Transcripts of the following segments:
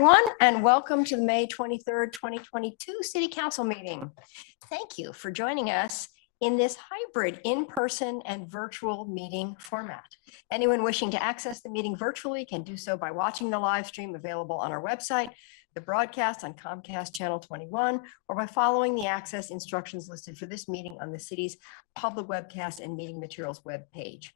everyone, and welcome to the May 23rd, 2022 City Council meeting. Thank you for joining us in this hybrid in-person and virtual meeting format. Anyone wishing to access the meeting virtually can do so by watching the live stream available on our website, the broadcast on Comcast Channel 21, or by following the access instructions listed for this meeting on the city's public webcast and meeting materials web page.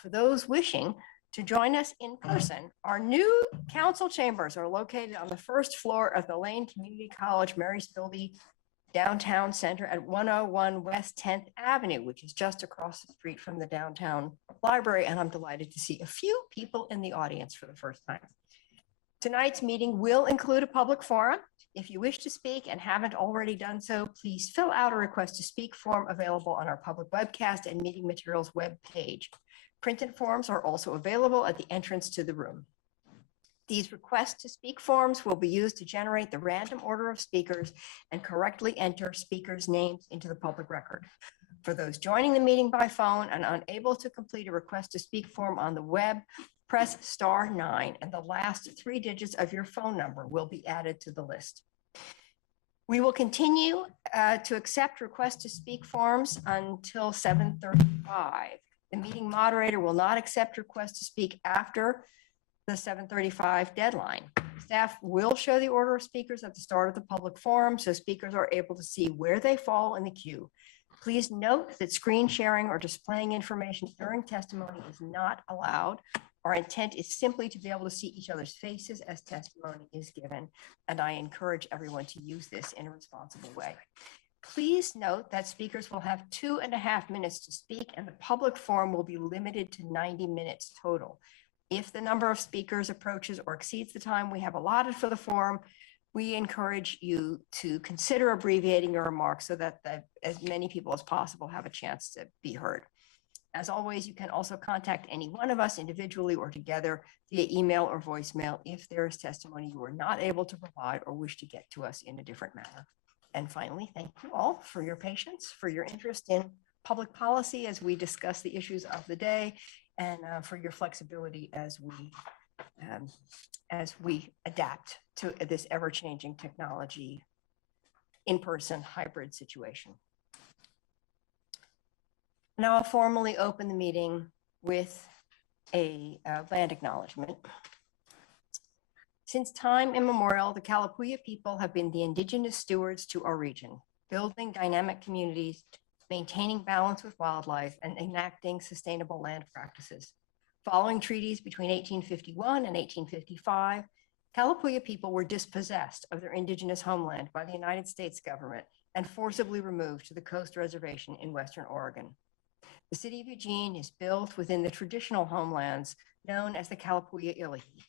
For those wishing to join us in person, our new council chambers are located on the first floor of the Lane Community College Mary's Building Downtown Center at 101 West 10th Avenue, which is just across the street from the downtown library. And I'm delighted to see a few people in the audience for the first time. Tonight's meeting will include a public forum. If you wish to speak and haven't already done so, please fill out a request to speak form available on our public webcast and meeting materials web page. Printed forms are also available at the entrance to the room. These requests to speak forms will be used to generate the random order of speakers and correctly enter speakers' names into the public record. For those joining the meeting by phone and unable to complete a request to speak form on the web, press *9 and the last 3 digits of your phone number will be added to the list. We will continue to accept requests to speak forms until 7:35. The meeting moderator will not accept requests to speak after the 7:35 deadline. Staff will show the order of speakers at the start of the public forum so speakers are able to see where they fall in the queue. Please note that screen sharing or displaying information during testimony is not allowed. Our intent is simply to be able to see each other's faces as testimony is given, and I encourage everyone to use this in a responsible way. Please note that speakers will have 2.5 minutes to speak, and the public forum will be limited to 90 minutes total. If the number of speakers approaches or exceeds the time we have allotted for the forum, we encourage you to consider abbreviating your remarks so that as many people as possible have a chance to be heard. As always, you can also contact any one of us individually or together via email or voicemail if there is testimony you are not able to provide or wish to get to us in a different manner. And finally, thank you all for your patience, for your interest in public policy as we discuss the issues of the day, and for your flexibility as we adapt to this ever-changing technology in-person hybrid situation. Now I'll formally open the meeting with a land acknowledgement. Since time immemorial, the Kalapuya people have been the indigenous stewards to our region, building dynamic communities, maintaining balance with wildlife, and enacting sustainable land practices. Following treaties between 1851 and 1855, Kalapuya people were dispossessed of their indigenous homeland by the United States government and forcibly removed to the Coast Reservation in Western Oregon. The city of Eugene is built within the traditional homelands known as the Kalapuya Ilihi.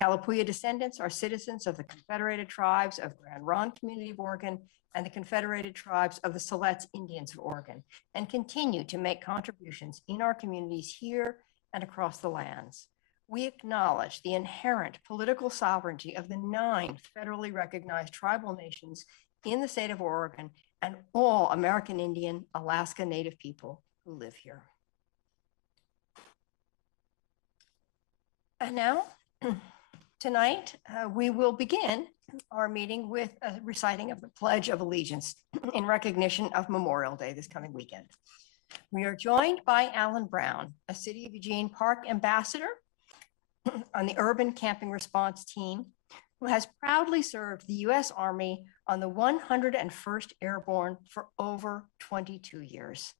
Kalapuya descendants are citizens of the Confederated Tribes of Grand Ronde Community of Oregon and the Confederated Tribes of the Siletz Indians of Oregon, and continue to make contributions in our communities here and across the lands. We acknowledge the inherent political sovereignty of the 9 federally recognized tribal nations in the state of Oregon and all American Indian, Alaska Native people who live here. And now, tonight, we will begin our meeting with a reciting of the Pledge of Allegiance in recognition of Memorial Day this coming weekend. We are joined by Alan Brown, a City of Eugene Park ambassador on the Urban Camping Response Team, who has proudly served the U.S. Army on the 101st Airborne for over 22 years.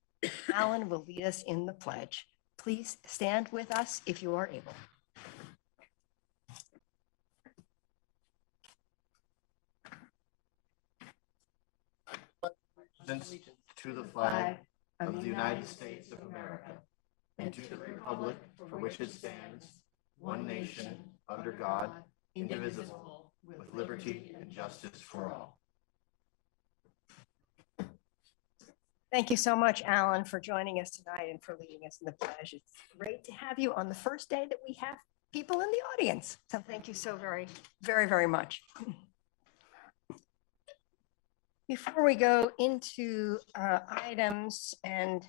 Alan will lead us in the pledge. Please stand with us if you are able. To the flag of the United States of America and to the republic for which it stands, one nation, under God, indivisible, with liberty and justice for all. Thank you so much, Alan, for joining us tonight and for leading us in the pledge. It's great to have you on the first day that we have people in the audience. So thank you so very, very, very much. Before we go into items and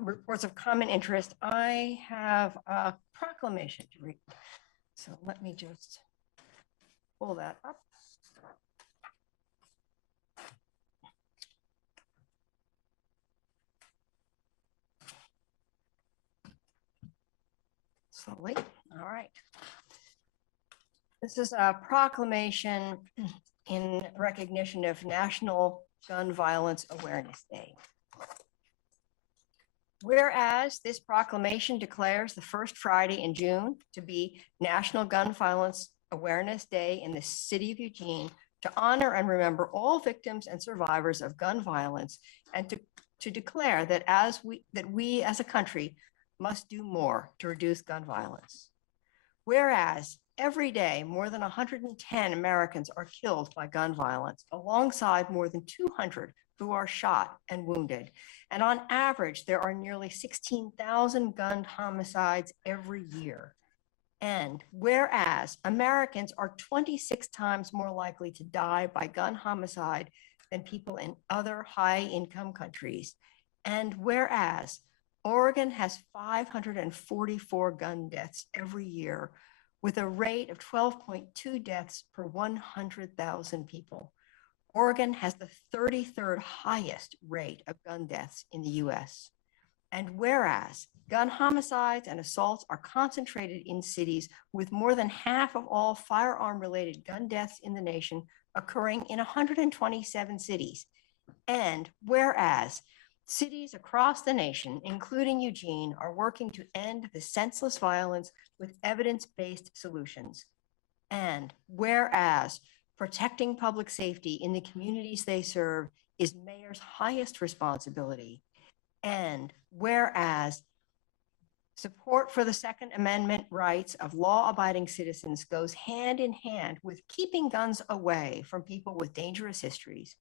reports of common interest, I have a proclamation to read. So let me just pull that up. Slowly. All right. This is a proclamation in recognition of National Gun Violence Awareness Day. Whereas this proclamation declares the first Friday in June to be National Gun Violence Awareness Day in the city of Eugene, to honor and remember all victims and survivors of gun violence, and to declare that we as a country must do more to reduce gun violence. Whereas every day, more than 110 Americans are killed by gun violence, alongside more than 200 who are shot and wounded. And on average, there are nearly 16,000 gun homicides every year. And whereas Americans are 26 times more likely to die by gun homicide than people in other high-income countries. And whereas Oregon has 544 gun deaths every year, with a rate of 12.2 deaths per 100,000 people. Oregon has the 33rd highest rate of gun deaths in the US. And whereas gun homicides and assaults are concentrated in cities with more than half of all firearm-related gun deaths in the nation occurring in 127 cities. And whereas cities across the nation, including Eugene, are working to end the senseless violence with evidence-based solutions. And whereas protecting public safety in the communities they serve is mayor's highest responsibility. And whereas support for the Second Amendment rights of law-abiding citizens goes hand in hand with keeping guns away from people with dangerous histories.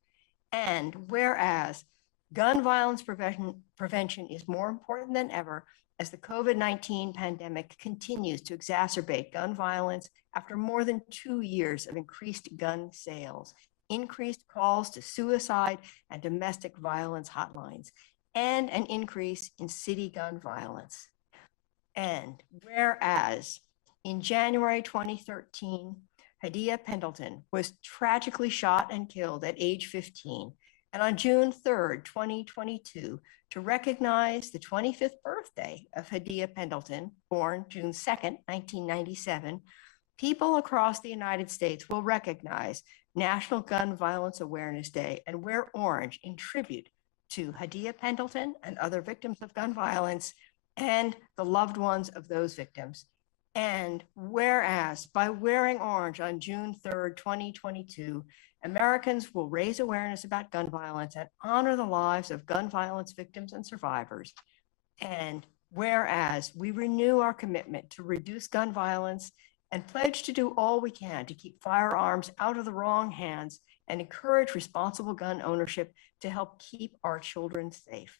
And whereas gun violence prevention is more important than ever as the COVID-19 pandemic continues to exacerbate gun violence after more than 2 years of increased gun sales, increased calls to suicide and domestic violence hotlines, and an increase in city gun violence. And whereas in January 2013, Hadia Pendleton was tragically shot and killed at age 15. And on June 3rd, 2022, to recognize the 25th birthday of Hadia Pendleton, born June 2nd, 1997, people across the United States will recognize National Gun Violence Awareness Day and wear orange in tribute to Hadia Pendleton and other victims of gun violence and the loved ones of those victims. And whereas by wearing orange on June 3rd, 2022, Americans will raise awareness about gun violence and honor the lives of gun violence victims and survivors. And whereas we renew our commitment to reduce gun violence and pledge to do all we can to keep firearms out of the wrong hands and encourage responsible gun ownership to help keep our children safe.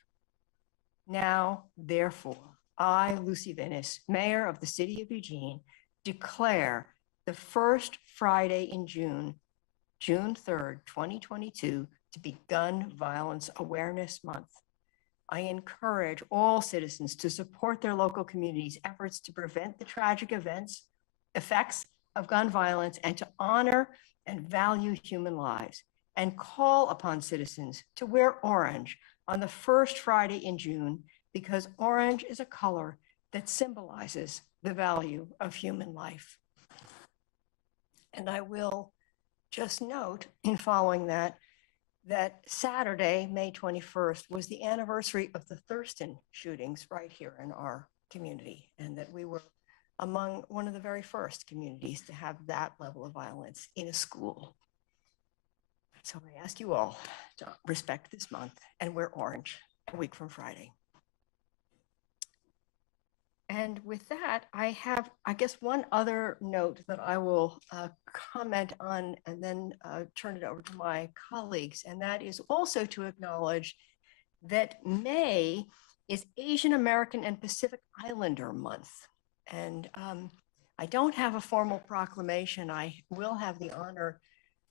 Now, therefore, I, Lucy Vinnis, Mayor of the City of Eugene, declare the first Friday in June, June 3rd, 2022, to be Gun Violence Awareness Month. I encourage all citizens to support their local communities' efforts to prevent the tragic effects of gun violence and to honor and value human lives, and call upon citizens to wear orange on the first Friday in June, because orange is a color that symbolizes the value of human life. And I will just note in following that Saturday, May 21st, was the anniversary of the Thurston shootings right here in our community, and that we were among one of the very first communities to have that level of violence in a school. So I ask you all to respect this month and wear orange a week from Friday. And with that, I have, I guess, one other note that I will comment on and then turn it over to my colleagues. And that is also to acknowledge that May is Asian American and Pacific Islander Month. And I don't have a formal proclamation. I will have the honor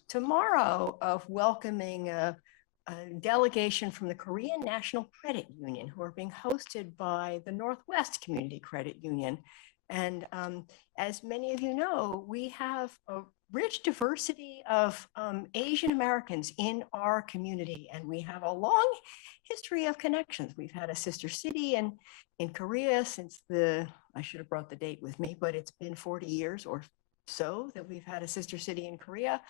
tomorrow of welcoming a delegation from the Korean National Credit Union, who are being hosted by the Northwest Community Credit Union, And as many of you know, we have a rich diversity of Asian Americans in our community, and we have a long history of connections. We've had a sister city in Korea since I should have brought the date with me, but it's been 40 years or so that we've had a sister city in Korea.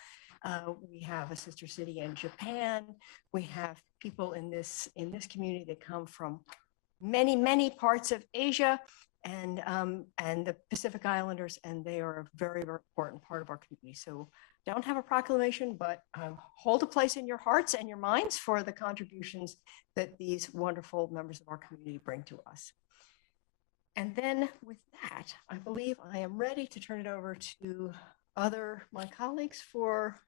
We have a sister city in Japan. We have people in this community that come from many parts of Asia and the Pacific Islanders, and they are a very important part of our community. So don't have a proclamation, but hold a place in your hearts and your minds for the contributions that these wonderful members of our community bring to us. And then with that, I believe I am ready to turn it over to my colleagues for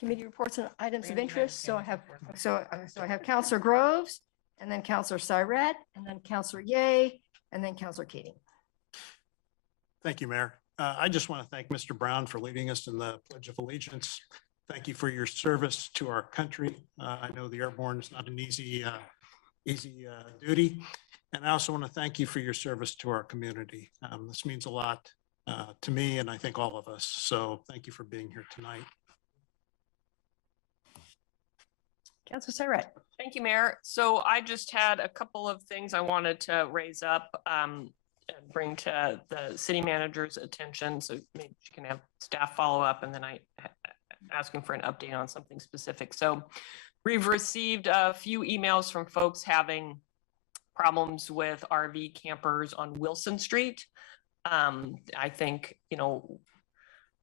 committee reports and items of interest. So I have Councilor Groves, and then Councilor Syret, and then Councilor Ye, and then Councilor Keating. Thank you, Mayor. I just want to thank Mr. Brown for leading us in the Pledge of Allegiance. Thank you for your service to our country. I know the airborne is not an easy duty. And I also want to thank you for your service to our community. This means a lot to me, and I think all of us. So thank you for being here tonight. Councilor Syret. Thank you, Mayor. So I just had a couple of things I wanted to raise up and bring to the city manager's attention. So maybe she can have staff follow up, and then I asking for an update on something specific. So we've received a few emails from folks having problems with RV campers on Wilson Street. I think,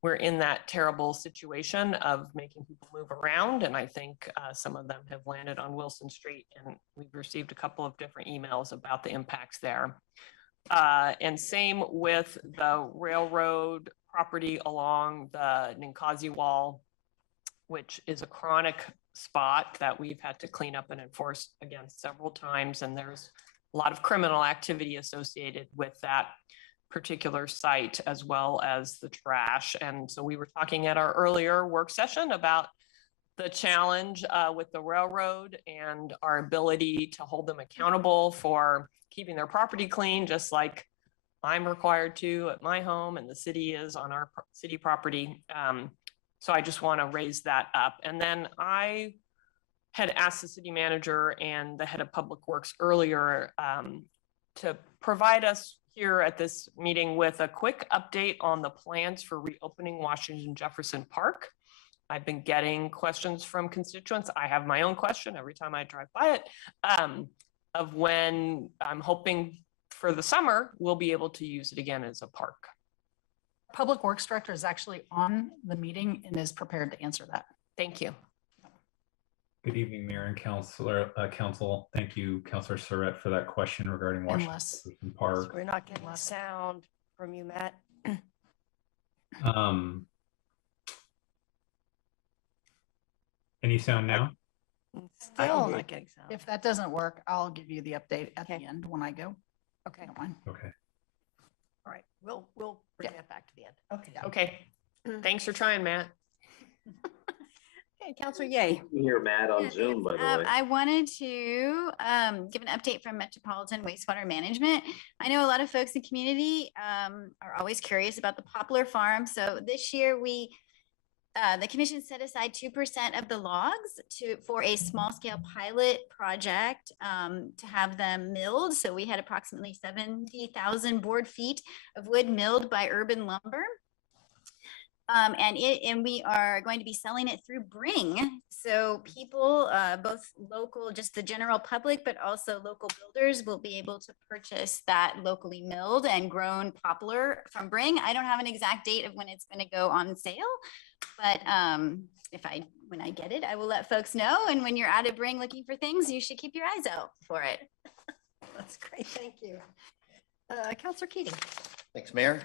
we're in that terrible situation of making people move around. And I think some of them have landed on Wilson Street, and we've received a couple of different emails about the impacts there. And same with the railroad property along the Ninkazi Wall, which is a chronic spot that we've had to clean up and enforce against several times. And there's a lot of criminal activity associated with that particular site, as well as the trash. And so we were talking at our earlier work session about the challenge with the railroad and our ability to hold them accountable for keeping their property clean, just like I'm required to at my home and the city is on our city property. So I just want to raise that up. And then I had asked the city manager and the head of public works earlier to provide us here at this meeting with a quick update on the plans for reopening Washington Jefferson Park. I've been getting questions from constituents. I have my own question every time I drive by it, of when I'm hoping for the summer, we'll be able to use it again as a park. Public Works Director is actually on the meeting and is prepared to answer that. Thank you. Good evening, Mayor and Council. Thank you, Councilor Syret, for that question regarding Washington Park. We're not getting sound from you, Matt. Any sound now? Still not getting sound. If that doesn't work, I'll give you the update at the end when I go. Okay. Okay. All right. We'll bring that back to the end. Okay. Okay. Thanks for trying, Matt. Okay, Councilor Ye. Hear Matt on Zoom, by the way. I wanted to give an update from Metropolitan Wastewater Management. I know a lot of folks in the community are always curious about the Poplar Farm. So this year the commission set aside 2% of the logs for a small scale pilot project to have them milled. So we had approximately 70,000 board feet of wood milled by Urban Lumber. And we are going to be selling it through Bring. So people, both local, just the general public, but also local builders will be able to purchase that locally milled and grown poplar from Bring. I don't have an exact date of when it's going to go on sale, but when I get it, I will let folks know. And when you're out of Bring looking for things, you should keep your eyes out for it. That's great. Thank you. Councilor Keating. Thanks, Mayor.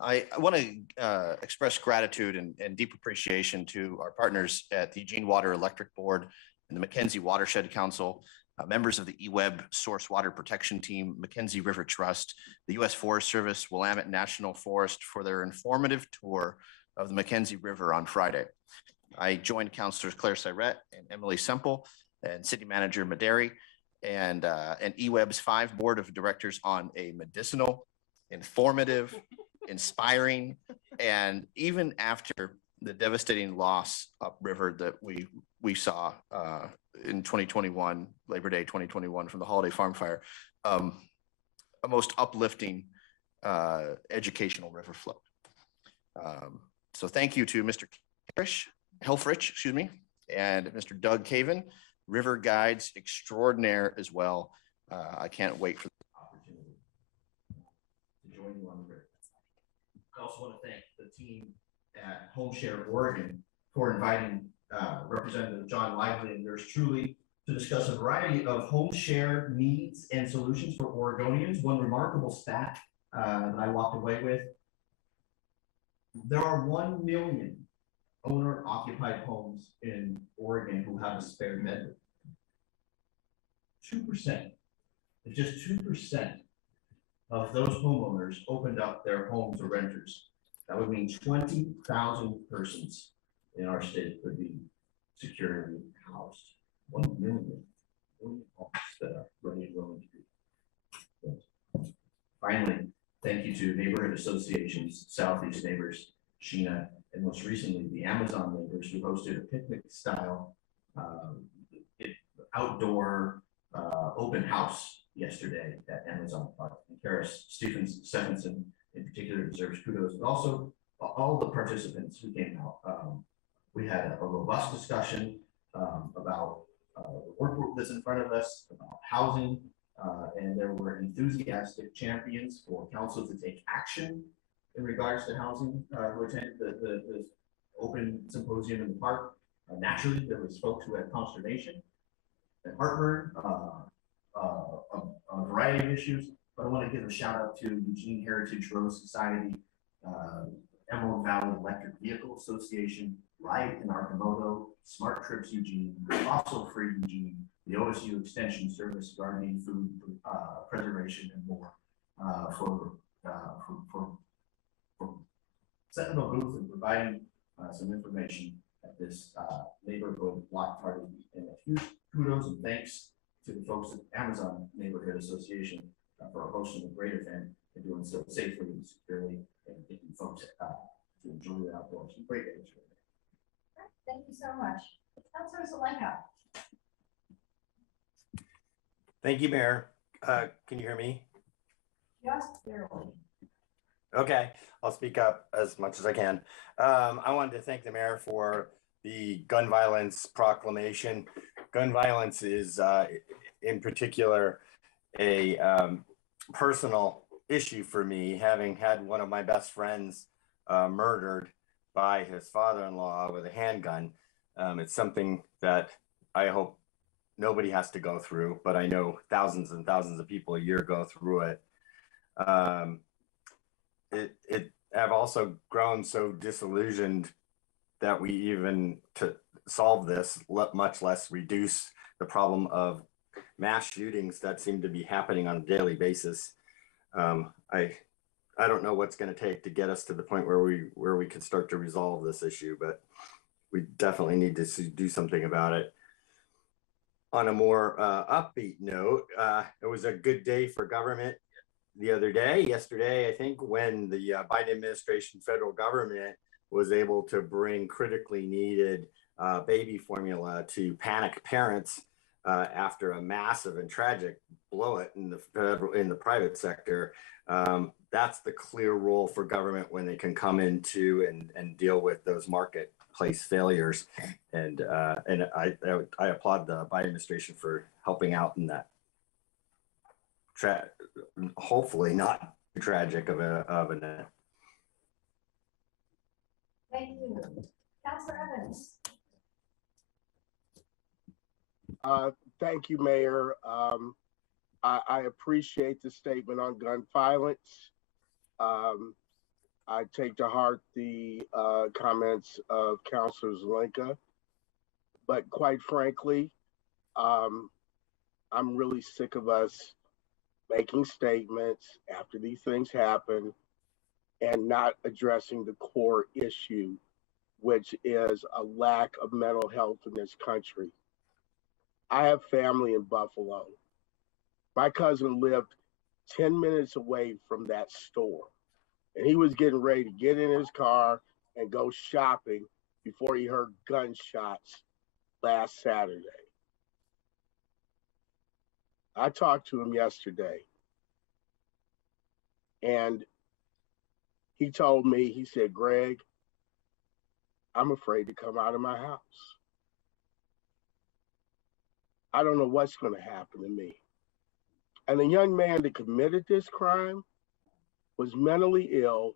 I want to express gratitude and deep appreciation to our partners at the Eugene Water Electric Board and the Mackenzie Watershed Council, members of the eWeb Source Water Protection Team, Mackenzie River Trust, the U.S. Forest Service, Willamette National Forest for their informative tour of the Mackenzie River on Friday. I joined Councilors Claire Syret and Emily Semple and City Manager Maderi and eWeb's 5 board of directors on a medicinal informative, inspiring, and even after the devastating loss upriver that we saw in 2021, Labor Day 2021, from the Holiday Farm Fire, a most uplifting educational river float. So thank you to Mr. Helfrich, excuse me, and Mr. Doug Caven, river guides extraordinaire as well. I can't wait for the opportunity to join you on the river. I also want to thank the team at Home Share Oregon for inviting Representative John Lively and yours truly to discuss a variety of home share needs and solutions for Oregonians. One remarkable stat that I walked away with: there are 1 million owner-occupied homes in Oregon who have a spare bedroom. 2%, if just 2% of those homeowners opened up their home to renters, that would mean 20,000 persons in our state could be securely housed. 1 million homes that are ready and willing to be. Finally, thank you to neighborhood associations, Southeast Neighbors, Sheena, and most recently the Amazon Neighbors, who hosted a picnic-style outdoor open house yesterday at Amazon Park. And Karis Stephenson in particular deserves kudos, but also all the participants who came out. We had a robust discussion about the work that's in front of us, about housing, and there were enthusiastic champions for council to take action in regards to housing who attended the open symposium in the park. Naturally, there was folks who had consternation and heartburn, a variety of issues, but I want to give a shout out to Eugene Heritage Rose Society, Emerald Valley Electric Vehicle Association, Ride in Arcimoto, Smart Trips Eugene, Fossil Free Eugene, the OSU Extension Service, Gardening, Food Preservation, and more for setting a booth and providing some information at this neighborhood block party. And a huge kudos and thanks to the folks at Amazon Neighborhood Association for hosting a great event and doing so safely and securely, and getting folks to enjoy the outdoors. Great days. Thank you so much. Councilor Zelenka. Thank you, Mayor. Can you hear me? Just barely. Okay, I'll speak up as much as I can. I wanted to thank the mayor for the Gun Violence Proclamation. Gun violence is, in particular, a personal issue for me, having had one of my best friends murdered by his father-in-law with a handgun. It's something that I hope nobody has to go through, but I know thousands and thousands of people a year go through it. I've also grown so disillusioned that we even to solve this, much less reduce the problem of mass shootings that seem to be happening on a daily basis. I don't know what's going to take to get us to the point where we can start to resolve this issue, but we definitely need to do something about it. On a more upbeat note, it was a good day for government the other day, yesterday, I think, when the Biden administration federal government was able to bring critically needed baby formula to panicked parents after a massive and tragic blow it in the private sector. That's the clear role for government when they can come into and deal with those marketplace failures. And I applaud the Biden administration for helping out in that hopefully not tragic of an event. Thank you. Councilor Evans. Thank you, Mayor. I appreciate the statement on gun violence. I take to heart the comments of Councilor Zelenka, but quite frankly, I'm really sick of us making statements after these things happen and not addressing the core issue, which is a lack of mental health in this country. I have family in Buffalo. My cousin lived 10 minutes away from that store. And he was getting ready to get in his car and go shopping before he heard gunshots last Saturday. I talked to him yesterday, and he told me, he said, Greg, I'm afraid to come out of my house. I don't know what's going to happen to me. And the young man that committed this crime was mentally ill,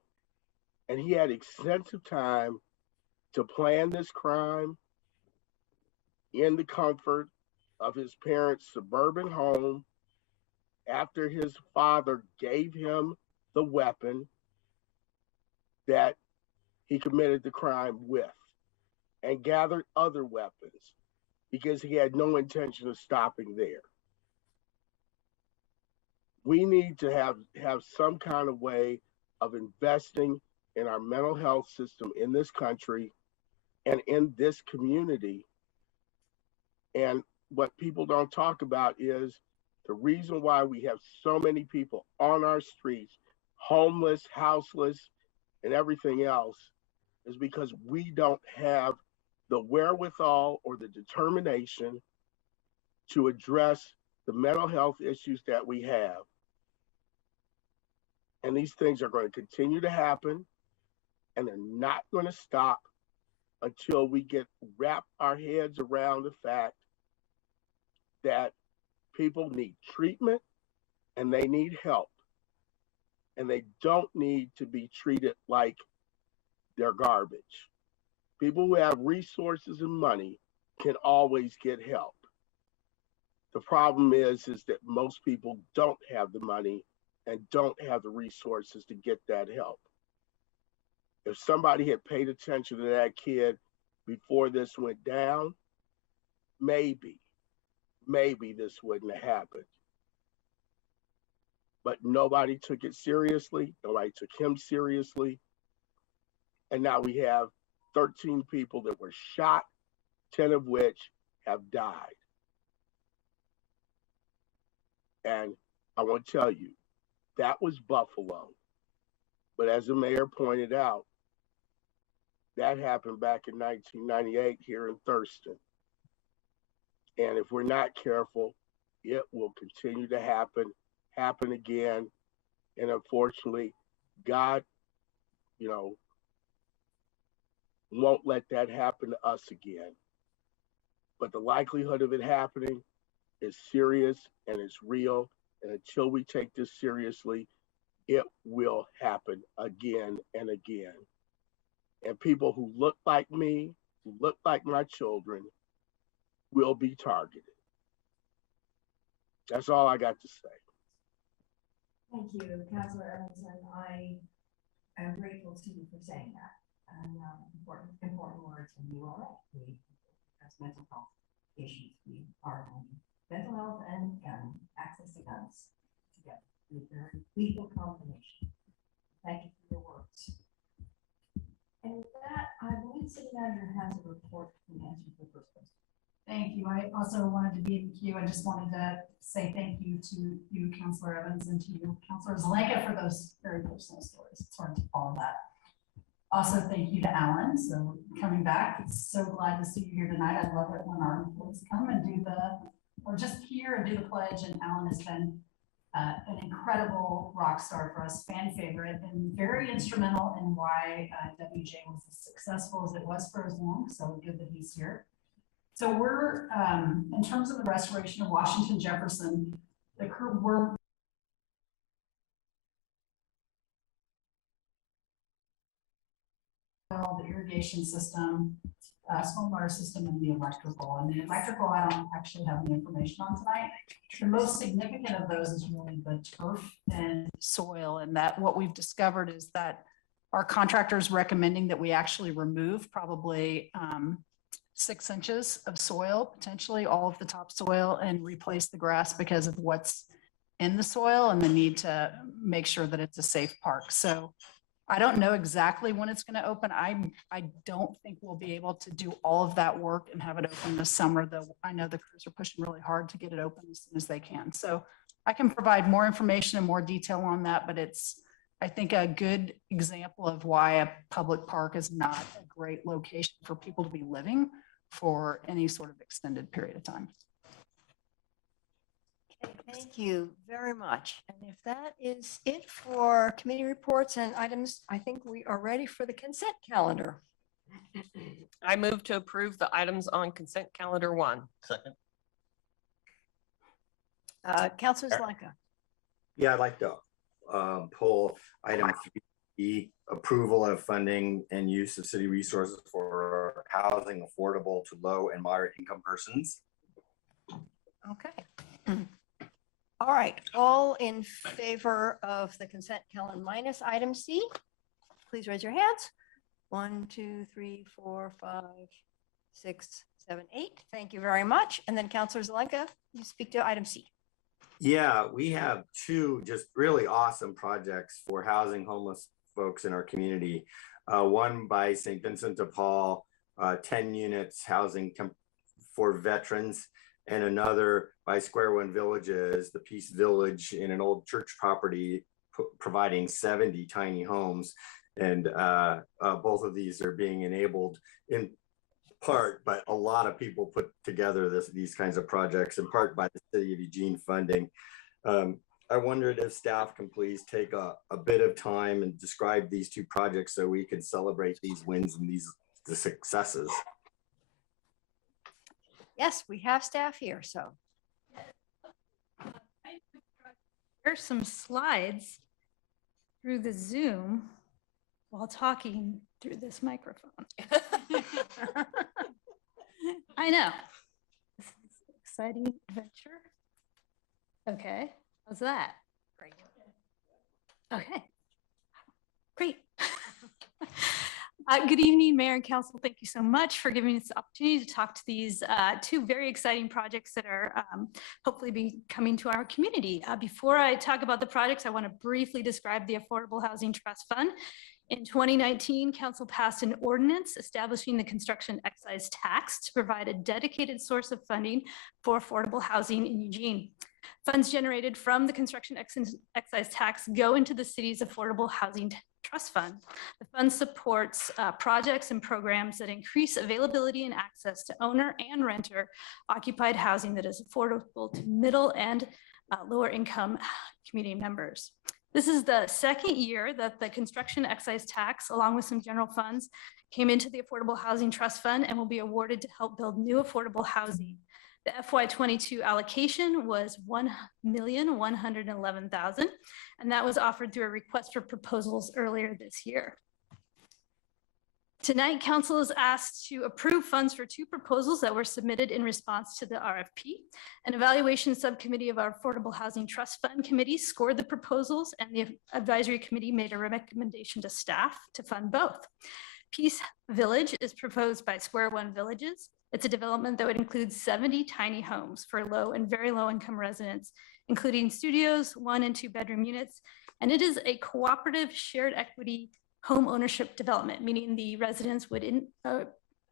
and he had extensive time to plan this crime in the comfort of his parents' suburban home after his father gave him the weapon that he committed the crime with, and gathered other weapons because he had no intention of stopping there. We need to have some kind of way of investing in our mental health system in this country and in this community. And what people don't talk about is the reason why we have so many people on our streets, homeless, houseless, and everything else, is because we don't have the wherewithal or the determination to address the mental health issues that we have. And these things are going to continue to happen, and they're not going to stop until we wrap our heads around the fact that people need treatment and they need help, and they don't need to be treated like they're garbage. People who have resources and money can always get help. The problem is that most people don't have the money and don't have the resources to get that help. If somebody had paid attention to that kid before this went down, maybe this wouldn't have happened. But nobody took it seriously. Nobody took him seriously. And now we have 13 people that were shot, 10 of which have died. And I want to tell you, that was Buffalo. But as the mayor pointed out, that happened back in 1998 here in Thurston. And if we're not careful, it will continue to happen again. And unfortunately, God, won't let that happen to us again. But the likelihood of it happening is serious and it's real. And until we take this seriously, it will happen again and again. And people who look like me, who look like my children, will be targeted. That's all I got to say. Thank you, Councilor Evanson. I am grateful to you for saying that. And important words from you all. We, as mental health issues, we are on mental health and access to guns together. With their lethal combination. Thank you for your words. And with that, I believe City Manager has a report from answer to the first question. Thank you. I also wanted to be in the queue. I just wanted to say thank you to you, Councilor Evans, and to you, Councilor Zelenka, for those very personal stories. It's hard to follow that. Also, thank you to Alan. So coming back, it's so glad to see you here tonight. I love it when our employees come and or just here and do the pledge. And Alan has been an incredible rock star for us, fan favorite, and very instrumental in why WJ was as successful as it was for as long. So good that he's here. So we're, in terms of the restoration of Washington Jefferson, we're the irrigation system, stormwater system, and the electrical. And the electrical, I don't actually have any information on tonight. The most significant of those is really the turf and soil. And that what we've discovered is that our contractor is recommending that we actually remove probably 6 inches of soil, potentially all of the topsoil, and replace the grass because of what's in the soil and the need to make sure that it's a safe park. So I don't know exactly when it's going to open. I don't think we'll be able to do all of that work and have it open this summer, though I know the crews are pushing really hard to get it open as soon as they can. So I can provide more information and more detail on that, but it's, I think, a good example of why a public park is not a great location for people to be living for any sort of extended period of time. Okay, thank you very much. And if that is it for committee reports and items, I think we are ready for the consent calendar. I move to approve the items on consent calendar 1. Second. Councilor Zelenka. Yeah, I'd like to pull item 3E, approval of funding and use of city resources for housing affordable to low and moderate income persons. Okay. All right, all in favor of the consent calendar minus item C, please raise your hands. 1, 2, 3, 4, 5, 6, 7, 8. Thank you very much. And then Councilor Zelenka, you speak to item C. Yeah, we have 2 just really awesome projects for housing homeless folks in our community. One by St. Vincent de Paul, 10 units housing for veterans, and another by Square One Villages, the Peace Village in an old church property, providing 70 tiny homes. And both of these are being enabled in part, but a lot of people put together these kinds of projects, in part by the city of Eugene funding. I wondered if staff can please take a bit of time and describe these 2 projects so we can celebrate these wins and the successes. Yes, we have staff here, so. There's some slides through the Zoom while talking through this microphone. I know. This is an exciting adventure. Okay, how's that? Great. Okay, great. Good evening, Mayor and Council. Thank you so much for giving us the opportunity to talk to these 2 very exciting projects that are hopefully be coming to our community. Before I talk about the projects, I want to briefly describe the Affordable Housing Trust Fund. In 2019, Council passed an ordinance establishing the construction excise tax to provide a dedicated source of funding for affordable housing in Eugene. Funds generated from the construction excise tax go into the city's Affordable Housing Trust Fund. The fund supports projects and programs that increase availability and access to owner and renter occupied housing that is affordable to middle and lower income community members. This is the 2nd year that the construction excise tax, along with some general funds, came into the Affordable Housing Trust Fund and will be awarded to help build new affordable housing. The FY22 allocation was $1,111,000, and that was offered through a request for proposals earlier this year. Tonight, Council is asked to approve funds for 2 proposals that were submitted in response to the RFP. An evaluation subcommittee of our Affordable Housing Trust Fund Committee scored the proposals, and the advisory committee made a recommendation to staff to fund both. Peace Village is proposed by Square One Villages. It's a development that would include 70 tiny homes for low and very low income residents, including studios, 1 and 2 bedroom units. And it is a cooperative shared equity home ownership development, meaning the residents would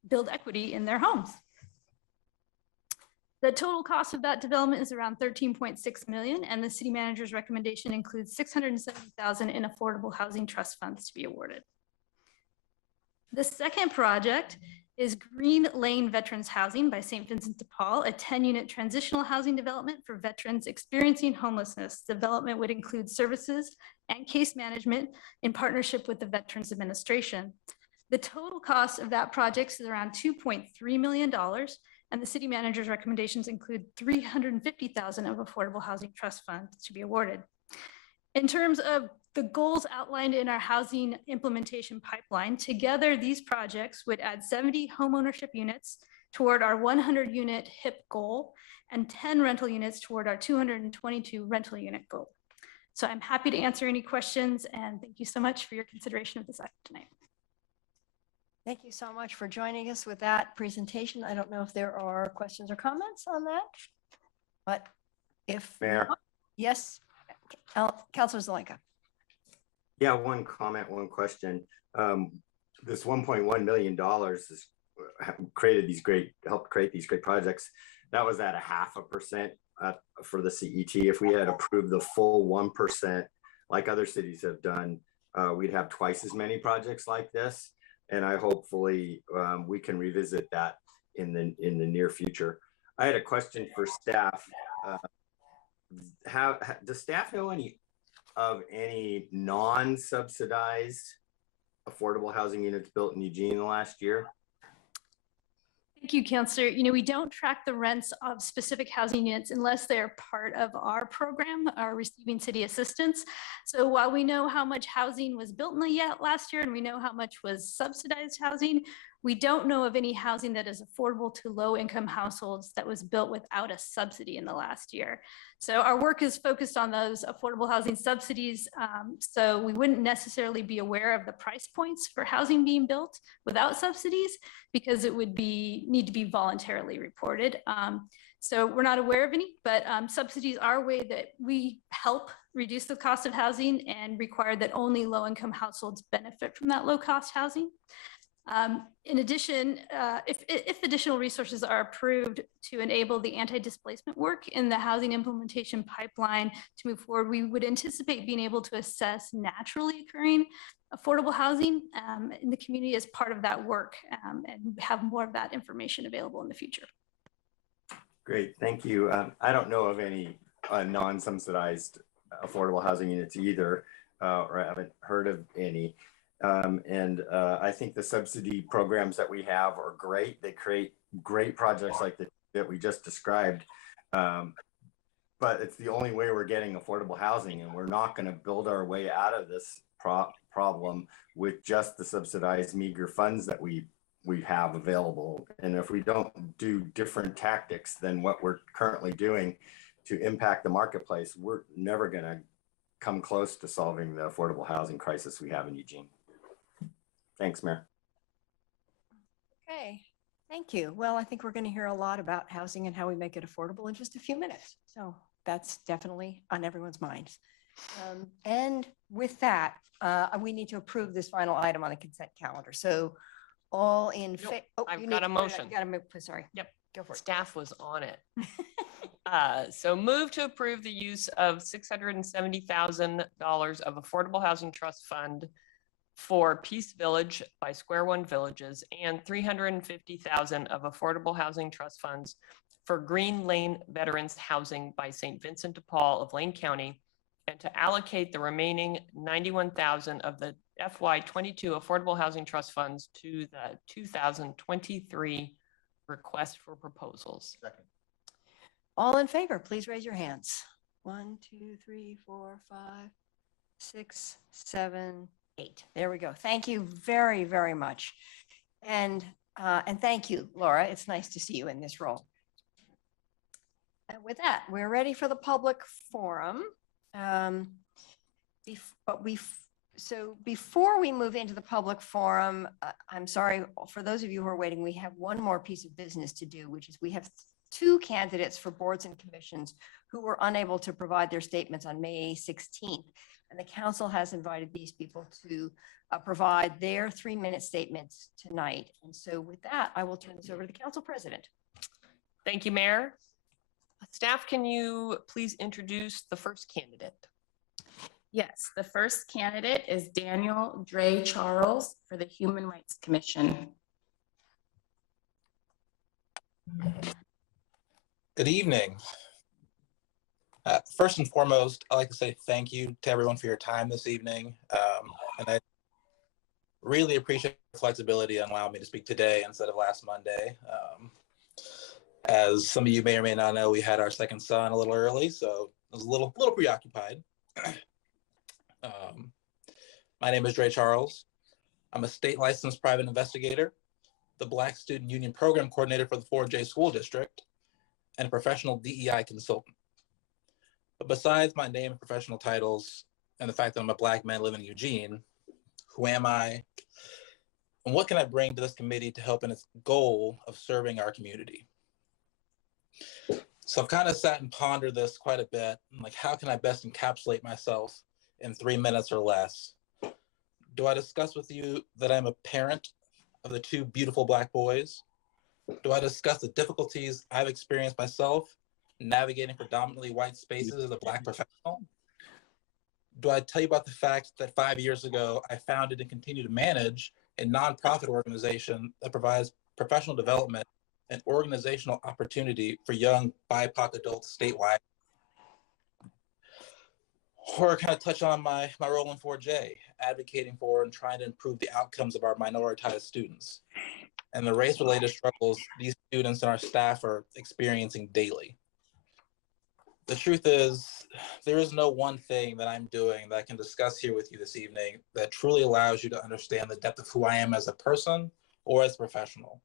build equity in their homes. The total cost of that development is around $13.6 million, and the city manager's recommendation includes $670,000 in affordable housing trust funds to be awarded. The second project is Green Lane Veterans Housing by St. Vincent de Paul, a 10-unit transitional housing development for veterans experiencing homelessness. Development would include services and case management in partnership with the Veterans Administration. The total cost of that project is around $2.3 million, and the city manager's recommendations include $350,000 of affordable housing trust funds to be awarded. In terms of the goals outlined in our housing implementation pipeline, together these projects would add 70 homeownership units toward our 100-unit HIP goal and 10 rental units toward our 222 rental unit goal. So I'm happy to answer any questions, and thank you so much for your consideration of this item tonight. Thank you so much for joining us with that presentation. I don't know if there are questions or comments on that, but if Mayor. not, yes, Councilor Zelenka. Yeah, one comment, one question. This $1.1 million has helped create these great projects. That was at a 0.5% for the CET. If we had approved the full 1%, like other cities have done, we'd have twice as many projects like this. And hopefully we can revisit that in the near future. I had a question for staff. Does staff know any non-subsidized affordable housing units built in Eugene in the last year? Thank you, Councillor. You know, we don't track the rents of specific housing units unless they're part of our program, our receiving city assistance. So while we know how much housing was built in the last year and we know how much was subsidized housing, we don't know of any housing that is affordable to low-income households that was built without a subsidy in the last year. So our work is focused on those affordable housing subsidies. So we wouldn't necessarily be aware of the price points for housing being built without subsidies because it would need to be voluntarily reported. So we're not aware of any, but subsidies are a way that we help reduce the cost of housing and require that only low-income households benefit from that low-cost housing. In addition, if additional resources are approved to enable the anti-displacement work in the housing implementation pipeline to move forward, we would anticipate being able to assess naturally occurring affordable housing in the community as part of that work and have more of that information available in the future. Great, thank you. I don't know of any non-subsidized affordable housing units either, or I haven't heard of any. I think the subsidy programs that we have are great. They create great projects like that we just described. But it's the only way we're getting affordable housing, and we're not going to build our way out of this problem with just the subsidized meager funds that we have available. And if we don't do different tactics than what we're currently doing to impact the marketplace, we're never going to come close to solving the affordable housing crisis we have in Eugene. Thanks, Mayor. Okay, thank you. Well, I think we're going to hear a lot about housing and how we make it affordable in just a few minutes. So that's definitely on everyone's minds. And with that, we need to approve this final item on the consent calendar. So all in favor. Oh, I've got a motion. Sorry. Yep. Go for it. Staff was on it. So move to approve the use of $670,000 of Affordable Housing Trust Fund for Peace Village by Square One Villages and $350,000 of Affordable Housing Trust Funds for Green Lane Veterans Housing by St. Vincent de Paul of Lane County, and to allocate the remaining $91,000 of the FY22 Affordable Housing Trust Funds to the 2023 request for proposals. Second. All in favor, please raise your hands. 1, 2, 3, 4, 5, 6, 7, 8. There we go. Thank you very, very much. And thank you, Laura. It's nice to see you in this role. And with that, we're ready for the public forum. So before we move into the public forum, I'm sorry, for those of you who are waiting, we have one more piece of business to do, which is we have 2 candidates for boards and commissions who were unable to provide their statements on May 16th. And the council has invited these people to provide their 3-minute statements tonight. And so with that, I will turn this over to the council president. Thank you, Mayor. Staff, can you please introduce the first candidate? Yes, the first candidate is Daniel Dre Charles for the Human Rights Commission. Good evening. First and foremost, I'd like to say thank you to everyone for your time this evening. And I really appreciate the flexibility in allowing me to speak today instead of last Monday. As some of you may or may not know, we had our second son a little early, so I was a little preoccupied. My name is Dre Charles. I'm a state licensed private investigator, the Black Student Union Program Coordinator for the 4J School District, and a professional DEI consultant. But besides my name and professional titles and the fact that I'm a Black man living in Eugene, who am I? And what can I bring to this committee to help in its goal of serving our community? So I've kind of sat and pondered this quite a bit. Like, how can I best encapsulate myself in 3 minutes or less? Do I discuss with you that I'm a parent of the 2 beautiful Black boys? Do I discuss the difficulties I've experienced myself navigating predominantly white spaces as a Black professional? Do I tell you about the fact that 5 years ago, I founded and continue to manage a nonprofit organization that provides professional development and organizational opportunity for young BIPOC adults statewide? Or kind of touch on my role in 4J, advocating for and trying to improve the outcomes of our minoritized students and the race-related struggles these students and our staff are experiencing daily. The truth is, there is no one thing that I'm doing that I can discuss here with you this evening that truly allows you to understand the depth of who I am as a person or as a professional.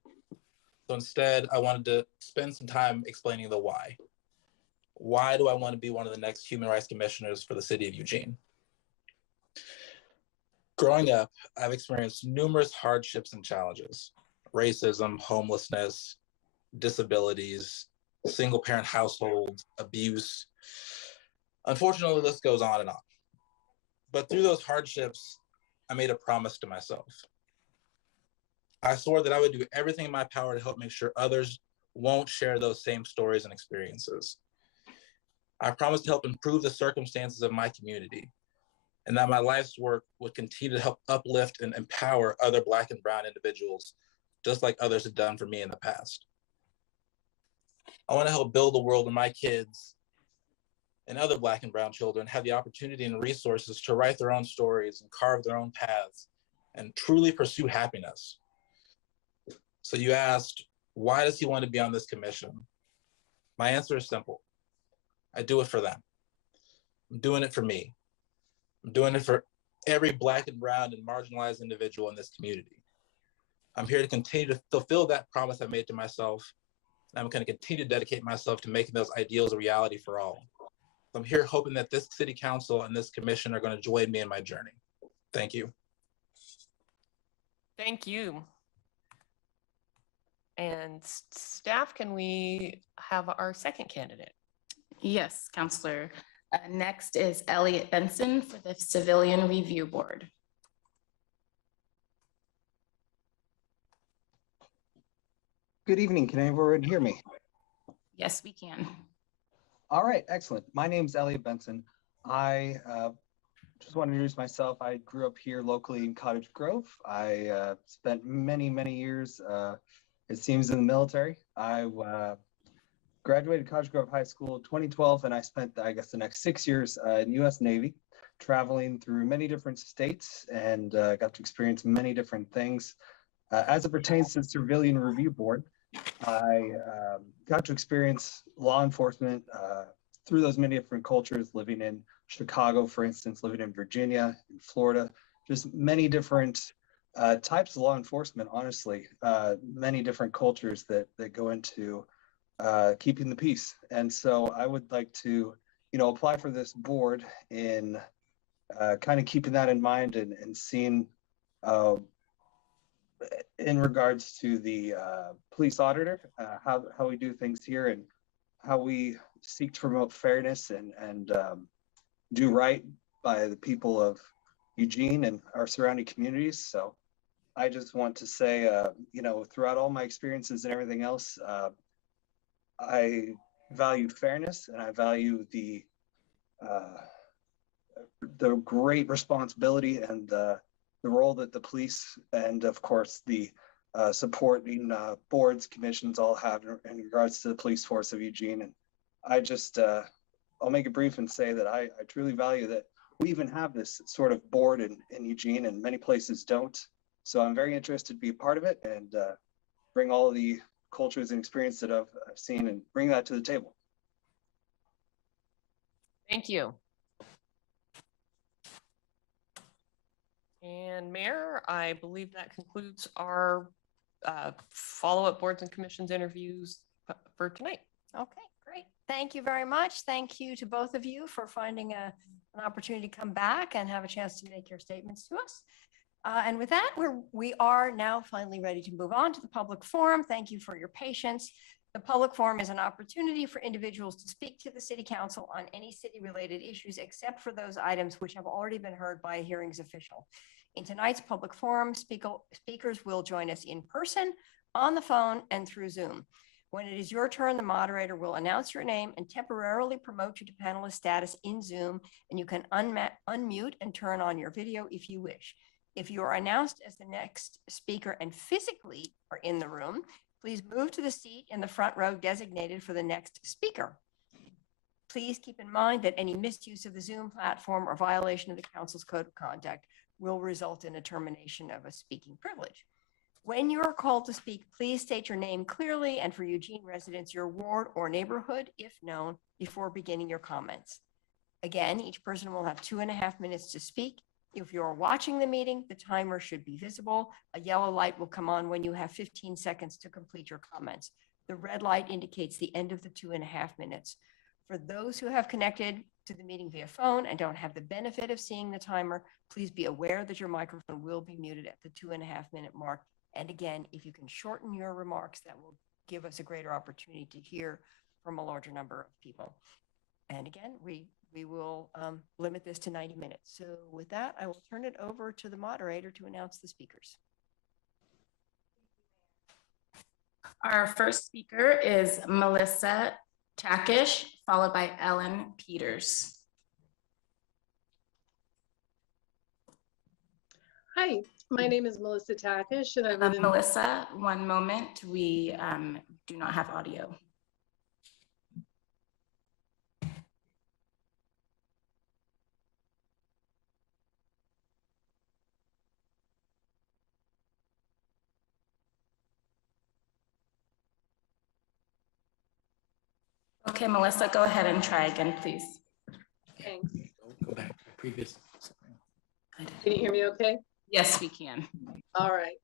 So instead, I wanted to spend some time explaining the why. Why do I want to be one of the next human rights commissioners for the city of Eugene? Growing up, I've experienced numerous hardships and challenges: racism, homelessness, disabilities, single parent households, abuse. Unfortunately, the list goes on and on. But through those hardships, I made a promise to myself. I swore that I would do everything in my power to help make sure others won't share those same stories and experiences. I promised to help improve the circumstances of my community, and that my life's work would continue to help uplift and empower other Black and brown individuals, just like others had done for me in the past. I want to help build a world where my kids and other Black and brown children have the opportunity and resources to write their own stories and carve their own paths and truly pursue happiness. So you asked, why does he want to be on this commission? My answer is simple. I do it for them. I'm doing it for me. I'm doing it for every Black and brown and marginalized individual in this community. I'm here to continue to fulfill that promise I made to myself. And I'm going to continue to dedicate myself to making those ideals a reality for all. So I'm here hoping that this city council and this commission are going to join me in my journey. Thank you. Thank you. And staff, can we have our second candidate? Yes, Counselor. Next is Elliot Benson for the Civilian Review Board. Good evening. Can everyone hear me? Yes, we can. All right, excellent. My name's Elliot Benson. I just want to introduce myself. I grew up here locally in Cottage Grove. I spent many, many years, it seems, in the military. I graduated Cottage Grove High School in 2012, and I spent, I guess, the next 6 years in the U.S. Navy, traveling through many different states, and got to experience many different things. As it pertains to the Civilian Review Board, I got to experience law enforcement through those many different cultures, living in Chicago, for instance, living in Virginia, in Florida, just many different types of law enforcement, honestly, many different cultures that go into keeping the peace. And so I would like to, apply for this board in kind of keeping that in mind and seeing in regards to the police auditor, how we do things here and how we seek to promote fairness and do right by the people of Eugene and our surrounding communities. So I just want to say, throughout all my experiences and everything else, I value fairness, and I value the great responsibility and the role that the police and, of course, the supporting boards, commissions all have in regards to the police force of Eugene. And I just, I'll make it brief and say that I truly value that we even have this sort of board in Eugene, and many places don't. So I'm very interested to be a part of it and bring all of the cultures and experience that I've seen and bring that to the table. Thank you. And Mayor, I believe that concludes our follow-up boards and commissions interviews for tonight. Okay, great. Thank you very much. Thank you to both of you for finding an opportunity to come back and have a chance to make your statements to us. And with that, we are now finally ready to move on to the public forum. Thank you for your patience. The public forum is an opportunity for individuals to speak to the City Council on any city-related issues except for those items which have already been heard by a hearings official. In tonight's public forum, speakers will join us in person, on the phone, and through Zoom. When it is your turn, the moderator will announce your name and temporarily promote you to panelist status in Zoom, and you can unmute and turn on your video if you wish. If you are announced as the next speaker and physically are in the room, please move to the seat in the front row designated for the next speaker. Please keep in mind that any misuse of the Zoom platform or violation of the council's code of conduct will result in a termination of a speaking privilege. When you are called to speak, please state your name clearly, and for Eugene residents, your ward or neighborhood, if known, before beginning your comments. Again, each person will have 2.5 minutes to speak. If you're watching the meeting, the timer should be visible. A yellow light will come on when you have 15 seconds to complete your comments. The red light indicates the end of the 2.5 minutes. For those who have connected to the meeting via phone and don't have the benefit of seeing the timer, please be aware that your microphone will be muted at the 2.5 minute mark. And again, if you can shorten your remarks, that will give us a greater opportunity to hear from a larger number of people. And again, we will limit this to 90 minutes. So with that, I will turn it over to the moderator to announce the speakers. Our first speaker is Melissa Takish, followed by Ellen Peters. Hi, my name is Melissa Takish, and I live in Melissa, one moment. We do not have audio. Okay, Melissa, go ahead and try again, please. Thanks. Go back to the previous. Can you hear me okay? Yes, we can. All right.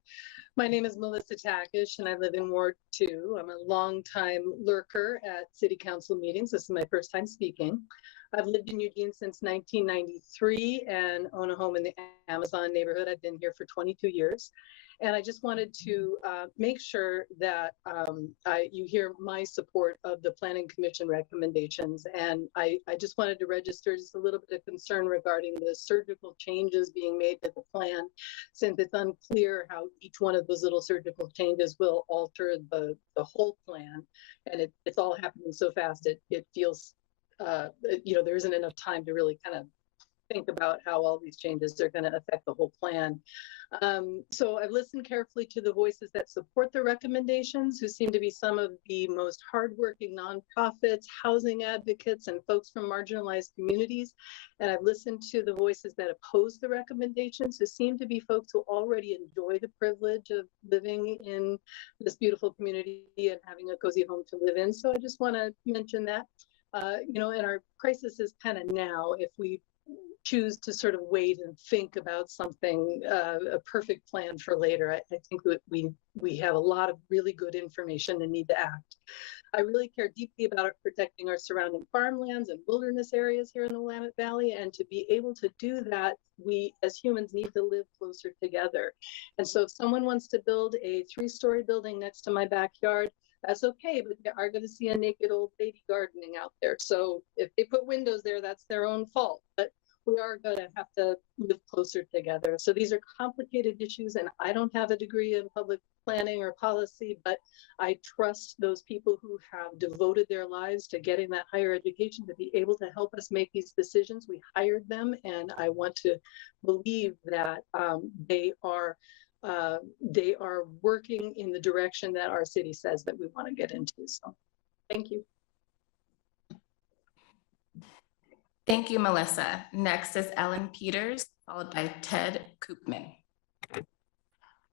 My name is Melissa Takish, and I live in Ward 2. I'm a longtime lurker at city council meetings. This is my first time speaking. I've lived in Eugene since 1993 and own a home in the Amazon neighborhood. I've been here for 22 years. And I just wanted to make sure that you hear my support of the Planning Commission recommendations. And I just wanted to register just a little bit of concern regarding the surgical changes being made to the plan, since it's unclear how each one of those little surgical changes will alter the whole plan. And it's all happening so fast, it feels, there isn't enough time to really kind of think about how all these changes are going to affect the whole plan. So I've listened carefully to the voices that support the recommendations, who seem to be some of the most hardworking nonprofits, housing advocates, and folks from marginalized communities. And I've listened to the voices that oppose the recommendations, who seem to be folks who already enjoy the privilege of living in this beautiful community and having a cozy home to live in. So I just want to mention that, and our crisis is kind of now. If we choose to sort of wait and think about something, a perfect plan for later, I think that we have a lot of really good information and need to act. I really care deeply about protecting our surrounding farmlands and wilderness areas here in the Willamette Valley, and to be able to do that, we as humans need to live closer together. And so if someone wants to build a 3-story building next to my backyard, that's okay, but they are going to see a naked old lady gardening out there. So if they put windows there, that's their own fault. But we are going to have to live closer together. So these are complicated issues, and I don't have a degree in public planning or policy, but I trust those people who have devoted their lives to getting that higher education to be able to help us make these decisions. We hired them, and I want to believe that they are working in the direction that our city says that we want to get into. So thank you. Thank you, Melissa. Next is Ellen Peters, followed by Ted Koopman.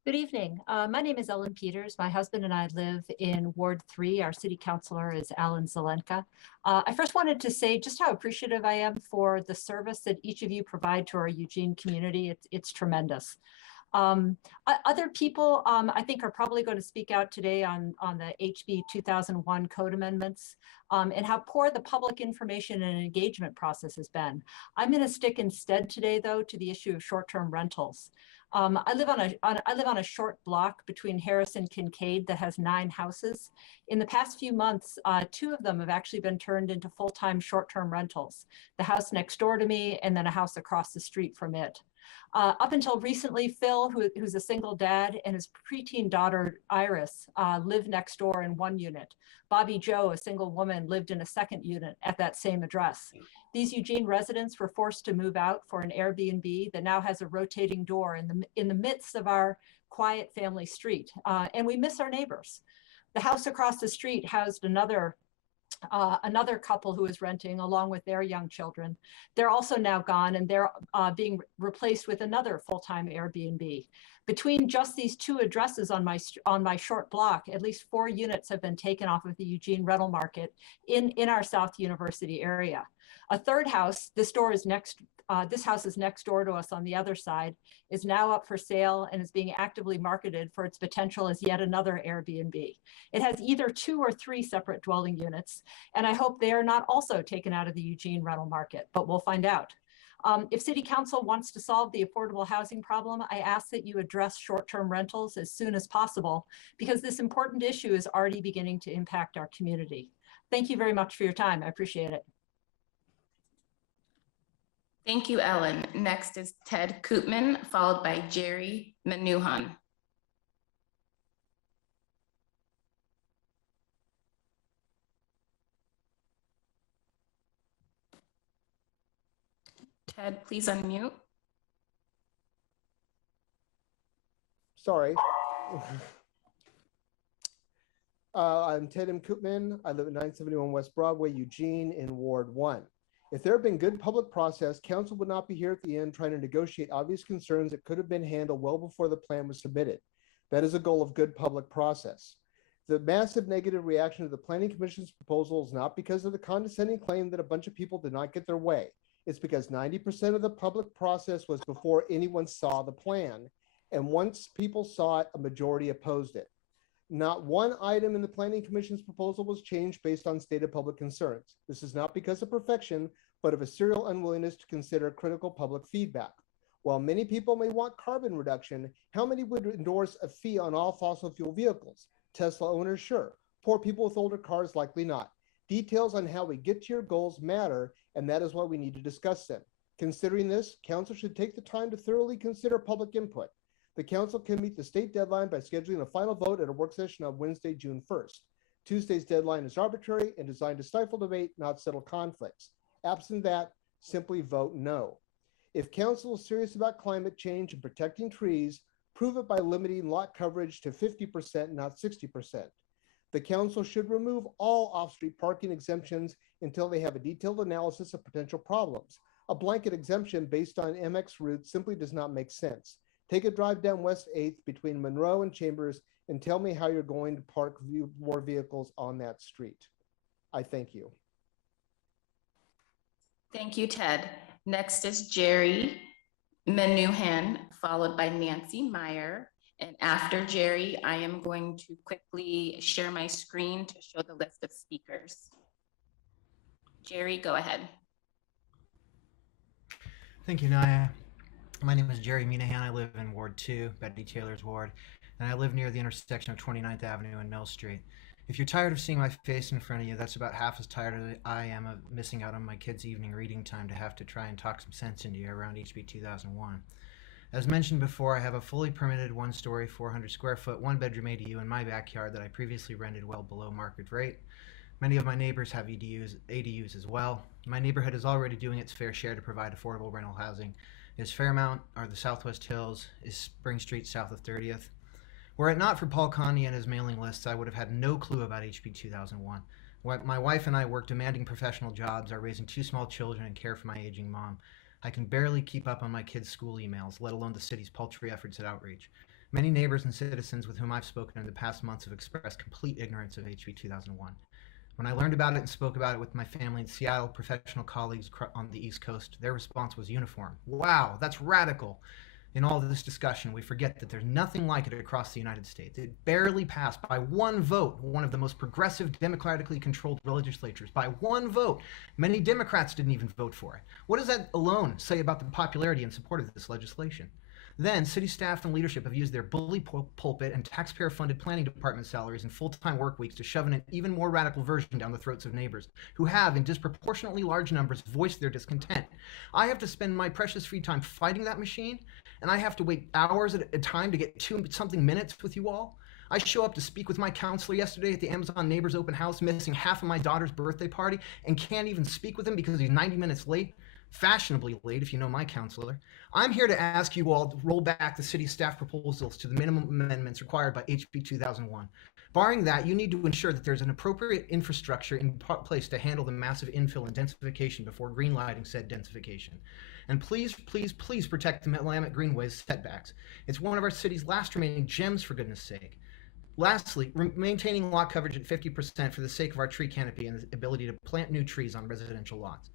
Good evening. My name is Ellen Peters. My husband and I live in Ward 3. Our city councilor is Alan Zelenka. I first wanted to say just how appreciative I am for the service that each of you provide to our Eugene community. It's tremendous. Other people, I think, are probably going to speak out today on the HB 2001 code amendments and how poor the public information and engagement process has been. I'm going to stick instead today, though, to the issue of short-term rentals. I live on a short block between Harris and Kincaid that has 9 houses. In the past few months, 2 of them have actually been turned into full-time short-term rentals. The house next door to me, and then a house across the street from it. Up until recently, Phil, who's a single dad, and his preteen daughter, Iris, lived next door in one unit. Bobby Joe, a single woman, lived in a second unit at that same address. These Eugene residents were forced to move out for an Airbnb that now has a rotating door in the midst of our quiet family street. And we miss our neighbors. The house across the street housed another couple who is renting along with their young children. They're also now gone, and they're being replaced with another full-time Airbnb. Between just these two addresses on my short block, at least 4 units have been taken off of the Eugene rental market in our South University area. A third house, this house is next door to us on the other side, is now up for sale and is being actively marketed for its potential as yet another Airbnb. It has either 2 or 3 separate dwelling units, and I hope they are not also taken out of the Eugene rental market, but we'll find out. If City Council wants to solve the affordable housing problem, I ask that you address short-term rentals as soon as possible, because this important issue is already beginning to impact our community. Thank you very much for your time. I appreciate it. Thank you, Ellen. Next is Ted Koopman, followed by Jerry Menuhan. Ted, please unmute. Sorry. I'm Ted M. Koopman. I live at 971 West Broadway, Eugene, in Ward 1. If there had been good public process, council would not be here at the end trying to negotiate obvious concerns that could have been handled well before the plan was submitted. That is a goal of good public process. The massive negative reaction to the Planning Commission's proposal is not because of the condescending claim that a bunch of people did not get their way. It's because 90% of the public process was before anyone saw the plan. And once people saw it, a majority opposed it. Not one item in the Planning Commission's proposal was changed based on stated public concerns. This is not because of perfection, but of a serial unwillingness to consider critical public feedback. While many people may want carbon reduction, how many would endorse a fee on all fossil fuel vehicles? Tesla owners, sure. Poor people with older cars, likely not. Details on how we get to your goals matter, and that is why we need to discuss them. Considering this, council should take the time to thoroughly consider public input. The council can meet the state deadline by scheduling a final vote at a work session on Wednesday, June 1st. Tuesday's deadline is arbitrary and designed to stifle debate, not settle conflicts. Absent that, simply vote no. If council is serious about climate change and protecting trees, prove it by limiting lot coverage to 50%, not 60%. The council should remove all off-street parking exemptions until they have a detailed analysis of potential problems. A blanket exemption based on MX routes simply does not make sense. Take a drive down West 8th between Monroe and Chambers and tell me how you're going to park more vehicles on that street. I thank you. Thank you, Ted. Next is Jerry Menuhan, followed by Nancy Meyer. And after Jerry, I am going to quickly share my screen to show the list of speakers. Jerry, go ahead. Thank you, Naya. My name is Jerry Menuhan. I live in Ward 2, Betty Taylor's ward, and I live near the intersection of 29th Avenue and Mill Street. If you're tired of seeing my face in front of you, that's about half as tired as I am of missing out on my kids' evening reading time to have to try and talk some sense into you around HB 2001. As mentioned before, I have a fully permitted 1-story, 400 square foot, 1-bedroom ADU in my backyard that I previously rented well below market rate. Many of my neighbors have ADUs as well. My neighborhood is already doing its fair share to provide affordable rental housing. Is Fairmount, or the Southwest Hills, is Spring Street south of 30th. Were it not for Paul Connie and his mailing lists, I would have had no clue about HB 2001. My wife and I work demanding professional jobs, are raising 2 small children, and care for my aging mom. I can barely keep up on my kids' school emails, let alone the city's paltry efforts at outreach. Many neighbors and citizens with whom I've spoken in the past months have expressed complete ignorance of HB 2001. When I learned about it and spoke about it with my family in Seattle, professional colleagues on the East Coast, their response was uniform. Wow, that's radical. In all of this discussion, we forget that there's nothing like it across the United States. It barely passed by 1 vote, one of the most progressive, democratically controlled legislatures, by 1 vote. Many Democrats didn't even vote for it. What does that alone say about the popularity and support of this legislation? Then city staff and leadership have used their bully pulpit and taxpayer-funded planning department salaries and full-time work weeks to shove in an even more radical version down the throats of neighbors who have, in disproportionately large numbers, voiced their discontent. I have to spend my precious free time fighting that machine, and I have to wait hours at a time to get 2-something minutes with you all. I show up to speak with my counselor yesterday at the Amazon Neighbors Open House, missing half of my daughter's birthday party, and can't even speak with him because he's 90 minutes late. Fashionably late, if you know my counselor. I'm here to ask you all to roll back the city staff proposals to the minimum amendments required by HB 2001. Barring that, you need to ensure that there's an appropriate infrastructure in place to handle the massive infill and densification before greenlighting said densification. And please, please, please protect the Willamette Greenway's setbacks. It's one of our city's last remaining gems, for goodness sake. Lastly, maintaining lot coverage at 50% for the sake of our tree canopy and the ability to plant new trees on residential lots.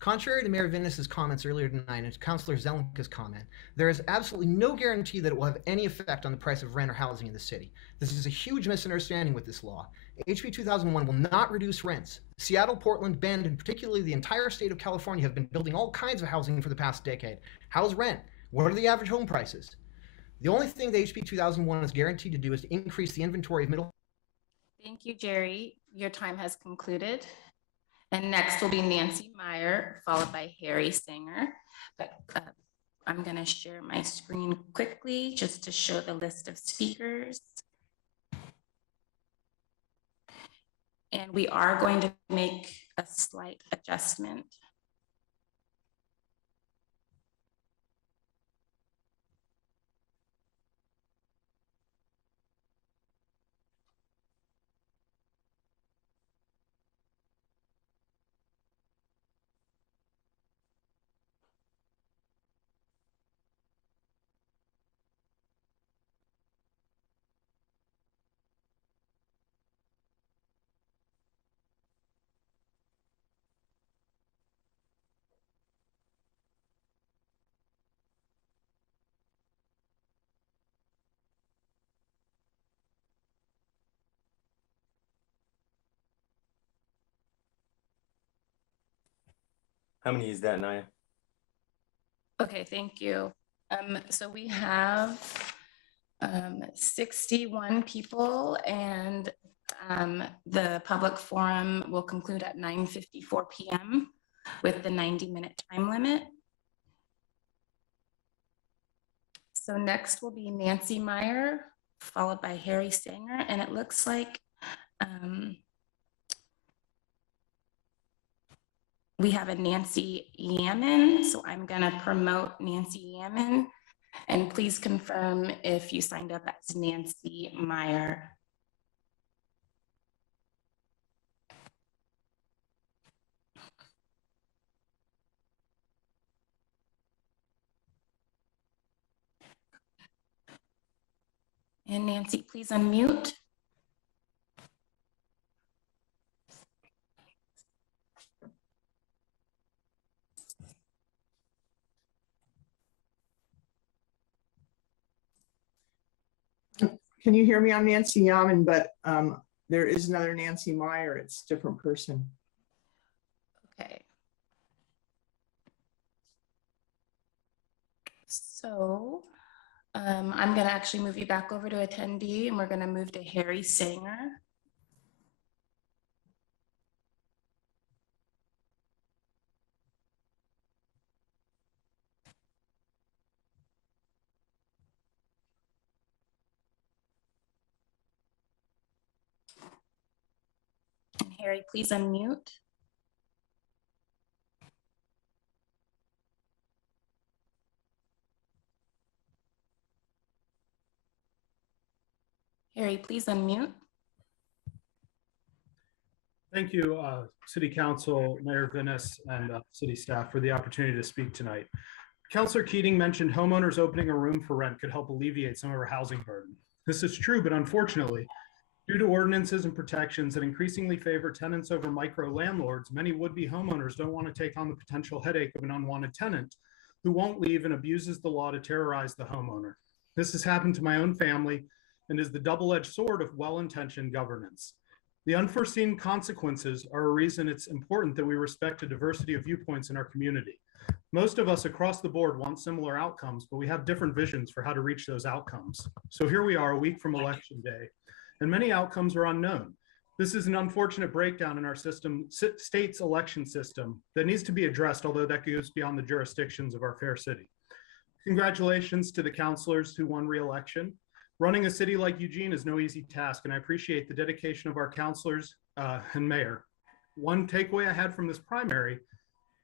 Contrary to Mayor Vinnis's comments earlier tonight and Councilor Zelenka's comment, there is absolutely no guarantee that it will have any effect on the price of rent or housing in the city. This is a huge misunderstanding with this law. HB 2001 will not reduce rents. Seattle, Portland, Bend, and particularly the entire state of California have been building all kinds of housing for the past decade. How's rent? What are the average home prices? The only thing the HB 2001 is guaranteed to do is to increase the inventory of middle. Thank you, Jerry. Your time has concluded. And next will be Nancy Meyer, followed by Harry Singer. But I'm going to share my screen quickly just to show the list of speakers. And we are going to make a slight adjustment. How many is that, Naya? Okay, thank you. So we have 61 people, and the public forum will conclude at 9:54 p.m. with the 90-minute time limit. So next will be Nancy Meyer, followed by Harry Sanger, and it looks like we have a Nancy Yaman, so I'm gonna promote Nancy Yaman, and please confirm if you signed up as Nancy Meyer. And Nancy, please unmute. Can you hear me? I'm Nancy Yaman, but there is another Nancy Meyer. It's a different person. Okay. So I'm going to actually move you back over to attendee, and we're going to move to Harry Sanger. And Harry, please unmute. Harry, please unmute. Thank you, City Council, Mayor Vinnis, and city staff for the opportunity to speak tonight. Councilor Keating mentioned homeowners opening a room for rent could help alleviate some of our housing burden. This is true, but unfortunately, due to ordinances and protections that increasingly favor tenants over micro landlords, many would-be homeowners don't want to take on the potential headache of an unwanted tenant who won't leave and abuses the law to terrorize the homeowner. This has happened to my own family and is the double-edged sword of well-intentioned governance. The unforeseen consequences are a reason it's important that we respect a diversity of viewpoints in our community. Most of us across the board want similar outcomes, but we have different visions for how to reach those outcomes. So here we are a week from Election Day, and many outcomes are unknown. This is an unfortunate breakdown in our state's election system that needs to be addressed, although that goes beyond the jurisdictions of our fair city. Congratulations to the councilors who won re-election. Running a city like Eugene is no easy task, and I appreciate the dedication of our councilors and mayor. One takeaway I had from this primary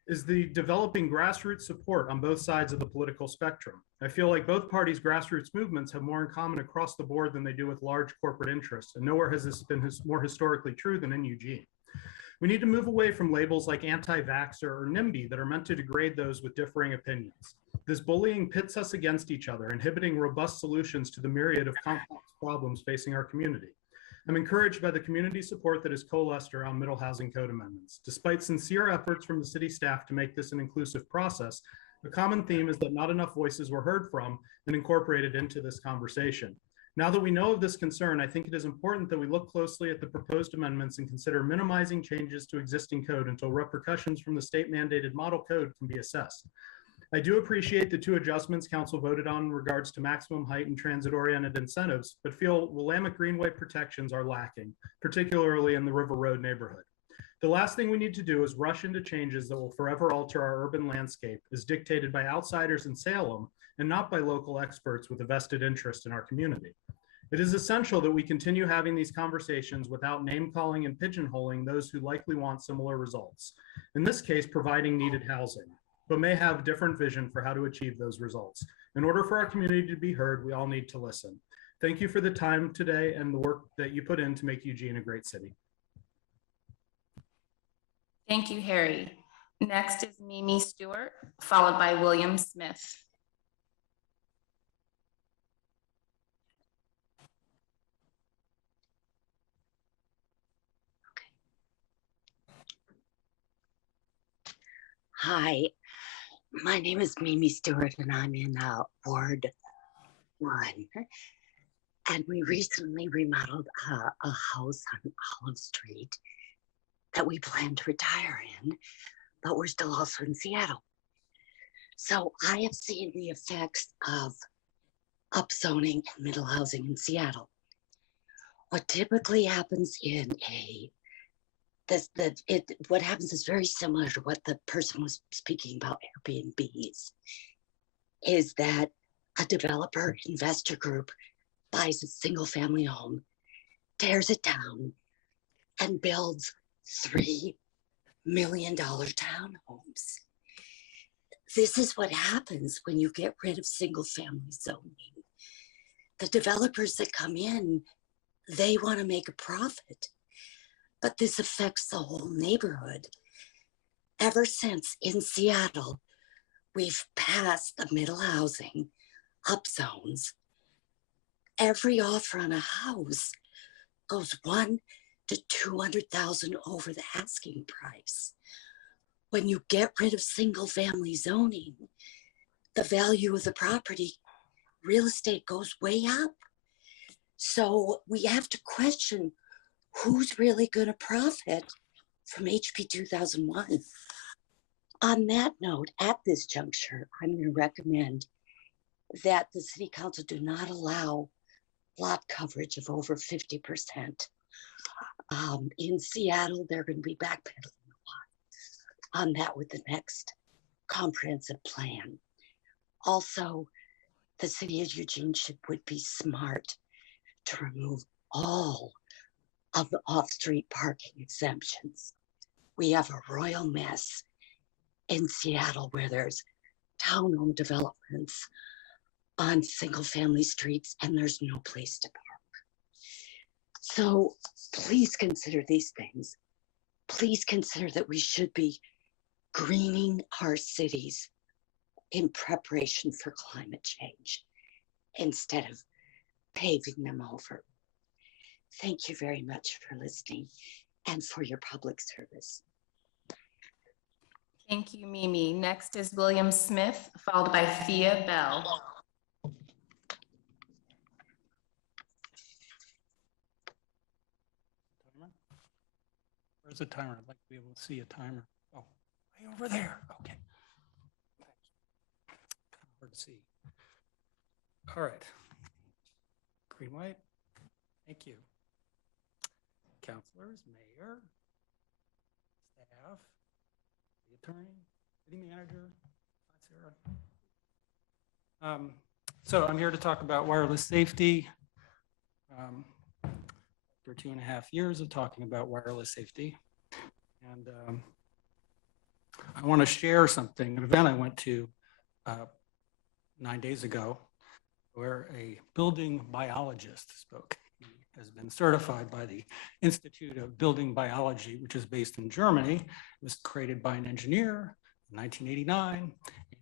is the developing grassroots support on both sides of the political spectrum. I feel like both parties' grassroots movements have more in common across the board than they do with large corporate interests, and nowhere has this been more historically true than in Eugene. We need to move away from labels like anti-vaxxer or NIMBY that are meant to degrade those with differing opinions. This bullying pits us against each other, inhibiting robust solutions to the myriad of complex problems facing our community. I'm encouraged by the community support that has coalesced around middle housing code amendments. Despite sincere efforts from the city staff to make this an inclusive process, the common theme is that not enough voices were heard from and incorporated into this conversation. Now that we know of this concern, I think it is important that we look closely at the proposed amendments and consider minimizing changes to existing code until repercussions from the state mandated model code can be assessed. I do appreciate the 2 adjustments council voted on in regards to maximum height and transit-oriented incentives, but feel Willamette Greenway protections are lacking, particularly in the River Road neighborhood. The last thing we need to do is rush into changes that will forever alter our urban landscape as dictated by outsiders in Salem and not by local experts with a vested interest in our community. It is essential that we continue having these conversations without name-calling and pigeonholing those who likely want similar results. In this case, providing needed housing, but may have different vision for how to achieve those results. In order for our community to be heard, we all need to listen. Thank you for the time today and the work that you put in to make Eugene a great city. Thank you, Harry. Next is Mimi Stewart, followed by William Smith. Hi, my name is Mimi Stewart and I'm in Ward 1. And we recently remodeled a house on Olive Street that we plan to retire in, but we're still also in Seattle. So I have seen the effects of upzoning and middle housing in Seattle. What typically happens in what happens is very similar to what the person was speaking about Airbnbs, is that a developer investor group buys a single family home, tears it down, and builds $3 million townhomes. This is what happens when you get rid of single family zoning. The developers that come in, they want to make a profit. But this affects the whole neighborhood. Ever since in Seattle, we've passed the middle housing up zones. Every offer on a house goes $100,000 to $200,000 over the asking price. When you get rid of single family zoning, the value of the property, real estate goes way up. So we have to question who's really going to profit from HB 2001? On that note, at this juncture, I'm going to recommend that the City Council do not allow lot coverage of over 50%. In Seattle, they're going to be backpedaling a lot on that with the next comprehensive plan. Also, the City of Eugene would be smart to remove all of the off-street parking exemptions. We have a royal mess in Seattle where there's townhome developments on single-family streets and there's no place to park. So please consider these things. Please consider that we should be greening our cities in preparation for climate change instead of paving them over. Thank you very much for listening and for your public service. Thank you, Mimi. Next is William Smith, followed by Thea Bell. Where's the timer? I'd like to be able to see a timer. Oh, way over there. Okay. hard to see. All right. Green light. Thank you. Councilors, mayor, staff, the attorney, city manager, Sarah. So I'm here to talk about wireless safety. After 2.5 years of talking about wireless safety. And I want to share something, an event I went to 9 days ago, where a building biologist spoke. He has been certified by the Institute of Building Biology, which is based in Germany. It was created by an engineer in 1989,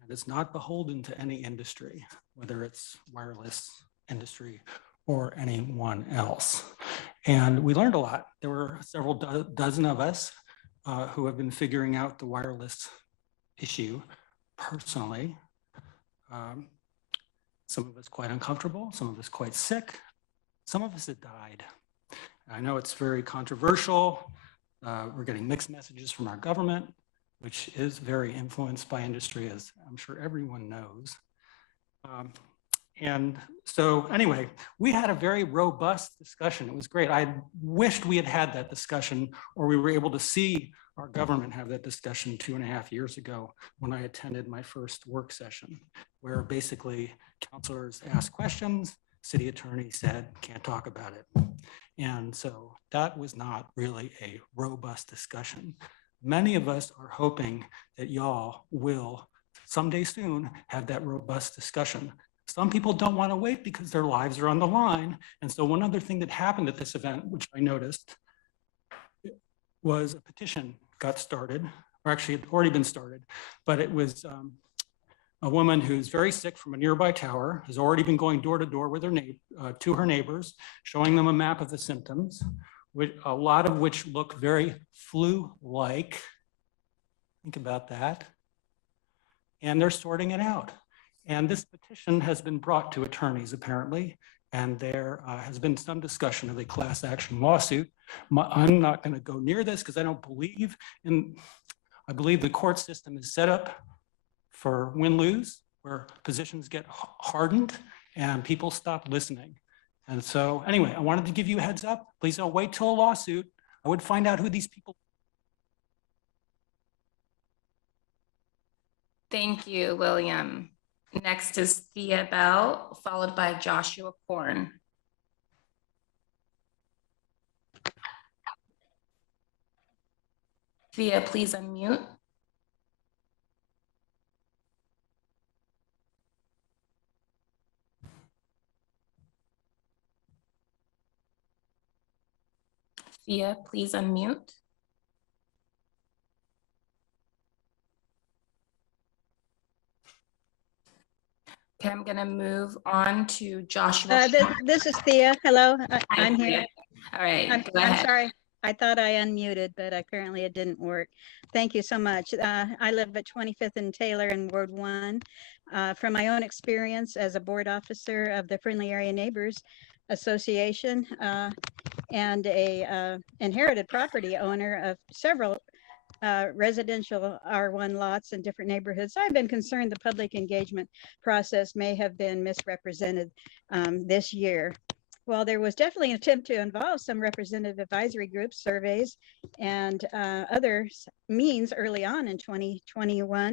and it's not beholden to any industry, whether it's wireless industry or anyone else. And we learned a lot. There were several dozen of us who have been figuring out the wireless issue personally. Some of us quite uncomfortable, some of us quite sick, some of us had died. I know it's very controversial. We're getting mixed messages from our government, which is very influenced by industry, as I'm sure everyone knows. And so anyway, we had a very robust discussion. It was great. I wished we had had that discussion, or we were able to see our government have that discussion 2.5 years ago when I attended my first work session, where basically counselors asked questions, city attorney said, can't talk about it. And so that was not really a robust discussion. Many of us are hoping that y'all will someday soon have that robust discussion. Some people don't want to wait because their lives are on the line. And so one other thing that happened at this event, which I noticed, was a petition got started, or actually it had already been started, but it was a woman who's very sick from a nearby tower, has already been going door to door with her to her neighbors, showing them a map of the symptoms, a lot of which look very flu-like. Think about that. And they're sorting it out. And this petition has been brought to attorneys, apparently, and there has been some discussion of a class action lawsuit. I'm not going to go near this because I don't believe I believe the court system is set up for win-lose, where positions get hardened and people stop listening. And so anyway, I wanted to give you a heads up. Please don't wait till a lawsuit. I would find out who these people are. Thank you, William. Next is Thea Bell, followed by Joshua Korn. Thea, please unmute. Thea, please unmute. Okay, I'm going to move on to Joshua. This is Thea. Hello, I'm Thea. here. All right, go I'm ahead. sorry. I thought I unmuted, but apparently it didn't work. Thank you so much. I live at 25th and Taylor in Ward 1. From my own experience as a board officer of the Friendly Area Neighbors Association and a inherited property owner of several residential R1 lots in different neighborhoods, I've been concerned the public engagement process may have been misrepresented this year. While there was definitely an attempt to involve some representative advisory groups, surveys, and other means early on in 2021,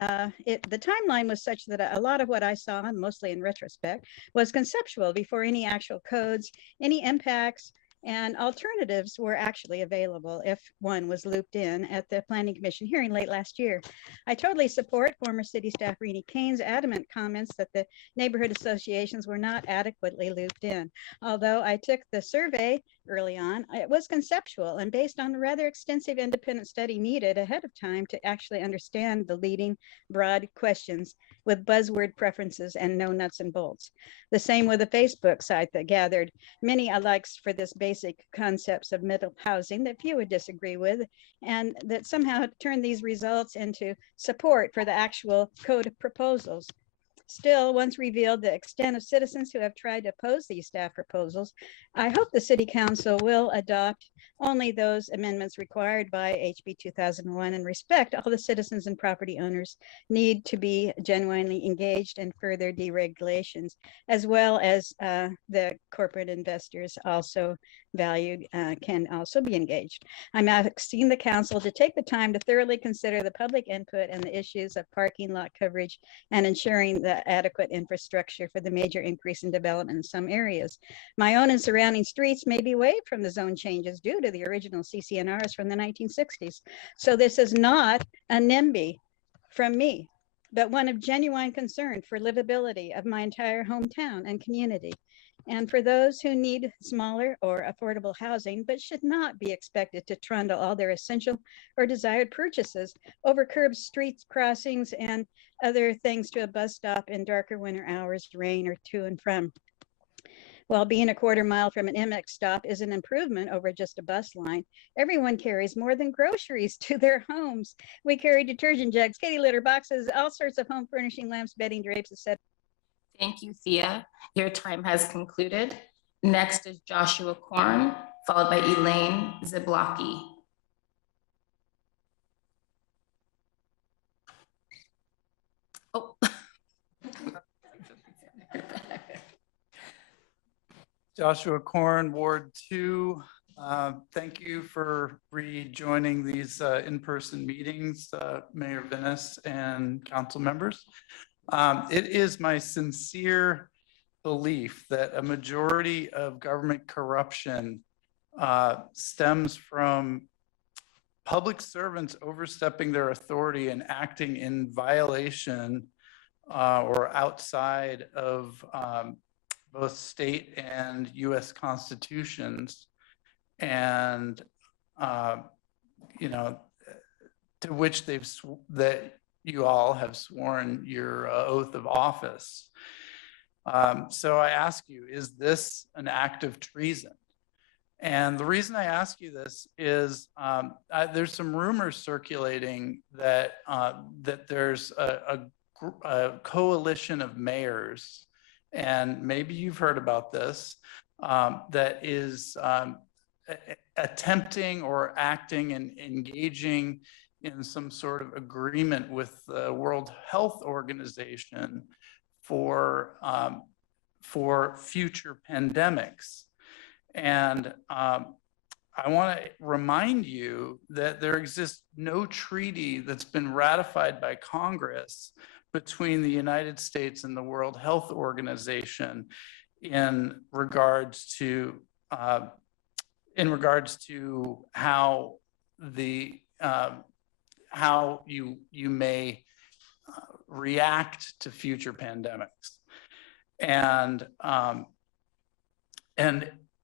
the timeline was such that a lot of what I saw, mostly in retrospect, was conceptual before any actual codes, any impacts, and alternatives were actually available if one was looped in at the Planning Commission hearing late last year. I totally support former city staff Renee Kane's adamant comments that the neighborhood associations were not adequately looped in. Although I took the survey early on, it was conceptual and based on a rather extensive independent study needed ahead of time to actually understand the leading broad questions with buzzword preferences and no nuts and bolts. The same with the Facebook site that gathered many likes for this basic concepts of middle housing that few would disagree with, and that somehow turned these results into support for the actual code proposals. Still, once revealed the extent of citizens who have tried to oppose these staff proposals, I hope the City Council will adopt only those amendments required by HB 2001 and respect all the citizens and property owners need to be genuinely engaged in further deregulations, as well as the corporate investors also valued can also be engaged. I'm asking the council to take the time to thoroughly consider the public input and the issues of parking lot coverage and ensuring the adequate infrastructure for the major increase in development in some areas. My own and surrounding streets may be waived from the zone changes due to the original CCNRs from the 1960s. So this is not a NIMBY from me, but one of genuine concern for livability of my entire hometown and community. And for those who need smaller or affordable housing, but should not be expected to trundle all their essential or desired purchases over curbs, streets, crossings, and other things to a bus stop in darker winter hours, rain, or to and from. While being a quarter mile from an MX stop is an improvement over just a bus line, everyone carries more than groceries to their homes. We carry detergent jugs, kitty litter boxes, all sorts of home furnishing, lamps, bedding, drapes, etc. Thank you, Thea. Your time has concluded. Next is Joshua Korn, followed by Elaine Zablocki. Oh. Joshua Korn, Ward 2. Thank you for rejoining these in-person meetings, Mayor Venus and council members. It is my sincere belief that a majority of government corruption stems from public servants overstepping their authority and acting in violation or outside of both state and U.S. constitutions, and you know, to which that you all have sworn your oath of office. So I ask you, is this an act of treason? And the reason I ask you this is there's some rumors circulating that that there's a coalition of mayors, and maybe you've heard about this, that is attempting or acting and engaging in some sort of agreement with the World Health Organization for future pandemics. And I want to remind you that there exists no treaty that's been ratified by Congress between the United States and the World Health Organization in regards to how the how you may react to future pandemics. And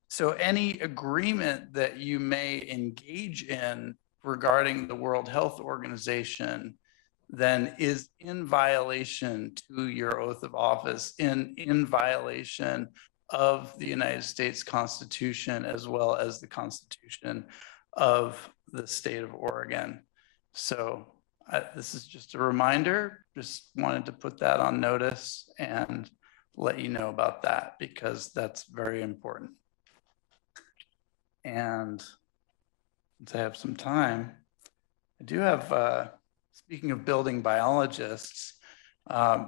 so any agreement that you may engage in regarding the World Health Organization then is in violation to your oath of office, in violation of the United States Constitution, as well as the Constitution of the state of Oregon. So this is just a reminder, just wanted to put that on notice and let you know about that, because that's very important. And since I have some time, I do have, speaking of building biologists, I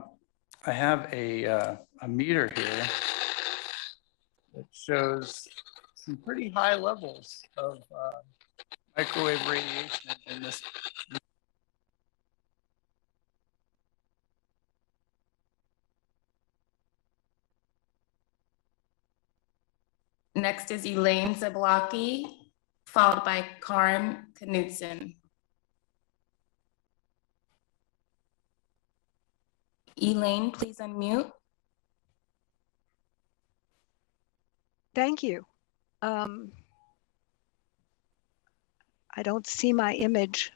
have a meter here that shows some pretty high levels of microwave radiation in this. Next is Elaine Zablocki, followed by Karin Knudsen. Elaine, please unmute. Thank you. I don't see my image.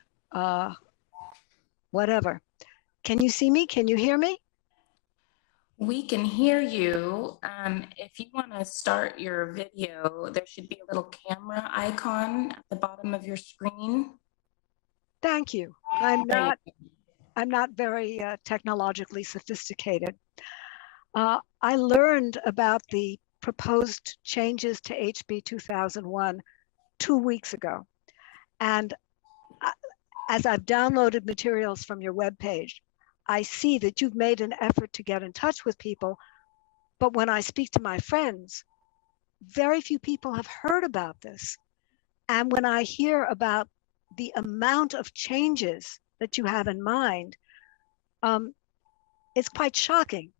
Whatever. Can you see me? Can you hear me? We can hear you. If you want to start your video, there should be a little camera icon at the bottom of your screen. Thank you. I'm not I'm not very technologically sophisticated. I learned about the proposed changes to HB 2001 2 weeks ago. And as I've downloaded materials from your webpage, I see that you've made an effort to get in touch with people. But when I speak to my friends, very few people have heard about this. And when I hear about the amount of changes that you have in mind, it's quite shocking.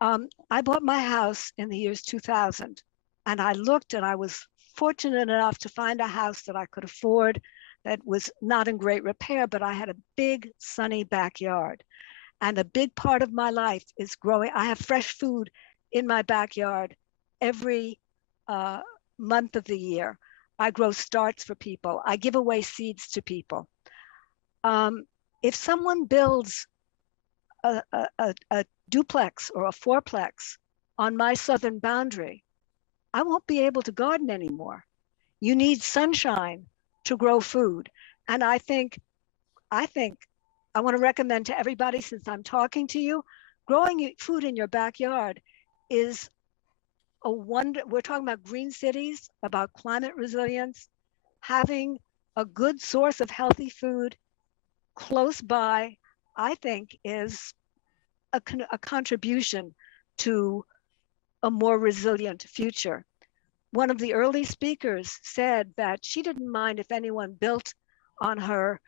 I bought my house in the years 2000, and I looked, and I was fortunate enough to find a house that I could afford that was not in great repair, but I had a big sunny backyard. And a big part of my life is growing. I have fresh food in my backyard every month of the year. I grow starts for people. I give away seeds to people. If someone builds a duplex or a fourplex on my southern boundary, I won't be able to garden anymore. You need sunshine to grow food. And I want to recommend to everybody, since I'm talking to you, growing food in your backyard is a wonder. We're talking about green cities, about climate resilience. Having a good source of healthy food close by, I think, is a contribution to a more resilient future. One of the early speakers said that she didn't mind if anyone built on her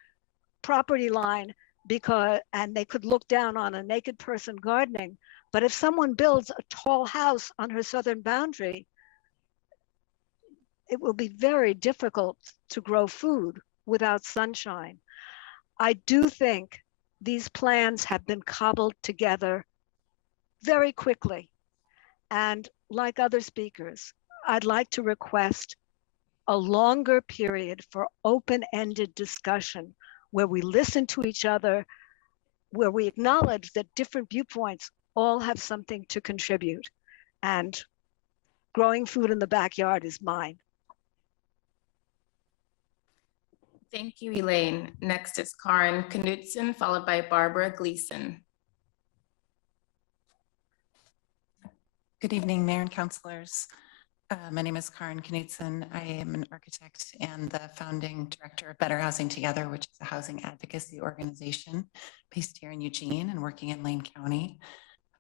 property line and they could look down on a naked person gardening. But if someone builds a tall house on her southern boundary, it will be very difficult to grow food without sunshine. I do think these plans have been cobbled together very quickly. And like other speakers, I'd like to request a longer period for open-ended discussion where we listen to each other, where we acknowledge that different viewpoints all have something to contribute. And growing food in the backyard is mine. Thank you, Elaine. Next is Karen Knudsen, followed by Barbara Gleason. Good evening, Mayor and Councilors. My name is Karen Knudsen. I am an architect and the founding director of Better Housing Together, which is a housing advocacy organization based here in Eugene and working in Lane County.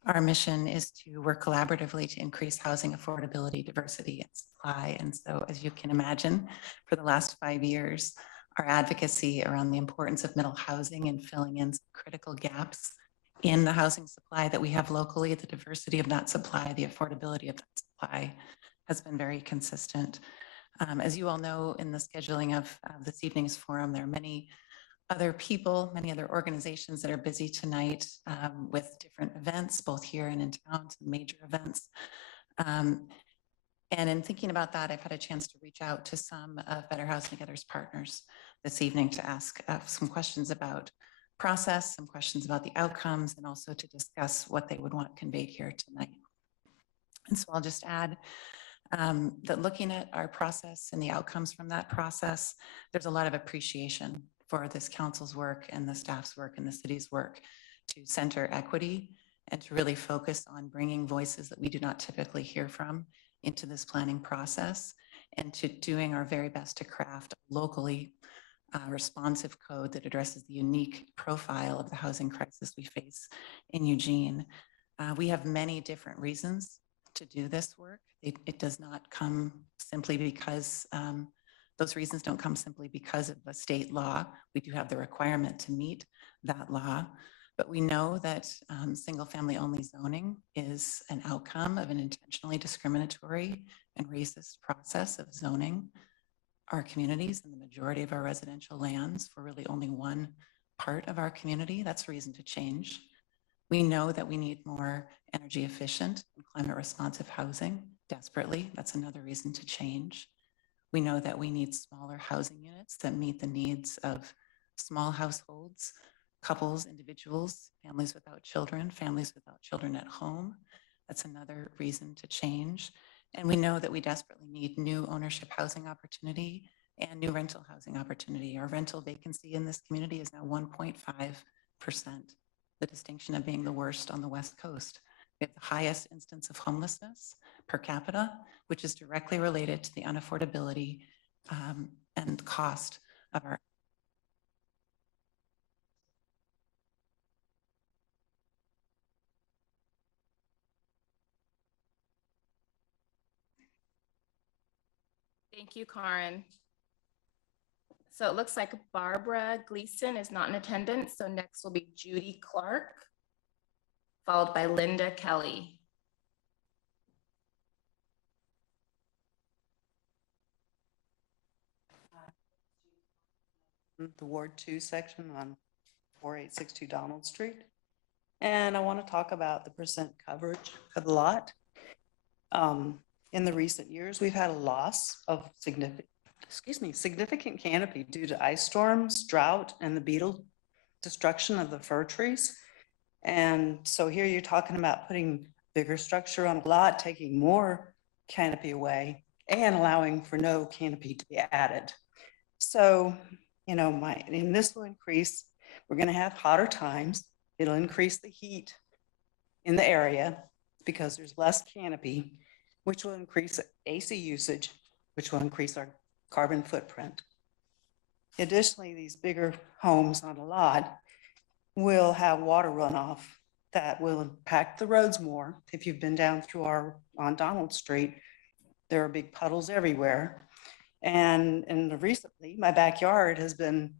Our mission is to work collaboratively to increase housing affordability, diversity, and supply. And so, as you can imagine, for the last 5 years, our advocacy around the importance of middle housing and filling in some critical gaps in the housing supply that we have locally, the diversity of that supply, the affordability of that supply, has been very consistent. As you all know, in the scheduling of this evening's forum, there are many other people, many other organizations that are busy tonight with different events, both here and in town, some major events. And in thinking about that, I've had a chance to reach out to some of Better Housing Together's partners this evening to ask some questions about process, some questions about the outcomes, and also to discuss what they would want conveyed here tonight. And so I'll just add that looking at our process and the outcomes from that process, there's a lot of appreciation for this council's work and the staff's work and the city's work to center equity and to really focus on bringing voices that we do not typically hear from into this planning process, and to doing our very best to craft locally responsive code that addresses the unique profile of the housing crisis we face in Eugene. We have many different reasons to do this work. It does not come simply because, those reasons don't come simply because of a state law. We do have the requirement to meet that law, but we know that single family only zoning is an outcome of an intentionally discriminatory and racist process of zoning our communities and the majority of our residential lands for really only one part of our community. That's a reason to change. We know that we need more energy efficient and climate responsive housing desperately. That's another reason to change. We know that we need smaller housing units that meet the needs of small households, couples, individuals, families without children at home. That's another reason to change. And we know that we desperately need new ownership housing opportunity and new rental housing opportunity. Our rental vacancy in this community is now 1.5 the distinction of being the worst on the West Coast. We have the highest instance of homelessness per capita, which is directly related to the unaffordability and cost of our. Thank you, Karen. So it looks like Barbara Gleason is not in attendance. So next will be Judy Clark, followed by Linda Kelly. The Ward 2 section on 4862 Donald Street. And I want to talk about the percent coverage of the lot. In the recent years, we've had a loss of significant canopy due to ice storms, drought, and the beetle destruction of the fir trees. And so here you're talking about putting bigger structure on a lot, taking more canopy away, and allowing for no canopy to be added. So, you know, and this will increase, we're going to have hotter times. It'll increase the heat in the area because there's less canopy, which will increase AC usage, which will increase our carbon footprint. Additionally, these bigger homes on a lot will have water runoff that will impact the roads more. If you've been down through on Donald Street, there are big puddles everywhere. And recently, my backyard has been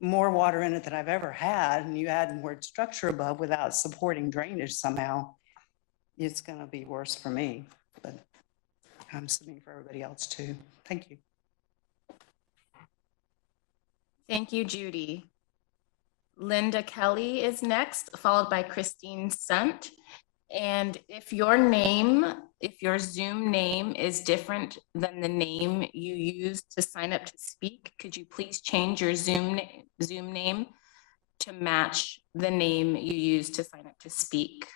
more water in it than I've ever had. And you add more structure above without supporting drainage somehow, it's going to be worse for me. But I'm assuming for everybody else too. Thank you. Thank you, Judy. Linda Kelly is next, followed by Christine Sant. And if your Zoom name is different than the name you use to sign up to speak, could you please change your Zoom name to match the name you use to sign up to speak?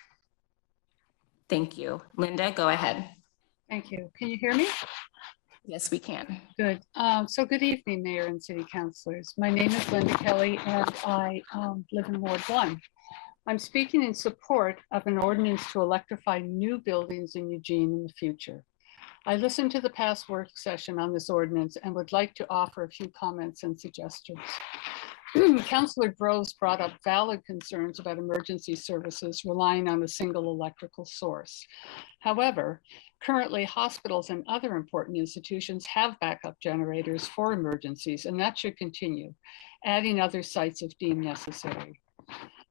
Thank you. Linda, go ahead. Thank you. Can you hear me? Yes, we can. Good. So good evening, Mayor and City Councilors. My name is Linda Kelly and I live in Ward 1. I'm speaking in support of an ordinance to electrify new buildings in Eugene in the future. I listened to the past work session on this ordinance and would like to offer a few comments and suggestions. Councilor Groves brought up valid concerns about emergency services relying on a single electrical source. However, currently hospitals and other important institutions have backup generators for emergencies, and that should continue, adding other sites if deemed necessary.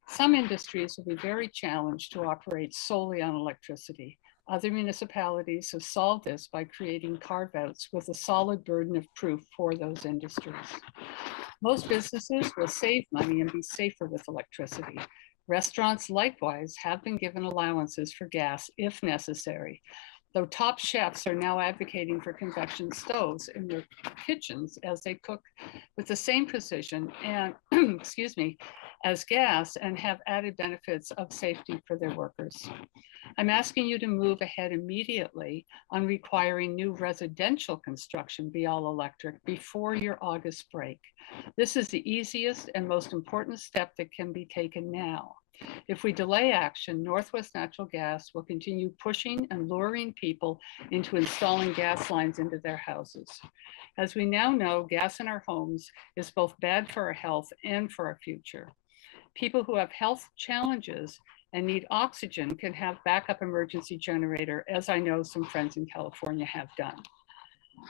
Some industries will be very challenged to operate solely on electricity. Other municipalities have solved this by creating carve-outs with a solid burden of proof for those industries. Most businesses will save money and be safer with electricity. Restaurants likewise have been given allowances for gas if necessary, though top chefs are now advocating for convection stoves in their kitchens as they cook with the same precision and, excuse me, as gas and have added benefits of safety for their workers. I'm asking you to move ahead immediately on requiring new residential construction be all electric before your August break. This is the easiest and most important step that can be taken now. If we delay action, Northwest Natural Gas will continue pushing and luring people into installing gas lines into their houses. As we now know, gas in our homes is both bad for our health and for our future. People who have health challenges and need oxygen can have backup emergency generator, as I know some friends in California have done.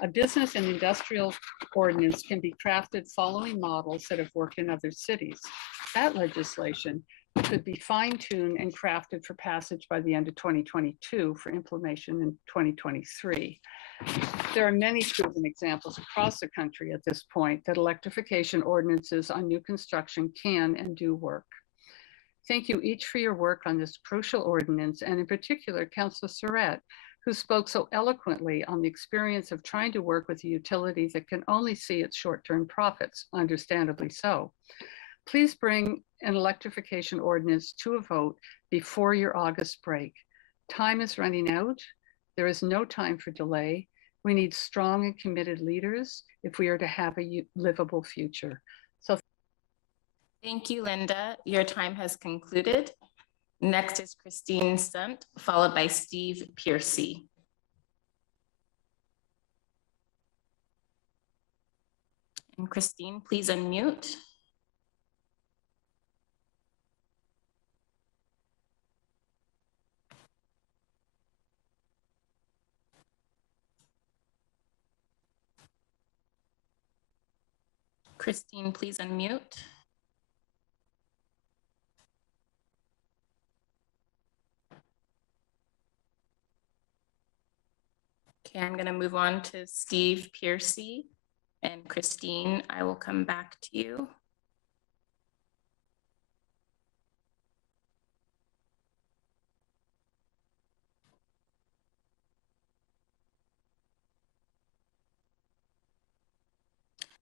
A business and industrial ordinance can be crafted following models that have worked in other cities. That legislation could be fine-tuned and crafted for passage by the end of 2022 for implementation in 2023. There are many proven examples across the country at this point that electrification ordinances on new construction can and do work. Thank you each for your work on this crucial ordinance, and in particular, Councilor Surratt, who spoke so eloquently on the experience of trying to work with a utility that can only see its short-term profits, understandably so. Please bring an electrification ordinance to a vote before your August break. Time is running out. There is no time for delay. We need strong and committed leaders if we are to have a livable future. So Thank you, Linda. Your time has concluded. Next is Christine Stunt, followed by Steve Piercy. And Christine, please unmute. Christine, please unmute. Okay, I'm going to move on to Steve Piercy. And Christine, I will come back to you.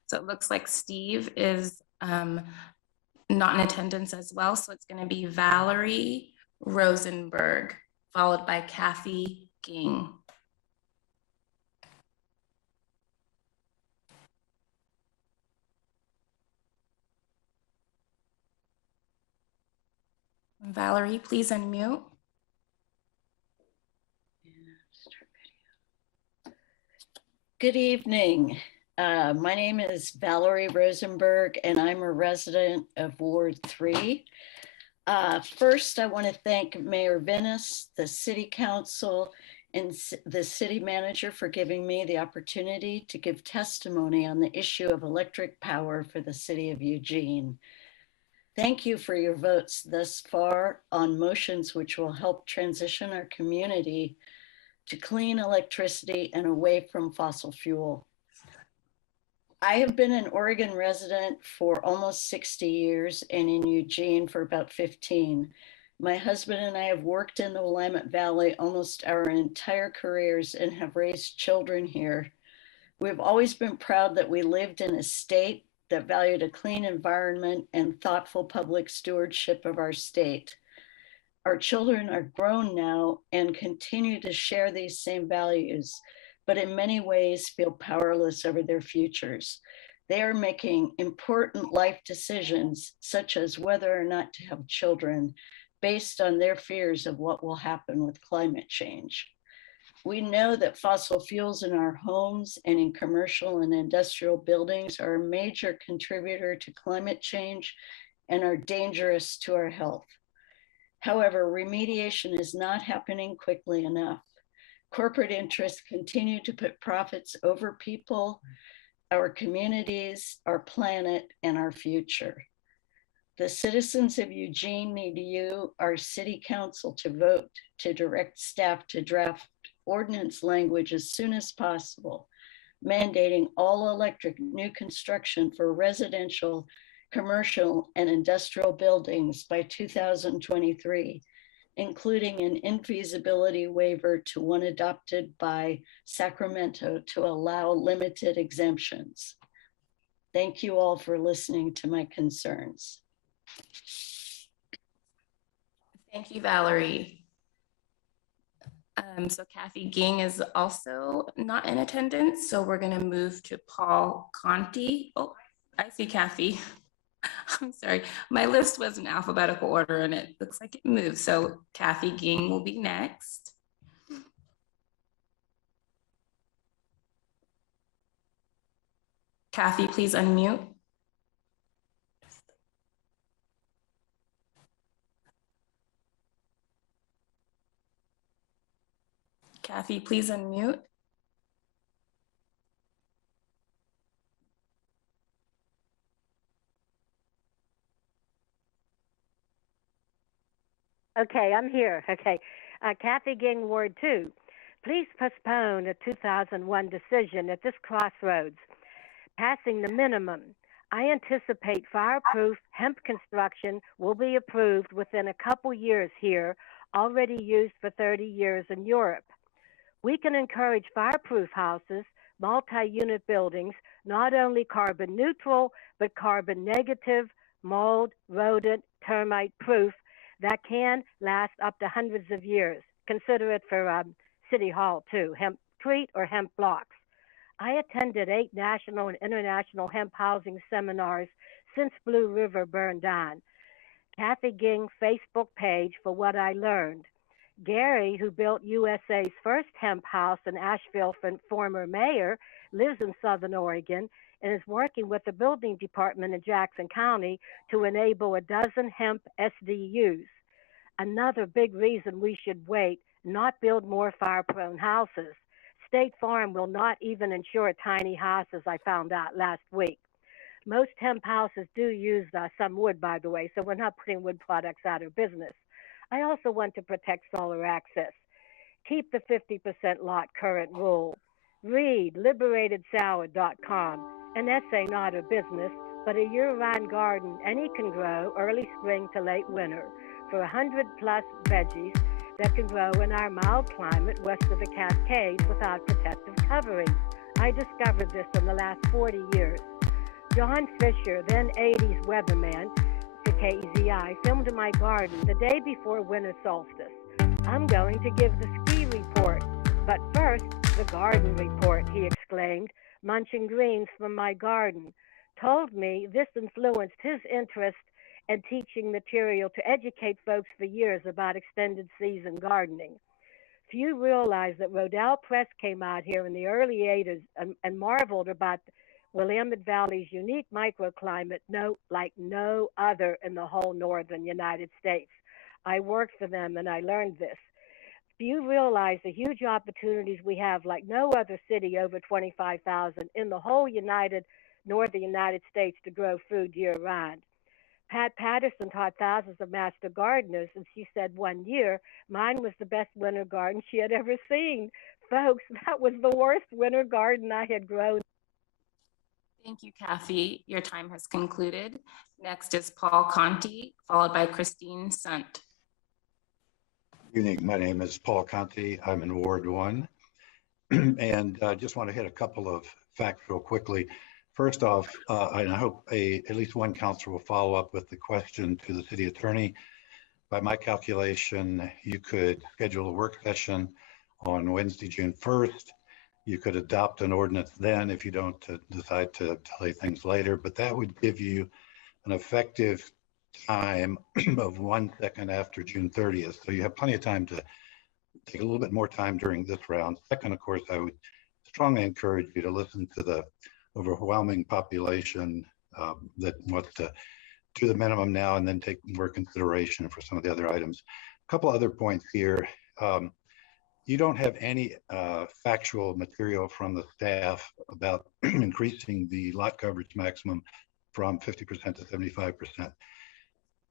So it looks like Steve is not in attendance as well. So it's going to be Valerie Rosenberg, followed by Kathy Ging. Valerie, please unmute. Good evening. My name is Valerie Rosenberg, and I'm a resident of Ward 3. First, I want to thank Mayor Venice, the City Council, and the City Manager for giving me the opportunity to give testimony on the issue of electric power for the City of Eugene. Thank you for your votes thus far on motions which will help transition our community to clean electricity and away from fossil fuel. I have been an Oregon resident for almost 60 years and in Eugene for about 15. My husband and I have worked in the Willamette Valley almost our entire careers and have raised children here. We've always been proud that we lived in a state that valued a clean environment and thoughtful public stewardship of our state. Our children are grown now and continue to share these same values, but in many ways feel powerless over their futures. They are making important life decisions, such as whether or not to have children, based on their fears of what will happen with climate change. We know that fossil fuels in our homes and in commercial and industrial buildings are a major contributor to climate change and are dangerous to our health. However, remediation is not happening quickly enough. Corporate interests continue to put profits over people, our communities, our planet, and our future. The citizens of Eugene need you, our City Council, to vote to direct staff to draft ordinance language as soon as possible, mandating all electric new construction for residential, commercial, and industrial buildings by 2023, including an infeasibility waiver to one adopted by Sacramento to allow limited exemptions. Thank you all for listening to my concerns. Thank you, Valerie. So Kathy Ging is also not in attendance, so we're going to move to Paul Conti. Oh, I see Kathy. I'm sorry, my list was in alphabetical order and it looks like it moved. So Kathy Ging will be next. Kathy, please unmute. Kathy, please unmute. Okay, I'm here. Okay. Kathy Ging, Ward 2. Please postpone a 2001 decision at this crossroads, passing the minimum. I anticipate fireproof hemp construction will be approved within a couple years here, already used for 30 years in Europe. We can encourage fireproof houses, multi-unit buildings, not only carbon neutral, but carbon negative, mold, rodent, termite proof, that can last up to hundreds of years. Consider it for City Hall too, hempcrete or hemp blocks. I attended 8 national and international hemp housing seminars since Blue River burned down. Kathy Ging Facebook page for what I learned. Gary, who built USA's first hemp house in Asheville, former mayor, lives in Southern Oregon and is working with the building department in Jackson County to enable a dozen hemp SDUs. Another big reason we should wait, not build more fire-prone houses. State Farm will not even insure tiny houses, I found out last week. Most hemp houses do use some wood, by the way, so we're not putting wood products out of business. I also want to protect solar access. Keep the 50% lot current rule. Read liberatedsour.com, an essay not a business, but a year-round garden any can grow early spring to late winter for 100 plus veggies that can grow in our mild climate west of the Cascades without protective coverings. I discovered this in the last 40 years. John Fisher, then 80s weatherman for KEZI, filmed my garden the day before winter solstice. I'm going to give the ski report, but first, the garden report, he exclaimed, munching greens from my garden. Told me this influenced his interest and teaching material to educate folks for years about extended season gardening. Few realize that Rodale Press came out here in the early 80s and marveled about Willamette Valley's unique microclimate like no other in the whole northern United States. I worked for them and I learned this. Few realize the huge opportunities we have like no other city over 25,000 in the whole northern United States to grow food year-round. Pat Patterson taught thousands of master gardeners, and she said one year, mine was the best winter garden she had ever seen. Folks, that was the worst winter garden I had grown. Thank you, Kathy. Your time has concluded. Next is Paul Conti, followed by Christine Sant. Good evening. My name is Paul Conti. I'm in Ward 1. And I just want to hit a couple of facts real quickly. First off, and I hope at least one counselor will follow up with the question to the city attorney. By my calculation, you could schedule a work session on Wednesday, June 1st. You could adopt an ordinance then if you don't decide to delay things later, but that would give you an effective time of 1 second after June 30th. So you have plenty of time to take a little bit more time during this round. Second, of course, I would strongly encourage you to listen to the overwhelming population that wants to do the minimum now and then take more consideration for some of the other items. A couple other points here. You don't have any factual material from the staff about increasing the lot coverage maximum from 50% to 75%.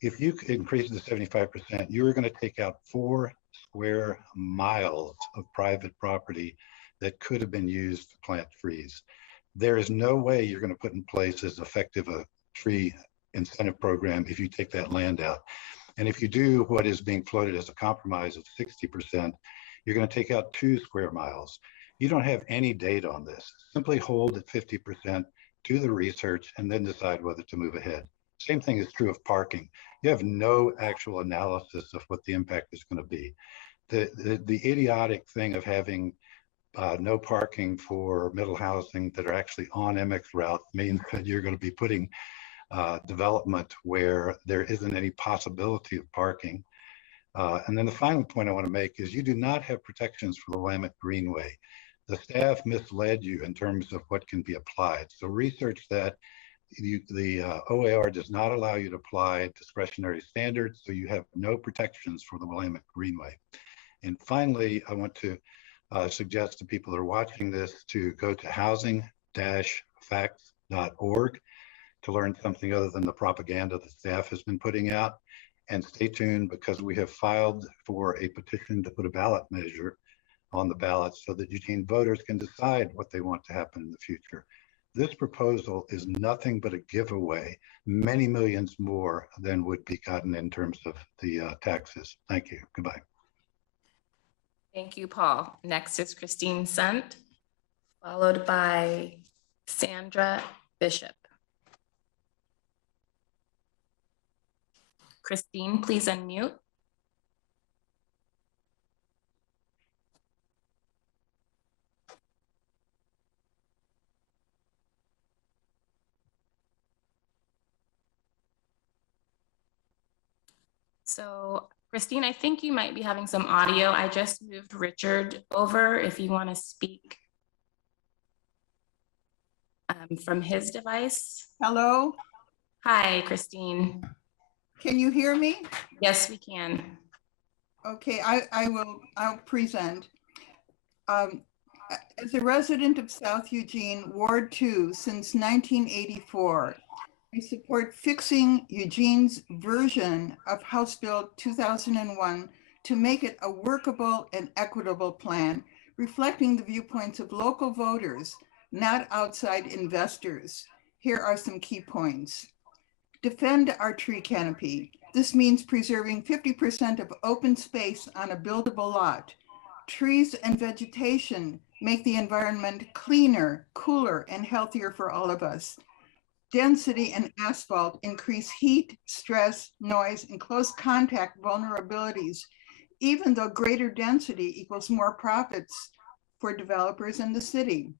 If you increase it to 75%, you're going to take out 4 square miles of private property that could have been used to plant trees. There is no way you're going to put in place as effective a tree incentive program if you take that land out. And if you do what is being floated as a compromise of 60%, you're going to take out 2 square miles. You don't have any data on this. Simply hold at 50%, do the research, and then decide whether to move ahead. Same thing is true of parking. You have no actual analysis of what the impact is going to be. The idiotic thing of having no parking for middle housing that are actually on MX route means that you're going to be putting development where there isn't any possibility of parking. And then the final point I want to make is you do not have protections for the Willamette Greenway. The staff misled you in terms of what can be applied. So research that. The OAR does not allow you to apply discretionary standards, so you have no protections for the Willamette Greenway. And finally, I want to suggest to people that are watching this to go to housing-facts.org to learn something other than the propaganda the staff has been putting out. And stay tuned because we have filed for a petition to put a ballot measure on the ballot so that Eugene voters can decide what they want to happen in the future. This proposal is nothing but a giveaway, many millions more than would be gotten in terms of the taxes. Thank you. Goodbye. Thank you, Paul. Next is Christine Sant, followed by Sandra Bishop. Christine, please unmute. So Christine, I think you might be having some audio. I just moved Richard over if you want to speak from his device. Hello? Hi, Christine. Can you hear me? Yes, we can. Okay, I'll present. As a resident of South Eugene, Ward 2 since 1984, I support fixing Eugene's version of House Bill 2001 to make it a workable and equitable plan, reflecting the viewpoints of local voters, not outside investors. Here are some key points. Defend our tree canopy. This means preserving 50% of open space on a buildable lot. Trees and vegetation make the environment cleaner, cooler, and healthier for all of us. Density and asphalt increase heat, stress, noise, and close contact vulnerabilities, even though greater density equals more profits for developers in the city.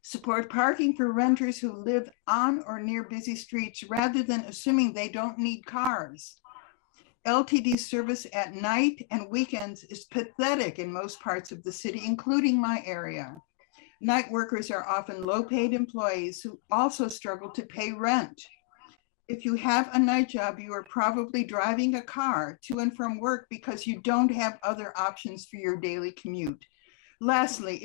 Support parking for renters who live on or near busy streets rather than assuming they don't need cars. LTD service at night and weekends is pathetic in most parts of the city, including my area. Night workers are often low-paid employees who also struggle to pay rent. If you have a night job, you are probably driving a car to and from work because you don't have other options for your daily commute. Lastly,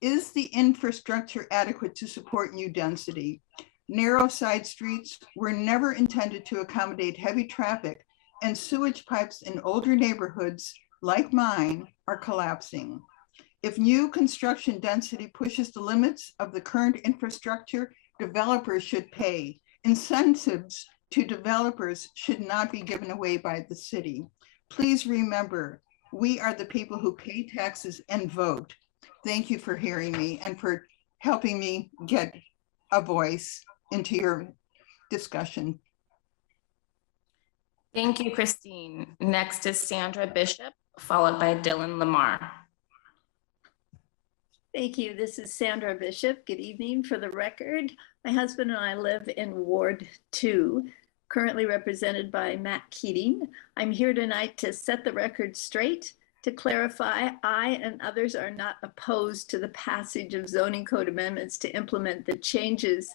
is the infrastructure adequate to support new density? Narrow side streets were never intended to accommodate heavy traffic, and sewage pipes in older neighborhoods like mine are collapsing. If new construction density pushes the limits of the current infrastructure, developers should pay. Incentives to developers should not be given away by the city. Please remember, we are the people who pay taxes and vote. Thank you for hearing me and for helping me get a voice into your discussion. Thank you, Christine. Next is Sandra Bishop, followed by Dylan Lamar. Thank you. This is Sandra Bishop. Good evening. For the record, my husband and I live in Ward 2, currently represented by Matt Keating. I'm here tonight to set the record straight. To clarify, I and others are not opposed to the passage of zoning code amendments to implement the changes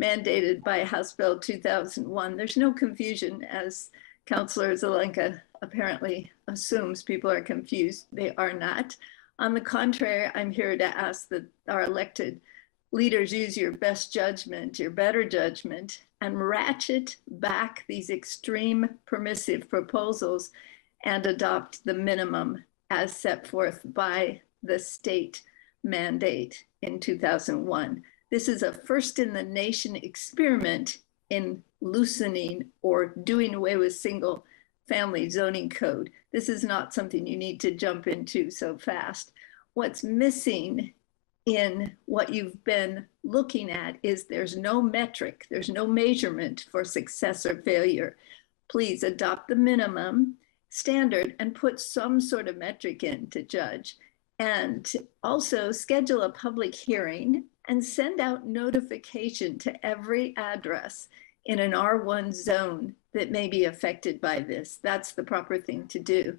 mandated by House Bill 2001. There's no confusion, as Councilor Zelenka apparently assumes people are confused. They are not. On the contrary, I'm here to ask that our elected leaders use your best judgment, your better judgment, and ratchet back these extreme permissive proposals and adopt the minimum as set forth by the state mandate in 2001. This is a first in the nation experiment in loosening or doing away with single family zoning code. This is not something you need to jump into so fast. What's missing in what you've been looking at is there's no metric, there's no measurement for success or failure. Please adopt the minimum standard and put some sort of metric in to judge. And also schedule a public hearing and send out notification to every address in an R1 zone that may be affected by this. That's the proper thing to do.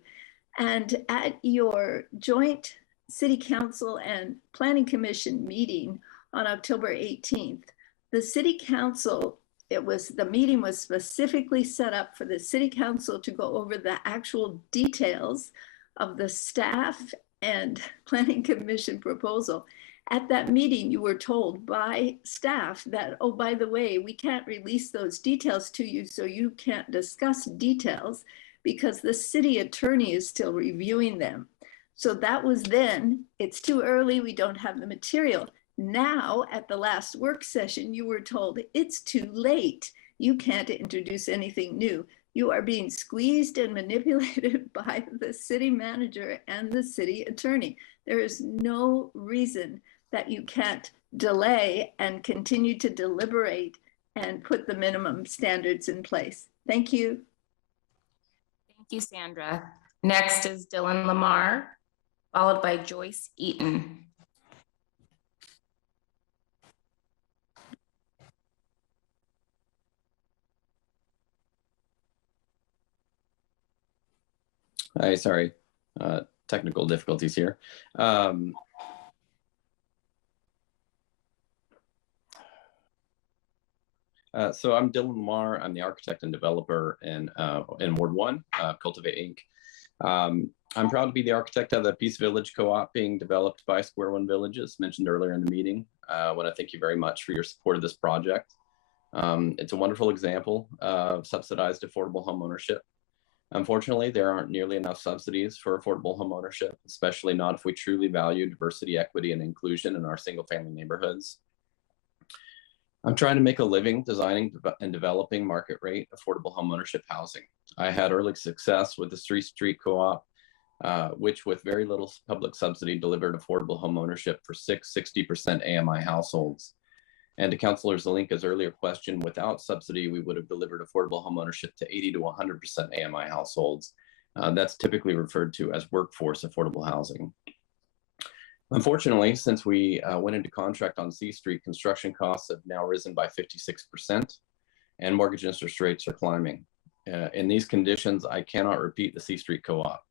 And at your joint City Council and Planning Commission meeting on October 18th, the City Council, the meeting was specifically set up for the City Council to go over the actual details of the staff and Planning Commission proposal. At that meeting, you were told by staff that, oh, by the way, we can't release those details to you, so you can't discuss details because the city attorney is still reviewing them. So that was then. It's too early, we don't have the material. Now, at the last work session, you were told it's too late. You can't introduce anything new. You are being squeezed and manipulated by the city manager and the city attorney. There is no reason that you can't delay and continue to deliberate and put the minimum standards in place. Thank you. Thank you, Sandra. Next is Dylan Lamar, followed by Joyce Eaton. Hi, sorry, technical difficulties here. So I'm Dylan Lamar. I'm the architect and developer in Ward 1, Cultivate Inc. I'm proud to be the architect of the Peace Village Co-op being developed by Square One Villages, mentioned earlier in the meeting. I want to thank you very much for your support of this project. It's a wonderful example of subsidized affordable homeownership. Unfortunately, there aren't nearly enough subsidies for affordable homeownership, especially not if we truly value diversity, equity, and inclusion in our single-family neighborhoods. I'm trying to make a living designing and developing market rate affordable homeownership housing. I had early success with the Street Co-op, which with very little public subsidy delivered affordable homeownership for 60% AMI households. And to Councilor Zelenka's earlier question, without subsidy, we would have delivered affordable homeownership to 80 to 100% AMI households. That's typically referred to as workforce affordable housing. Unfortunately, since we went into contract on C Street, construction costs have now risen by 56% and mortgage interest rates are climbing. In these conditions, I cannot repeat the C Street Co-op.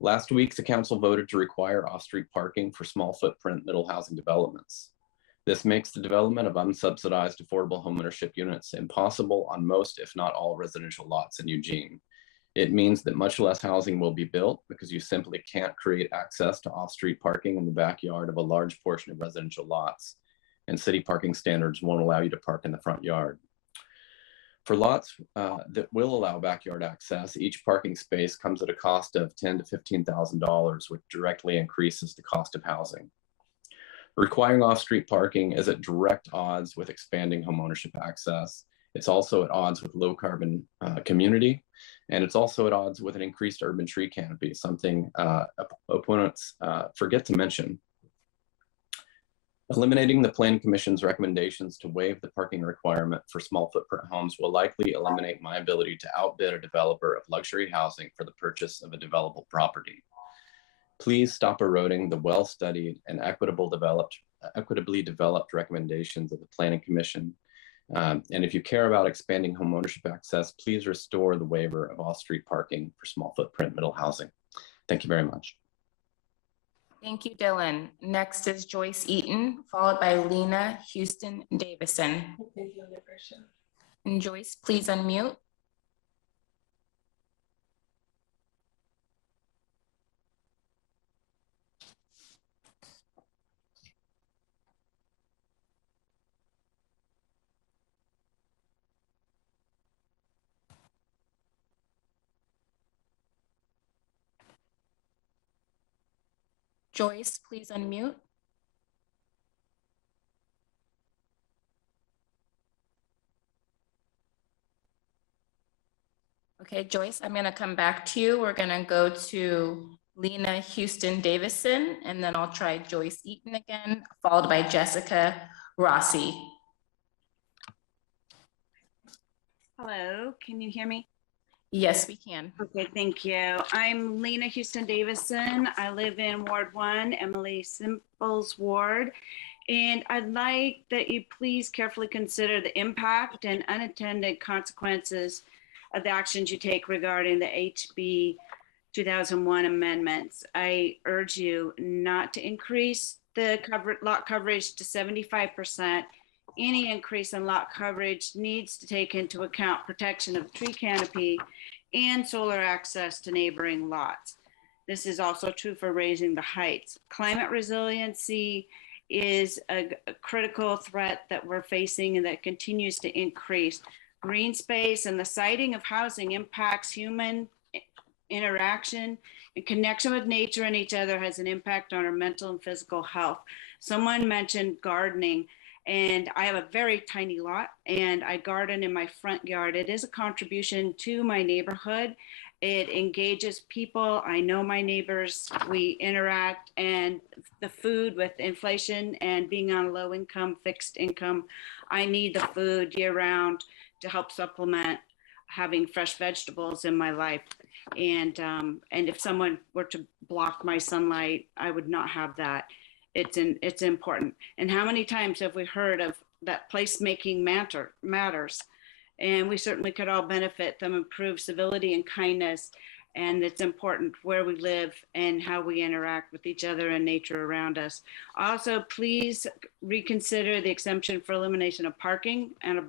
Last week, the council voted to require off-street parking for small footprint middle housing developments. This makes the development of unsubsidized affordable homeownership units impossible on most, if not all, residential lots in Eugene. It means that much less housing will be built because you simply can't create access to off-street parking in the backyard of a large portion of residential lots, and city parking standards won't allow you to park in the front yard. For lots that will allow backyard access, each parking space comes at a cost of $10,000 to $15,000, which directly increases the cost of housing. Requiring off-street parking is at direct odds with expanding homeownership access. It's also at odds with low carbon community, and it's also at odds with an increased urban tree canopy, something opponents forget to mention. Eliminating the Planning Commission's recommendations to waive the parking requirement for small footprint homes will likely eliminate my ability to outbid a developer of luxury housing for the purchase of a developable property. Please stop eroding the well-studied and equitably developed recommendations of the Planning Commission. And if you care about expanding homeownership access, please restore the waiver of off-street parking for small footprint middle housing. Thank you very much. Thank you, Dylan. Next is Joyce Eaton, followed by Lena Houston Davison. And Joyce, please unmute. Joyce, please unmute. Okay, Joyce, I'm going to come back to you. We're going to go to Lena Houston Davison, and then I'll try Joyce Eaton again, followed by Jessica Rossi. Hello, can you hear me? Yes, we can. Okay, thank you. I'm Lena Houston Davison. I live in Ward 1, Emily Simple's ward. And I'd like that you please carefully consider the impact and unintended consequences of the actions you take regarding the HB 2001 amendments. I urge you not to increase the lot coverage to 75%. Any increase in lot coverage needs to take into account protection of the tree canopy and solar access to neighboring lots. This is also true for raising the heights. Climate resiliency is a critical threat that we're facing and that continues to increase. Green space and the siting of housing impacts human interaction and connection with nature and each other has an impact on our mental and physical health. Someone mentioned gardening. And I have a very tiny lot and I garden in my front yard. It is a contribution to my neighborhood. It engages people. I know my neighbors, we interact, and the food with inflation and being on low income, fixed income, I need the food year round to help supplement having fresh vegetables in my life. And if someone were to block my sunlight, I would not have that. It's important. And how many times have we heard of that placemaking matters? And we certainly could all benefit from improved civility and kindness and it's important where we live and how we interact with each other and nature around us. Also, please reconsider the exemption for elimination of parking and a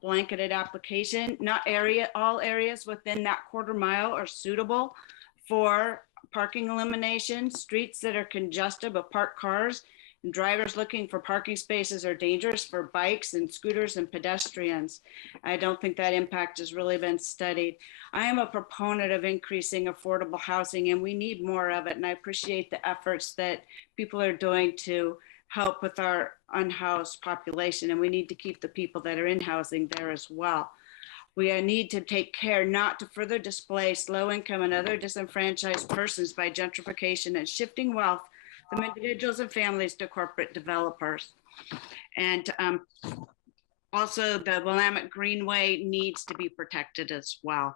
blanketed application. Not all areas within that quarter mile are suitable for parking elimination. Streets that are congested with parked cars and drivers looking for parking spaces are dangerous for bikes and scooters and pedestrians. I don't think that impact has really been studied. I am a proponent of increasing affordable housing, and we need more of it. And I appreciate the efforts that people are doing to help with our unhoused population. And we need to keep the people that are in housing there as well. We need to take care not to further displace low-income and other disenfranchised persons by gentrification and shifting wealth from individuals and families to corporate developers. And also the Willamette Greenway needs to be protected as well,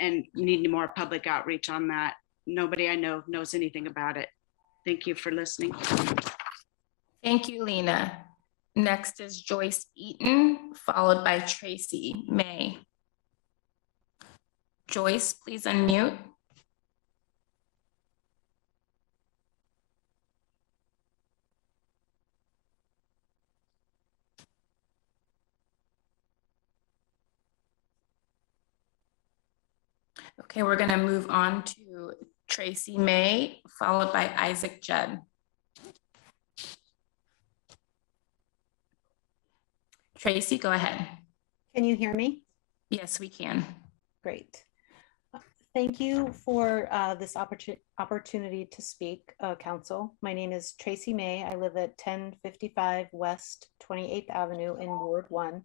and need more public outreach on that. Nobody I know knows anything about it. Thank you for listening. Thank you, Lena. Next is Joyce Eaton, followed by Tracy May. Joyce, please unmute. Okay, we're going to move on to Tracy May, followed by Isaac Judd. Tracy, go ahead. Can you hear me? Yes, we can. Great. Thank you for this opportunity to speak, Council. My name is Tracy May. I live at 1055 West 28th Avenue in Ward 1.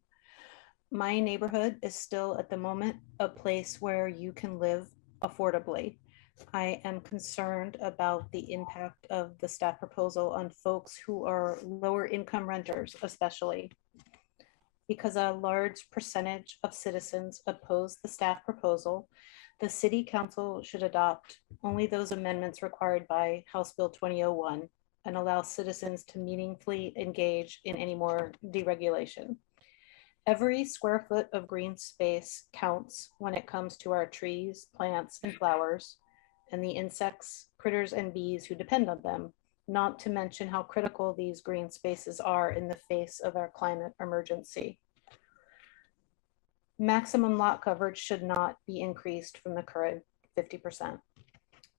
My neighborhood is still at the moment a place where you can live affordably. I am concerned about the impact of the staff proposal on folks who are lower income renters, especially. Because a large percentage of citizens oppose the staff proposal, the City Council should adopt only those amendments required by House Bill 2001 and allow citizens to meaningfully engage in any more deregulation. Every square foot of green space counts when it comes to our trees, plants, and flowers, and the insects, critters, and bees who depend on them, not to mention how critical these green spaces are in the face of our climate emergency. Maximum lot coverage should not be increased from the current 50%.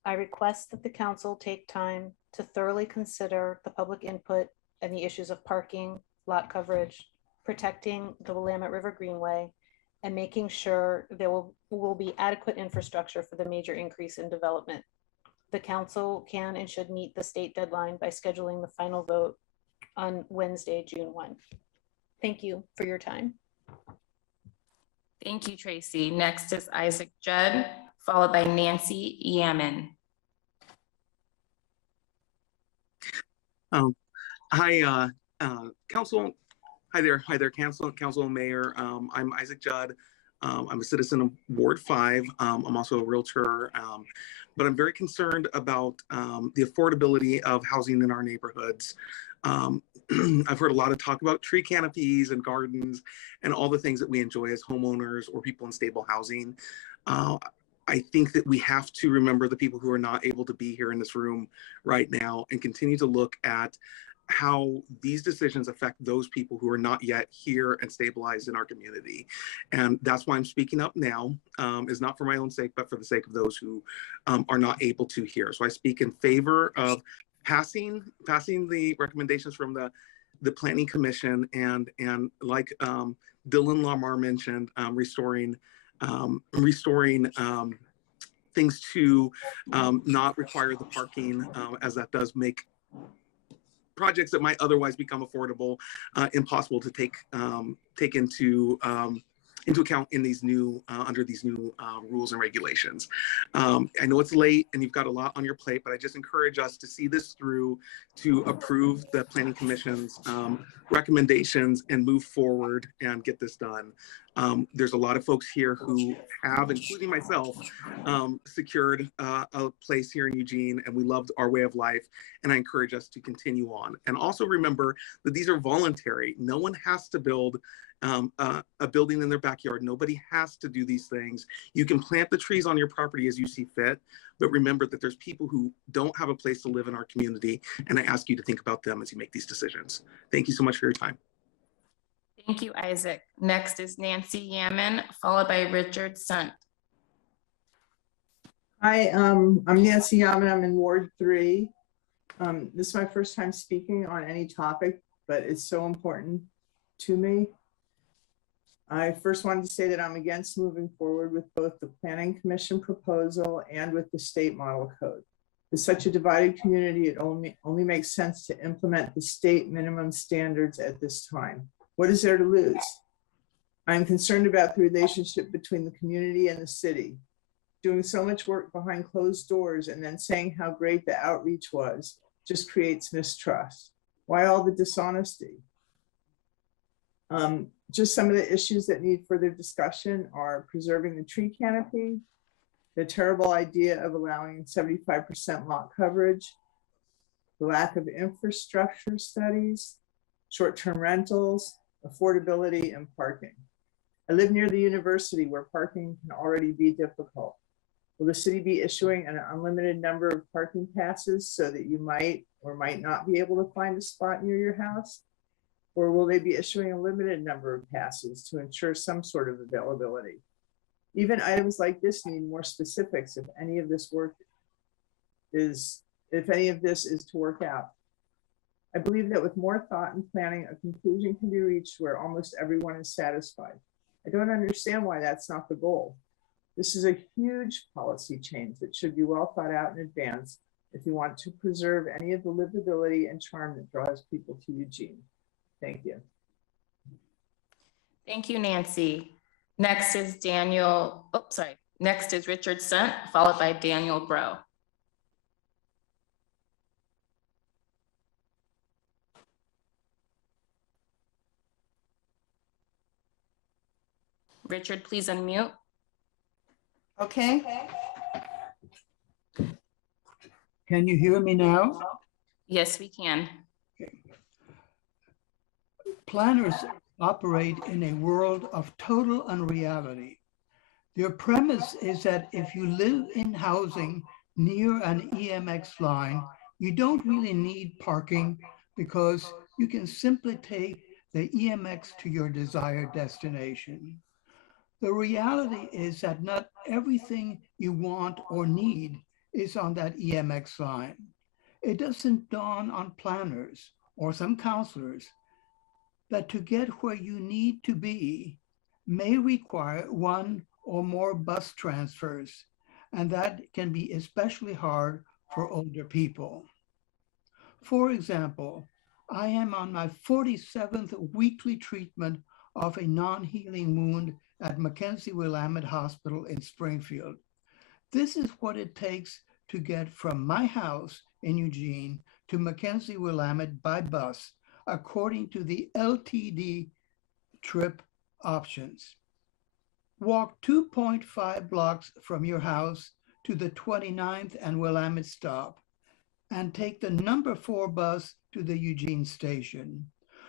I request that the council take time to thoroughly consider the public input and the issues of parking, lot coverage, protecting the Willamette River Greenway, and making sure there will be adequate infrastructure for the major increase in development. The council can and should meet the state deadline by scheduling the final vote on Wednesday, June 1. Thank you for your time. Thank you, Tracy. Next is Isaac Judd, followed by Nancy Yaman. Hi, Council. Hi there, Council and Mayor. I'm Isaac Judd. I'm a citizen of Ward 5. I'm also a realtor, but I'm very concerned about the affordability of housing in our neighborhoods. I've heard a lot of talk about tree canopies and gardens and all the things that we enjoy as homeowners or people in stable housing. I think that we have to remember the people who are not able to be here in this room right now and continue to look at how these decisions affect those people who are not yet here and stabilized in our community. And that's why I'm speaking up now, is not for my own sake, but for the sake of those who are not able to hear. So I speak in favor of passing the recommendations from the Planning Commission and like Dylan Lamar mentioned, restoring things to not require the parking, as that does make projects that might otherwise become affordable impossible to take into account in these new under these new rules and regulations. I know it's late and you've got a lot on your plate, but I just encourage us to see this through, to approve the Planning Commission's recommendations and move forward and get this done. There's a lot of folks here who have, including myself, secured a place here in Eugene, and we loved our way of life, and I encourage us to continue on. And also remember that these are voluntary. No one has to build a building in their backyard. Nobody has to do these things. You can plant the trees on your property as you see fit, but remember that there's people who don't have a place to live in our community, and I ask you to think about them as you make these decisions. Thank you so much for your time. Thank you, Isaac. Next is Nancy Yaman, followed by Richard Sunt. Hi, I'm Nancy Yaman. I'm in Ward 3. This is my first time speaking on any topic, but it's so important to me. I first wanted to say that I'm against moving forward with both the Planning Commission proposal and with the state model code. With such a divided community, it only makes sense to implement the state minimum standards at this time. What is there to lose? I'm concerned about the relationship between the community and the city. Doing so much work behind closed doors and then saying how great the outreach was just creates mistrust. Why all the dishonesty? Just some of the issues that need further discussion are preserving the tree canopy, the terrible idea of allowing 75% lot coverage, the lack of infrastructure studies, short-term rentals, affordability, and parking. I live near the university where parking can already be difficult. Will the city be issuing an unlimited number of parking passes so that you might or might not be able to find a spot near your house? Or will they be issuing a limited number of passes to ensure some sort of availability? Even items like this need more specifics if any of this is to work out. I believe that with more thought and planning, a conclusion can be reached where almost everyone is satisfied. I don't understand why that's not the goal. This is a huge policy change that should be well thought out in advance if you want to preserve any of the livability and charm that draws people to Eugene. Thank you. Thank you, Nancy. Next is Next is Richard Sunt, followed by Daniel Groh. Richard, please unmute. Okay. Can you hear me now? Yes, we can. Planners operate in a world of total unreality. Their premise is that if you live in housing near an EMX line, you don't really need parking because you can simply take the EMX to your desired destination. The reality is that not everything you want or need is on that EMX line. It doesn't dawn on planners or some counselors that to get where you need to be may require one or more bus transfers, and that can be especially hard for older people. For example, I am on my 47th weekly treatment of a non-healing wound at Mackenzie-Willamette Hospital in Springfield. This is what it takes to get from my house in Eugene to Mackenzie-Willamette by bus, according to the LTD trip options. Walk 2.5 blocks from your house to the 29th and Willamette stop and take the number 4 bus to the Eugene station.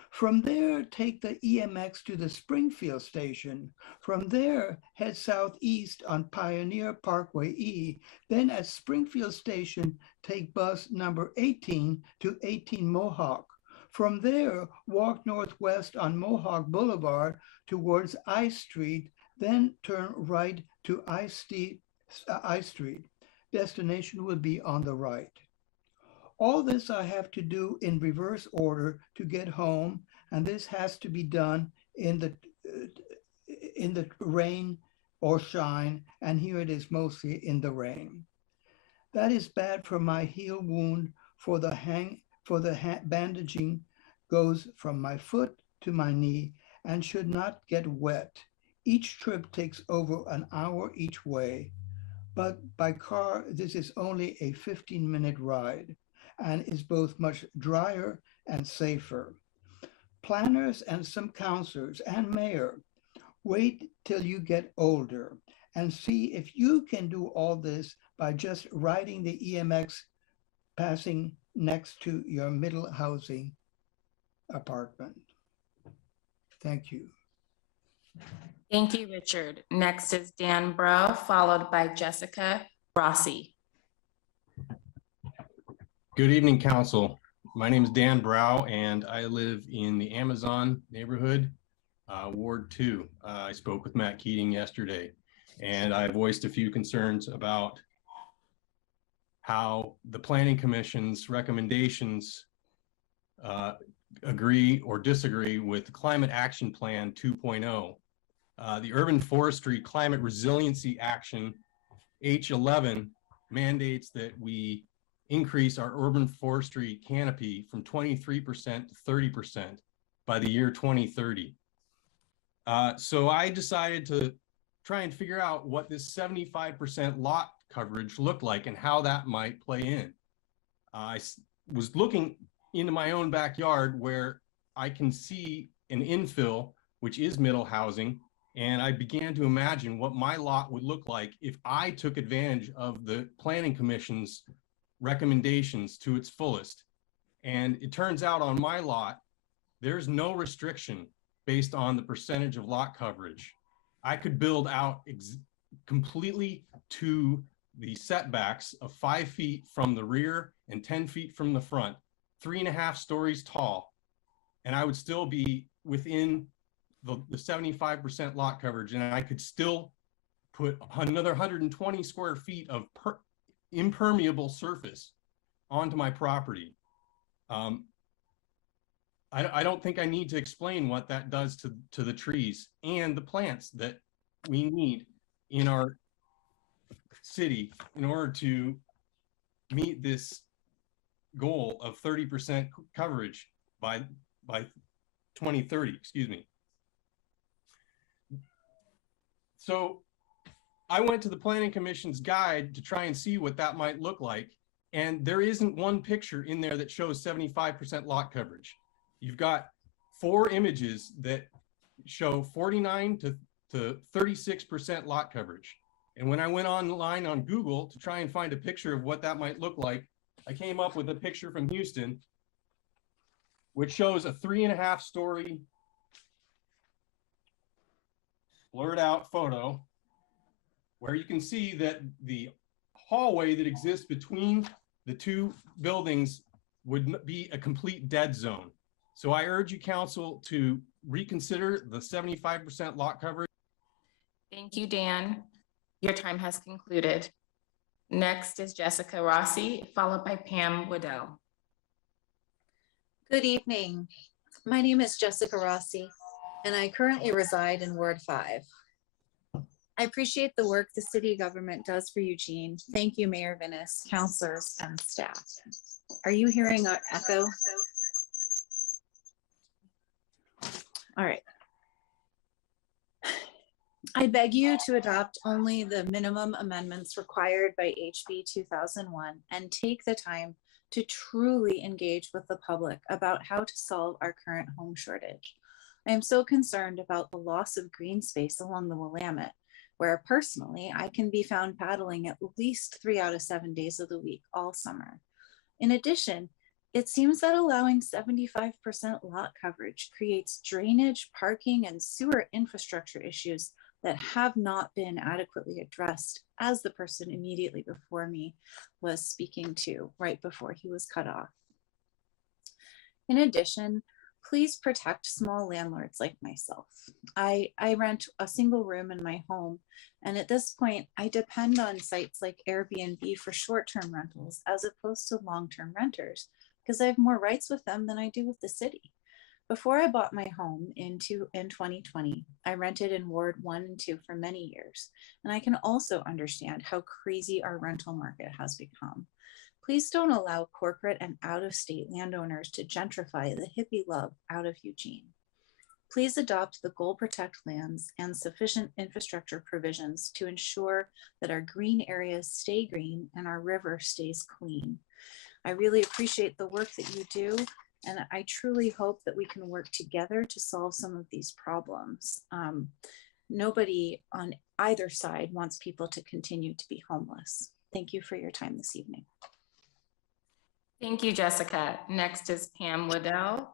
From there, take the EMX to the Springfield station. From there, head southeast on Pioneer Parkway E. Then at Springfield station, take bus number 18 to 18 Mohawk. From there, walk northwest on Mohawk Boulevard towards I Street, then turn right to I Street. Destination will be on the right. All this I have to do in reverse order to get home, and this has to be done in the rain or shine, and here it is mostly in the rain. That is bad for my heel wound. For the bandaging goes from my foot to my knee and should not get wet. Each trip takes over an hour each way, but by car, this is only a 15-minute ride and is both much drier and safer. Planners and some counselors and mayor Wait till you get older and see if you can do all this by just riding the EMX passing next to your middle housing apartment. Thank you. Thank you, Richard. Next is Dan Bro, followed by Jessica Rossi. Good evening, Council. My name is Dan Brow, and I live in the Amazon neighborhood, Ward 2. I spoke with Matt Keating yesterday, and I voiced a few concerns about how the Planning Commission's recommendations agree or disagree with the Climate Action Plan 2.0. The Urban Forestry Climate Resiliency Action H11 mandates that we increase our urban forestry canopy from 23% to 30% by the year 2030. So I decided to try and figure out what this 75% lot coverage looked like and how that might play in. I was looking into my own backyard where I can see an infill, which is middle housing, and I began to imagine what my lot would look like if I took advantage of the Planning Commission's recommendations to its fullest. And it turns out on my lot, there's no restriction based on the percentage of lot coverage. I could build out completely to the setbacks of 5 feet from the rear and 10 feet from the front, 3.5 stories tall, and I would still be within the 75% lot coverage, and I could still put another 120 square feet of impermeable surface onto my property. I don't think I need to explain what that does to the trees and the plants that we need in our city in order to meet this goal of 30% coverage by 2030, excuse me. So I went to the Planning Commission's guide to try and see what that might look like. And there isn't one picture in there that shows 75% lot coverage. You've got 4 images that show 49 to 36% lot coverage. And when I went online on Google to try and find a picture of what that might look like, I came up with a picture from Houston, which shows a 3.5 story blurred out photo where you can see that the hallway that exists between the 2 buildings would be a complete dead zone. So I urge you, Council, to reconsider the 75% lot coverage. Thank you, Dan. Your time has concluded. Next is Jessica Rossi, followed by Pam Waddell. Good evening. My name is Jessica Rossi, and I currently reside in Ward 5. I appreciate the work the city government does for Eugene. Thank you, Mayor Vinnis, councilors, and staff. Are you hearing an echo? All right. I beg you to adopt only the minimum amendments required by HB 2001 and take the time to truly engage with the public about how to solve our current home shortage. I am so concerned about the loss of green space along the Willamette, where personally I can be found paddling at least 3 out of 7 days of the week all summer. In addition, it seems that allowing 75% lot coverage creates drainage, parking, and sewer infrastructure issues that have not been adequately addressed, as the person immediately before me was speaking to right before he was cut off. In addition, please protect small landlords like myself. I rent a single room in my home, and at this point, I depend on sites like Airbnb for short-term rentals as opposed to long-term renters, because I have more rights with them than I do with the city. Before I bought my home in 2020, I rented in Ward 1 and 2 for many years, and I can also understand how crazy our rental market has become. Please don't allow corporate and out-of-state landowners to gentrify the hippie love out of Eugene. Please adopt the goal protect lands and sufficient infrastructure provisions to ensure that our green areas stay green and our river stays clean. I really appreciate the work that you do, and I truly hope that we can work together to solve some of these problems. nobody on either side wants people to continue to be homeless. Thank you for your time this evening. Thank you, Jessica. Next is Pam Waddell,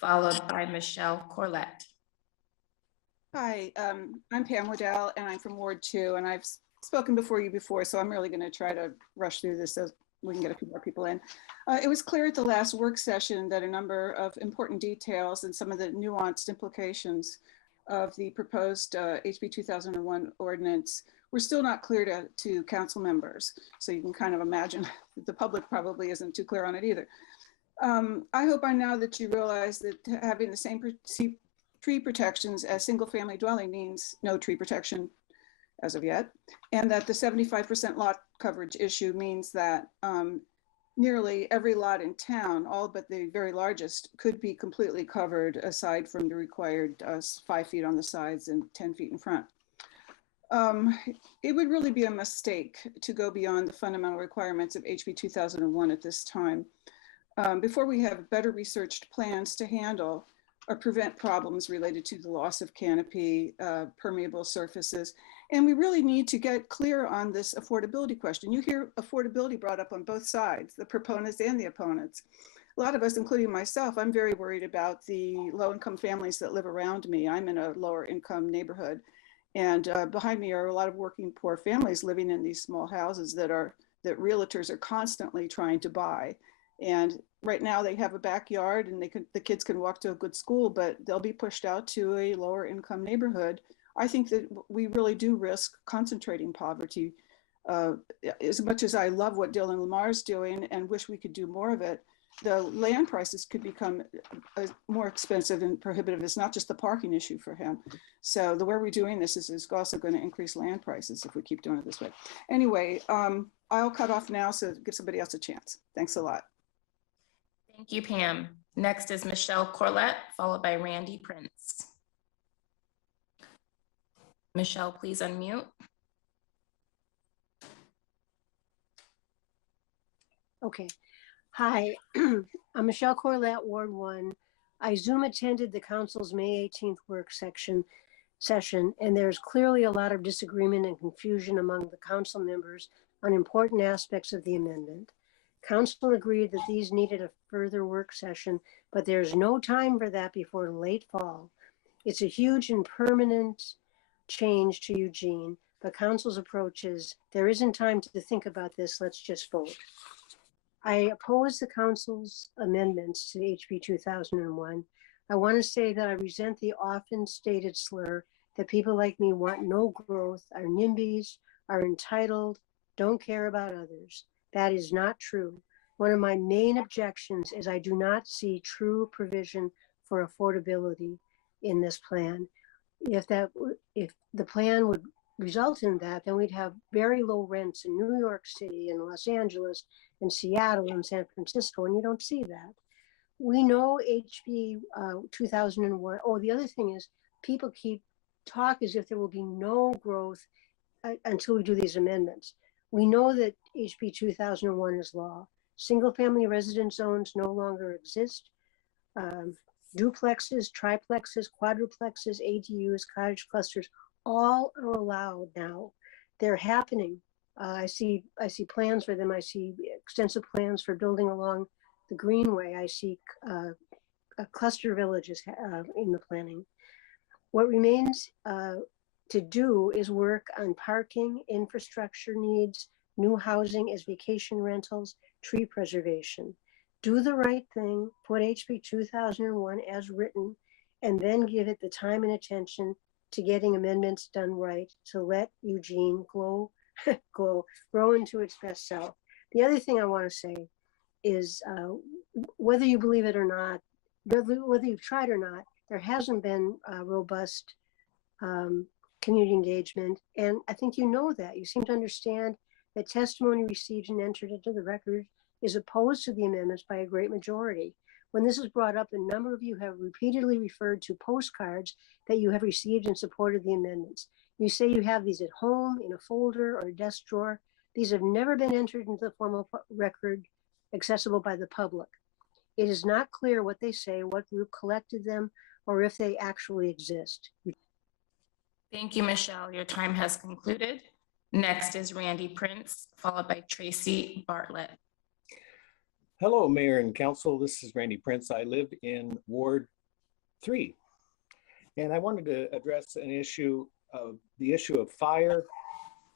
followed by Michelle Corlett. Hi, I'm Pam Waddell, and I'm from Ward 2, and I've spoken before you before, so I'm really going to try to rush through this so we can get a few more people in. It was clear at the last work session that a number of important details and some of the nuanced implications of the proposed HB 2001 ordinance were still not clear to council members. So you can kind of imagine the public probably isn't too clear on it either. I hope by now that you realize that having the same tree protections as single family dwelling means no tree protection as of yet, and that the 75% lot coverage issue means that nearly every lot in town, all but the very largest, could be completely covered aside from the required 5 feet on the sides and 10 feet in front. It would really be a mistake to go beyond the fundamental requirements of HB 2001 at this time. Before we have better researched plans to handle or prevent problems related to the loss of canopy, permeable surfaces. And we really need to get clear on this affordability question. You hear affordability brought up on both sides, the proponents and the opponents. A lot of us, including myself, I'm very worried about the low-income families that live around me. I'm in a lower income neighborhood. And behind me are a lot of working poor families living in these small houses that realtors are constantly trying to buy. And right now they have a backyard and the kids can walk to a good school, but they'll be pushed out to a lower income neighborhood. I think that we really do risk concentrating poverty. As much as I love what Dylan Lamar is doing and wish we could do more of it, the land prices could become more expensive and prohibitive. It's not just the parking issue for him. So the way we're doing this is also going to increase land prices if we keep doing it this way. Anyway, I'll cut off now so give somebody else a chance. Thanks a lot. Thank you, Pam. Next is Michelle Corlett, followed by Randy Prince. Michelle, please unmute. Okay. Hi, I'm Michelle Corlett, Ward 1. I Zoom attended the council's May 18th work session, and there's clearly a lot of disagreement and confusion among the council members on important aspects of the amendment. Council agreed that these needed a further work session, but there's no time for that before late fall. It's a huge and permanent change to Eugene, but council's approach is there isn't time to think about this, let's just vote. I oppose the council's amendments to HB 2001. I want to say that I resent the often stated slur that people like me want no growth, are NIMBYs, are entitled, don't care about others. That is not true. One of my main objections is I do not see true provision for affordability in this plan. If the plan would result in that, then we'd have very low rents in New York City and Los Angeles and Seattle and San Francisco, and you don't see that. We know HB 2001. Oh, the other thing is people keep talk as if there will be no growth until we do these amendments. We know that HB 2001 is law. Single family residence zones no longer exist. Duplexes, triplexes, quadruplexes, ADUs, cottage clusters, all are allowed now. They're happening. I see plans for them. I see extensive plans for building along the Greenway. I see cluster villages in the planning. What remains to do is work on parking, infrastructure needs, new housing as vacation rentals, tree preservation. Do the right thing, put HB 2001 as written, and then give it the time and attention to getting amendments done right to let Eugene grow into its best self. The other thing I want to say is whether you believe it or not, whether you've tried or not, there hasn't been robust community engagement. And I think you know that. You seem to understand that testimony received and entered into the record is opposed to the amendments by a great majority. When this is brought up, a number of you have repeatedly referred to postcards that you have received in support of the amendments. You say you have these at home, in a folder or a desk drawer. These have never been entered into the formal record accessible by the public. It is not clear what they say, what group collected them, or if they actually exist. Thank you, Michelle. Your time has concluded. Next is Randy Prince, followed by Tracy Bartlett. Hello, Mayor and Council. This is Randy Prince. I live in Ward 3, and I wanted to address the issue of fire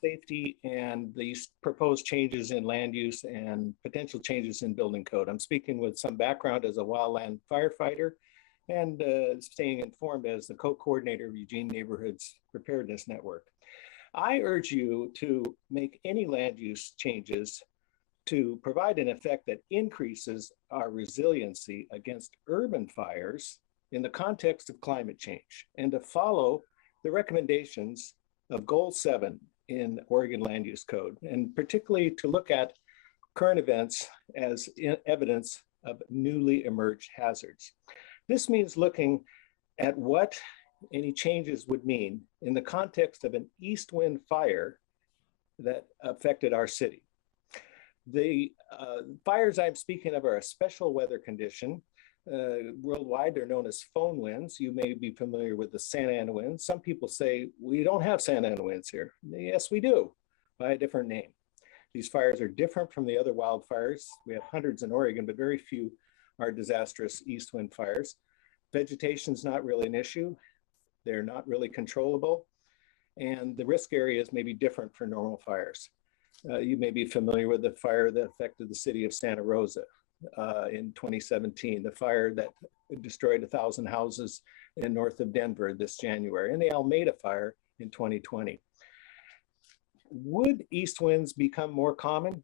safety and these proposed changes in land use and potential changes in building code. I'm speaking with some background as a wildland firefighter and staying informed as the co-coordinator of Eugene Neighborhoods Preparedness Network. I urge you to make any land use changes to provide an effect that increases our resiliency against urban fires in the context of climate change, and to follow the recommendations of Goal 7 in Oregon Land Use Code, and particularly to look at current events as evidence of newly emerged hazards. This means looking at what any changes would mean in the context of an east wind fire that affected our city. The fires I'm speaking of are a special weather condition. Worldwide, they're known as foehn winds. You may be familiar with the Santa Ana winds. Some people say we don't have Santa Ana winds here. Yes, we do, by a different name. These fires are different from the other wildfires. We have hundreds in Oregon, but very few are disastrous east wind fires. Vegetation's not really an issue. They're not really controllable. And the risk areas may be different for normal fires. You may be familiar with the fire that affected the city of Santa Rosa in 2017, the fire that destroyed 1,000 houses in north of Denver this January, and the Alameda fire in 2020. Would east winds become more common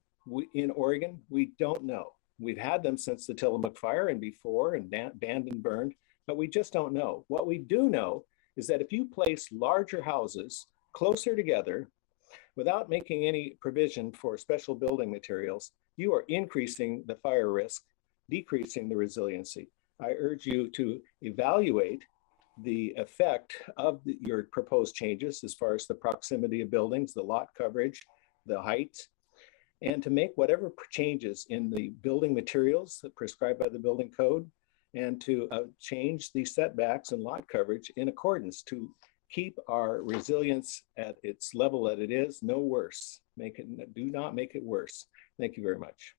in Oregon? We don't know. We've had them since the Tillamook fire and before, and banned and burned, but we just don't know. What we do know is that if you place larger houses closer together without making any provision for special building materials, you are increasing the fire risk, decreasing the resiliency. I urge you to evaluate the effect of your proposed changes as far as the proximity of buildings, the lot coverage, the height, and to make whatever changes in the building materials prescribed by the building code, and to change the setbacks and lot coverage in accordance to keep our resilience at its level that it is, no worse. Do not make it worse. Thank you very much.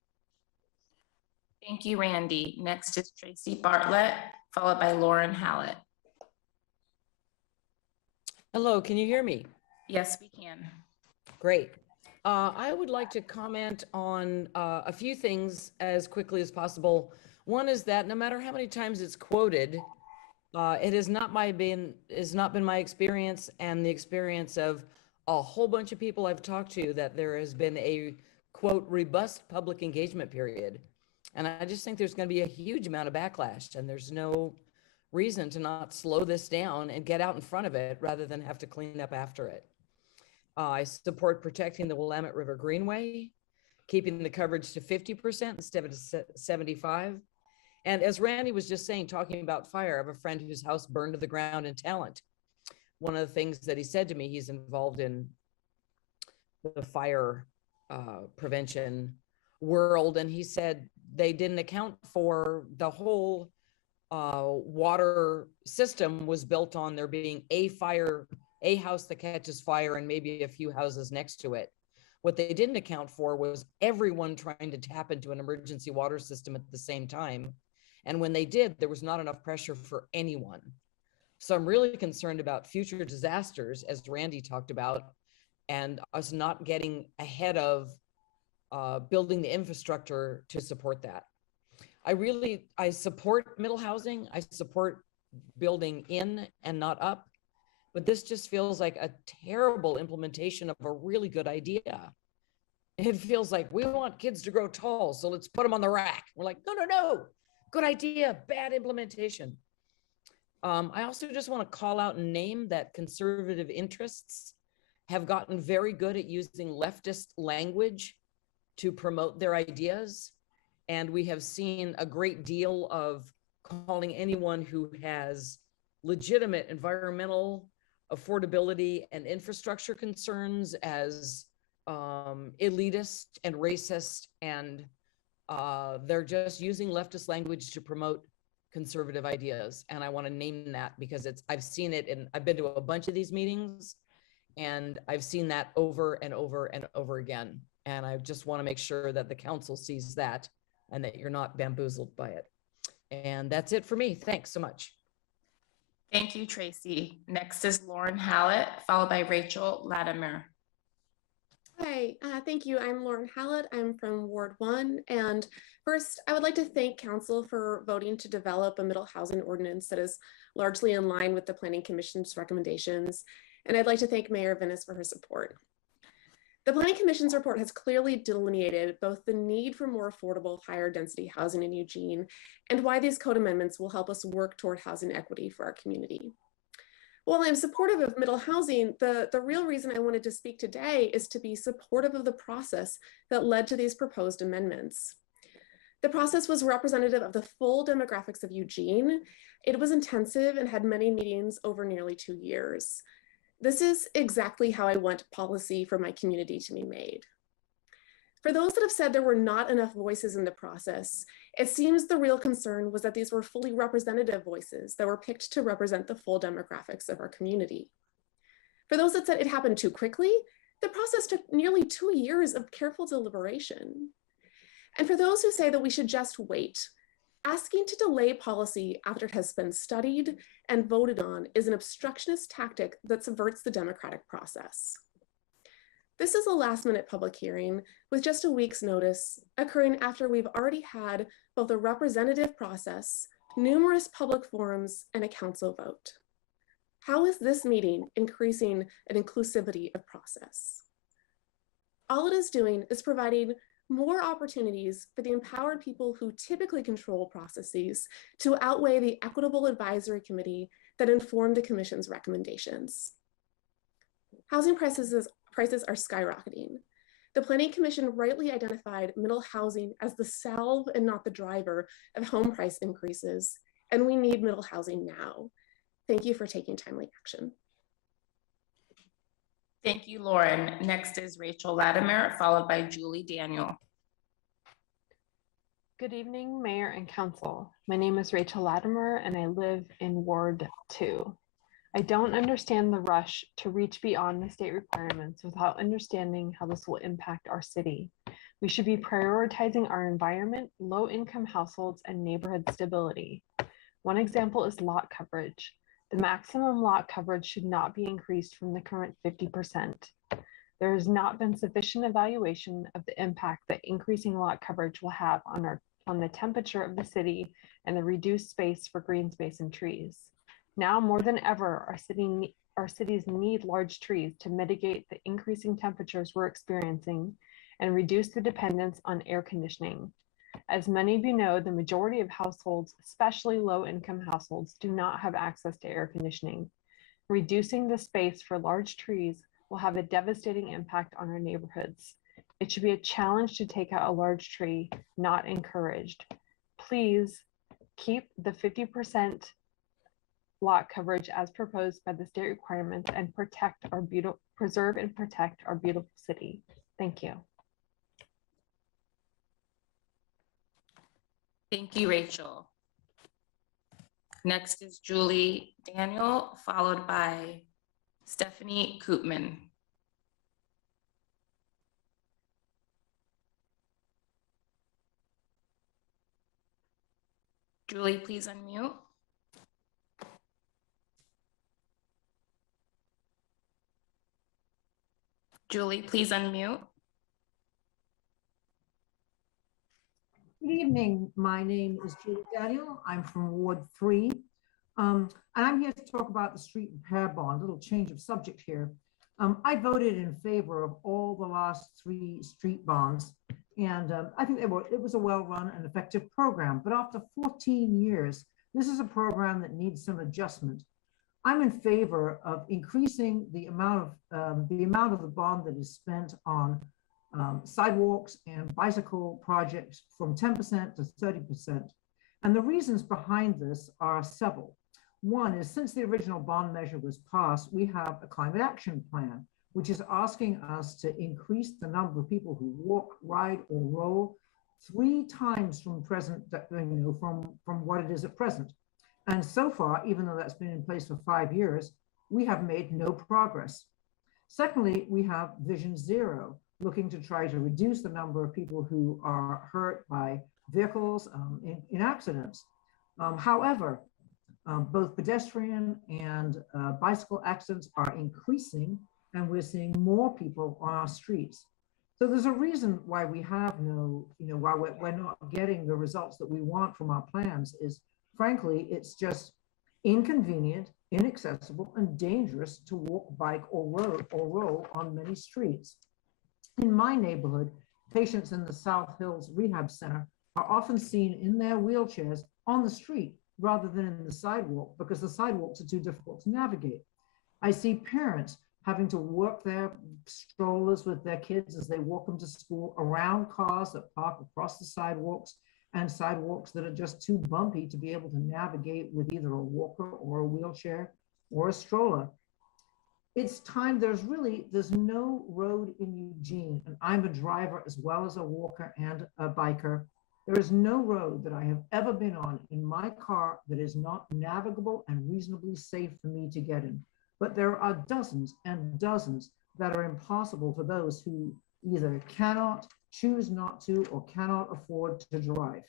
Thank you, Randy. Next is Tracy Bartlett, followed by Lauren Hallett. Hello, can you hear me? Yes, we can. Great. I would like to comment on a few things as quickly as possible. One is that no matter how many times it's quoted, it has not been my experience and the experience of a whole bunch of people I've talked to that there has been a, quote, robust public engagement period. And I just think there's going to be a huge amount of backlash, and there's no reason to not slow this down and get out in front of it rather than have to clean up after it. I support protecting the Willamette River Greenway, keeping the coverage to 50% instead of 75%. And as Randy was just saying, talking about fire, I have a friend whose house burned to the ground in Talent. One of the things that he said to me, he's involved in the fire prevention world, and he said they didn't account for the whole water system was built on there being a house that catches fire and maybe a few houses next to it. What they didn't account for was everyone trying to tap into an emergency water system at the same time. And when they did, there was not enough pressure for anyone. So I'm really concerned about future disasters, as Randy talked about, and us not getting ahead of building the infrastructure to support that. I support middle housing. I support building in and not up, but this just feels like a terrible implementation of a really good idea. It feels like we want kids to grow tall, so let's put them on the rack. We're like, no, good idea, bad implementation. I also just want to call out and name that conservative interests have gotten very good at using leftist language to promote their ideas. And we have seen a great deal of calling anyone who has legitimate environmental, affordability, and infrastructure concerns as elitist and racist. And they're just using leftist language to promote conservative ideas. And I want to name that because I've seen it and I've been to a bunch of these meetings and I've seen that over and over and over again. And I just want to make sure that the council sees that and that you're not bamboozled by it. And that's it for me. Thanks so much. Thank you, Tracy. Next is Lauren Hallett, followed by Rachel Latimer. Hi, thank you. I'm Lauren Hallett. I'm from Ward 1. And first, I would like to thank Council for voting to develop a middle housing ordinance that is largely in line with the Planning Commission's recommendations. And I'd like to thank Mayor Venus for her support. The Planning Commission's report has clearly delineated both the need for more affordable, higher density housing in Eugene and why these code amendments will help us work toward housing equity for our community. While I'm supportive of middle housing, the real reason I wanted to speak today is to be supportive of the process that led to these proposed amendments. The process was representative of the full demographics of Eugene. It was intensive and had many meetings over nearly 2 years. This is exactly how I want policy for my community to be made. For those that have said there were not enough voices in the process, it seems the real concern was that these were fully representative voices that were picked to represent the full demographics of our community. For those that said it happened too quickly, the process took nearly 2 years of careful deliberation. And for those who say that we should just wait, asking to delay policy after it has been studied and voted on is an obstructionist tactic that subverts the democratic process. This is a last-minute public hearing with just a week's notice, occurring after we've already had both a representative process, numerous public forums, and a council vote. How is this meeting increasing an inclusivity of process? All it is doing is providing more opportunities for the empowered people who typically control processes to outweigh the equitable advisory committee that informed the commission's recommendations. Housing prices are skyrocketing. The Planning Commission rightly identified middle housing as the salve and not the driver of home price increases, and we need middle housing now. Thank you for taking timely action. Thank you, Lauren. Next is Rachel Latimer, followed by Julie Daniel. Good evening, Mayor and Council. My name is Rachel Latimer and I live in Ward 2. I don't understand the rush to reach beyond the state requirements without understanding how this will impact our city. We should be prioritizing our environment, low-income households, and neighborhood stability. One example is lot coverage. The maximum lot coverage should not be increased from the current 50%. There has not been sufficient evaluation of the impact that increasing lot coverage will have on the temperature of the city and the reduced space for green space and trees. Now more than ever, our cities need large trees to mitigate the increasing temperatures we're experiencing and reduce the dependence on air conditioning. As many of you know, the majority of households, especially low-income households, do not have access to air conditioning. Reducing the space for large trees will have a devastating impact on our neighborhoods. It should be a challenge to take out a large tree, not encouraged. Please keep the 50% lot coverage as proposed by the state requirements and preserve and protect our beautiful city. Thank you. Thank you, Rachel. Next is Julie Daniel, followed by Stephanie Koopman. Julie, please unmute. Julie, please unmute. Good evening. My name is Julie Daniel. I'm from Ward 3. And I'm here to talk about the street repair bond, a little change of subject here. I voted in favor of all the last 3 street bonds. And I think it was a well-run and effective program. But after 14 years, this is a program that needs some adjustment. I'm in favor of increasing the amount of the bond that is spent on sidewalks and bicycle projects from 10% to 30%. And the reasons behind this are several. One is, since the original bond measure was passed, we have a climate action plan, which is asking us to increase the number of people who walk, ride, or roll 3 times from present, from what it is at present. And so far, even though that's been in place for 5 years, we have made no progress. Secondly, we have Vision Zero, looking to try to reduce the number of people who are hurt by vehicles in accidents. However, both pedestrian and bicycle accidents are increasing, and we're seeing more people on our streets. So there's a reason why we have no, why we're not getting the results that we want from our plans is, frankly, it's just inconvenient, inaccessible, and dangerous to walk, bike, or roll on many streets. In my neighborhood, patients in the South Hills Rehab Center are often seen in their wheelchairs on the street rather than in the sidewalk because the sidewalks are too difficult to navigate. I see parents having to work their strollers with their kids as they walk them to school around cars that park across the sidewalks and sidewalks that are just too bumpy to be able to navigate with either a walker or a wheelchair or a stroller. It's time, there's no road in Eugene, and I'm a driver as well as a walker and a biker. There is no road that I have ever been on in my car that is not navigable and reasonably safe for me to get in. But there are dozens and dozens that are impossible for those who either cannot, choose not to, or cannot afford to drive.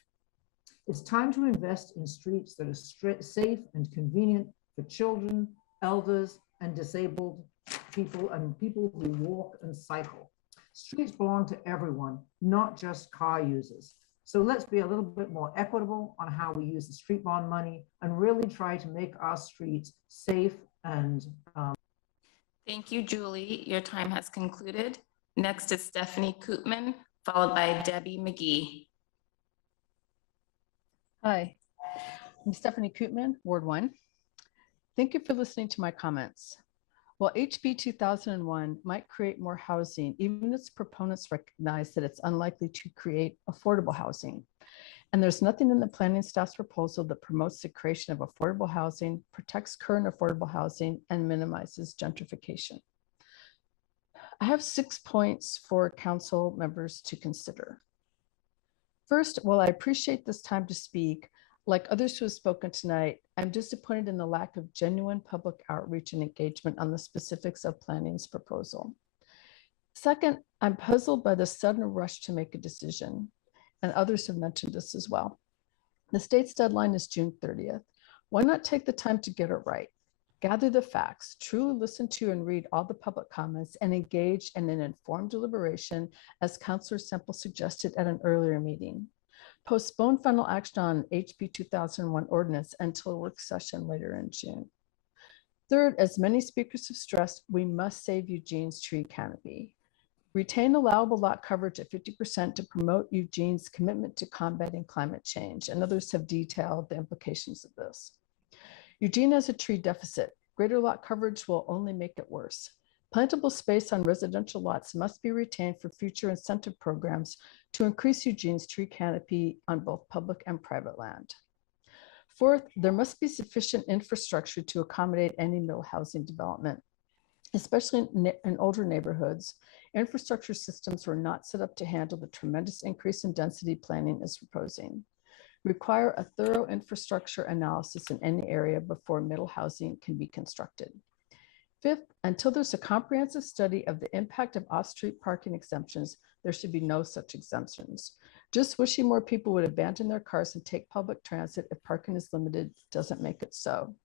It's time to invest in streets that are safe and convenient for children, elders, and disabled people and people who walk and cycle. Streets belong to everyone, not just car users. So let's be a little bit more equitable on how we use the street bond money and really try to make our streets safe and Thank you, Julie. Your time has concluded. Next is Stephanie Koopman, followed by Debbie McGee. Hi, I'm Stephanie Koopman, Ward 1. Thank you for listening to my comments. While HB 2001 might create more housing, even its proponents recognize that it's unlikely to create affordable housing. And there's nothing in the planning staff's proposal that promotes the creation of affordable housing, protects current affordable housing, and minimizes gentrification. I have 6 points for council members to consider. First, while I appreciate this time to speak, like others who have spoken tonight, I'm disappointed in the lack of genuine public outreach and engagement on the specifics of planning's proposal. Second, I'm puzzled by the sudden rush to make a decision, and others have mentioned this as well. The state's deadline is June 30th. Why not take the time to get it right? Gather the facts, truly listen to and read all the public comments, and engage in an informed deliberation as Councillor Semple suggested at an earlier meeting. Postpone final action on HB 2001 ordinance until a work session later in June. Third, as many speakers have stressed, we must save Eugene's tree canopy. Retain allowable lot coverage at 50% to promote Eugene's commitment to combating climate change, and others have detailed the implications of this. Eugene has a tree deficit. Greater lot coverage will only make it worse. Plantable space on residential lots must be retained for future incentive programs to increase Eugene's tree canopy on both public and private land. Fourth, there must be sufficient infrastructure to accommodate any middle housing development, especially in older neighborhoods. Infrastructure systems were not set up to handle the tremendous increase in density planning is proposing. Require a thorough infrastructure analysis in any area before middle housing can be constructed. Fifth, until there's a comprehensive study of the impact of off-street parking exemptions, there should be no such exemptions. Just wishing more people would abandon their cars and take public transit if parking is limited doesn't make it so.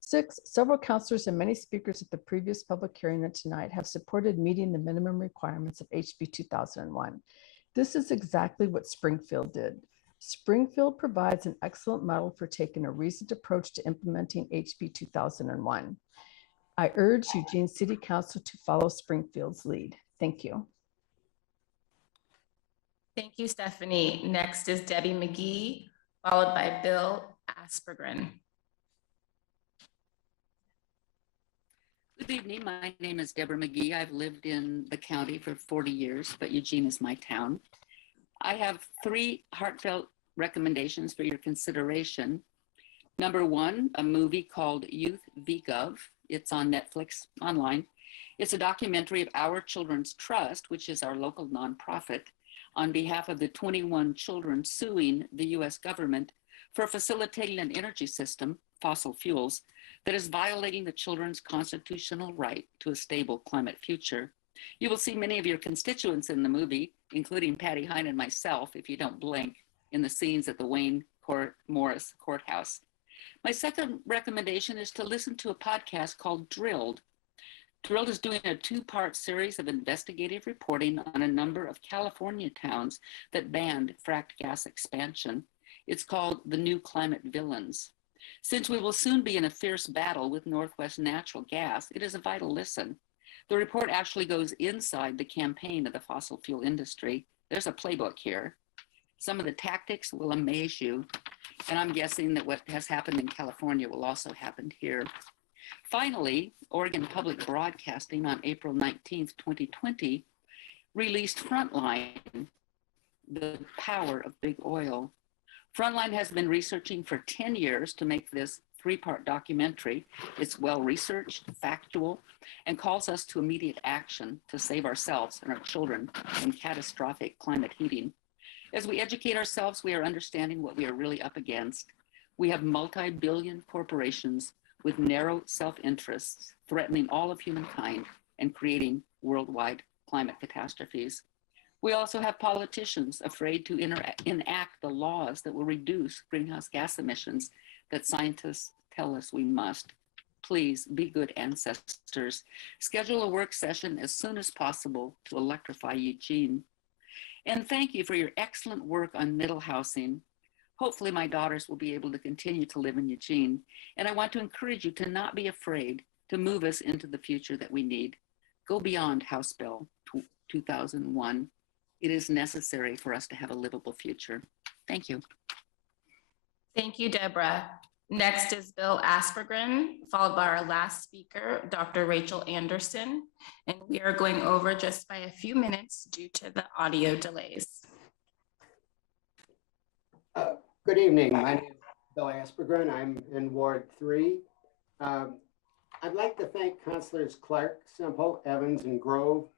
Six, several councilors and many speakers at the previous public hearing and tonight have supported meeting the minimum requirements of HB 2001. This is exactly what Springfield did. Springfield provides an excellent model for taking a reasoned approach to implementing HB 2001. I urge Eugene City Council to follow Springfield's lead. Thank you. Thank you, Stephanie. Next is Debbie McGee, followed by Bill Aspergren. Good evening. My name is Deborah McGee. I've lived in the county for 40 years, but Eugene is my town. I have 3 heartfelt recommendations for your consideration. Number 1, a movie called Youth v. Gov. It's on Netflix online. It's a documentary of Our Children's Trust, which is our local nonprofit, on behalf of the 21 children suing the US government for facilitating an energy system, fossil fuels, that is violating the children's constitutional right to a stable climate future. You will see many of your constituents in the movie, including Patty Hine and myself, if you don't blink, in the scenes at the Wayne Morris Courthouse. My second recommendation is to listen to a podcast called Drilled. Drilled is doing a two-part series of investigative reporting on a number of California towns that banned fracked gas expansion. It's called The New Climate Villains. Since we will soon be in a fierce battle with Northwest Natural Gas, it is a vital listen. The report actually goes inside the campaign of the fossil fuel industry. There's a playbook here. Some of the tactics will amaze you, and I'm guessing that what has happened in California will also happen here. Finally, Oregon Public Broadcasting on April 19th, 2020, released Frontline, The Power of Big Oil. Frontline has been researching for 10 years to make this three-part documentary. It's well-researched, factual, and calls us to immediate action to save ourselves and our children from catastrophic climate heating. As we educate ourselves, we are understanding what we are really up against. We have multi-billion corporations with narrow self-interests threatening all of humankind and creating worldwide climate catastrophes. We also have politicians afraid to enact the laws that will reduce greenhouse gas emissions that scientists tell us we must. Please be good ancestors. Schedule a work session as soon as possible to electrify Eugene. And thank you for your excellent work on middle housing. Hopefully my daughters will be able to continue to live in Eugene. And I want to encourage you to not be afraid to move us into the future that we need. Go beyond House Bill 2001. It is necessary for us to have a livable future. Thank you. Thank you, Deborah. Next is Bill Aspergren, followed by our last speaker, Dr. Rachel Anderson. And we are going over just by a few minutes due to the audio delays. Good evening. My name is Bill Aspergren. I'm in Ward 3. I'd like to thank Councilors Clark, Semple, Evans, and Groves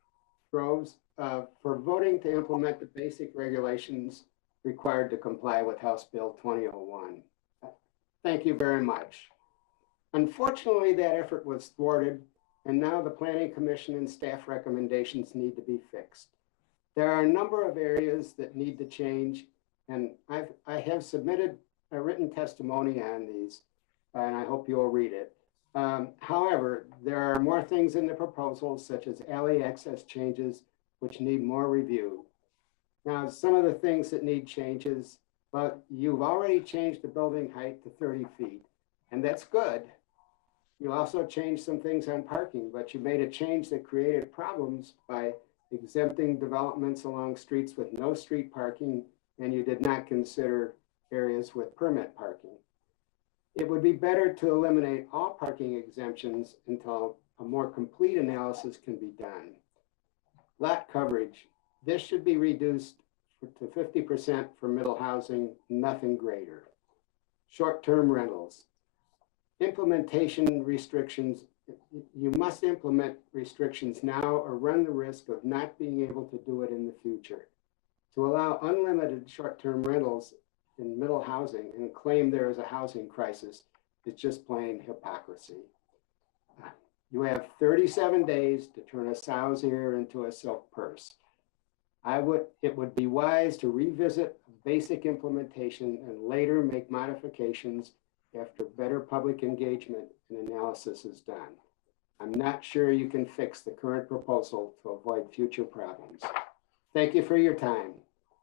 for voting to implement the basic regulations required to comply with House Bill 2001. Thank you very much. Unfortunately, that effort was thwarted, and now the Planning Commission and staff recommendations need to be fixed. There are a number of areas that need to change, and I have submitted a written testimony on these, and I hope you'll read it. However, there are more things in the proposals, such as alley access changes, which need more review. Now, some of the things that need changes, but you've already changed the building height to 30 feet, and that's good. You also changed some things on parking, but you made a change that created problems by exempting developments along streets with no street parking, and you did not consider areas with permit parking. It would be better to eliminate all parking exemptions until a more complete analysis can be done. Lot coverage. This should be reduced to 50% for middle housing, nothing greater. Short-term rentals. Implementation restrictions. You must implement restrictions now or run the risk of not being able to do it in the future. To allow unlimited short-term rentals in middle housing and claim there is a housing crisis is just plain hypocrisy. You have 37 days to turn a sow's ear into a silk purse. It would be wise to revisit basic implementation and later make modifications after better public engagement and analysis is done. I'm not sure you can fix the current proposal to avoid future problems. Thank you for your time.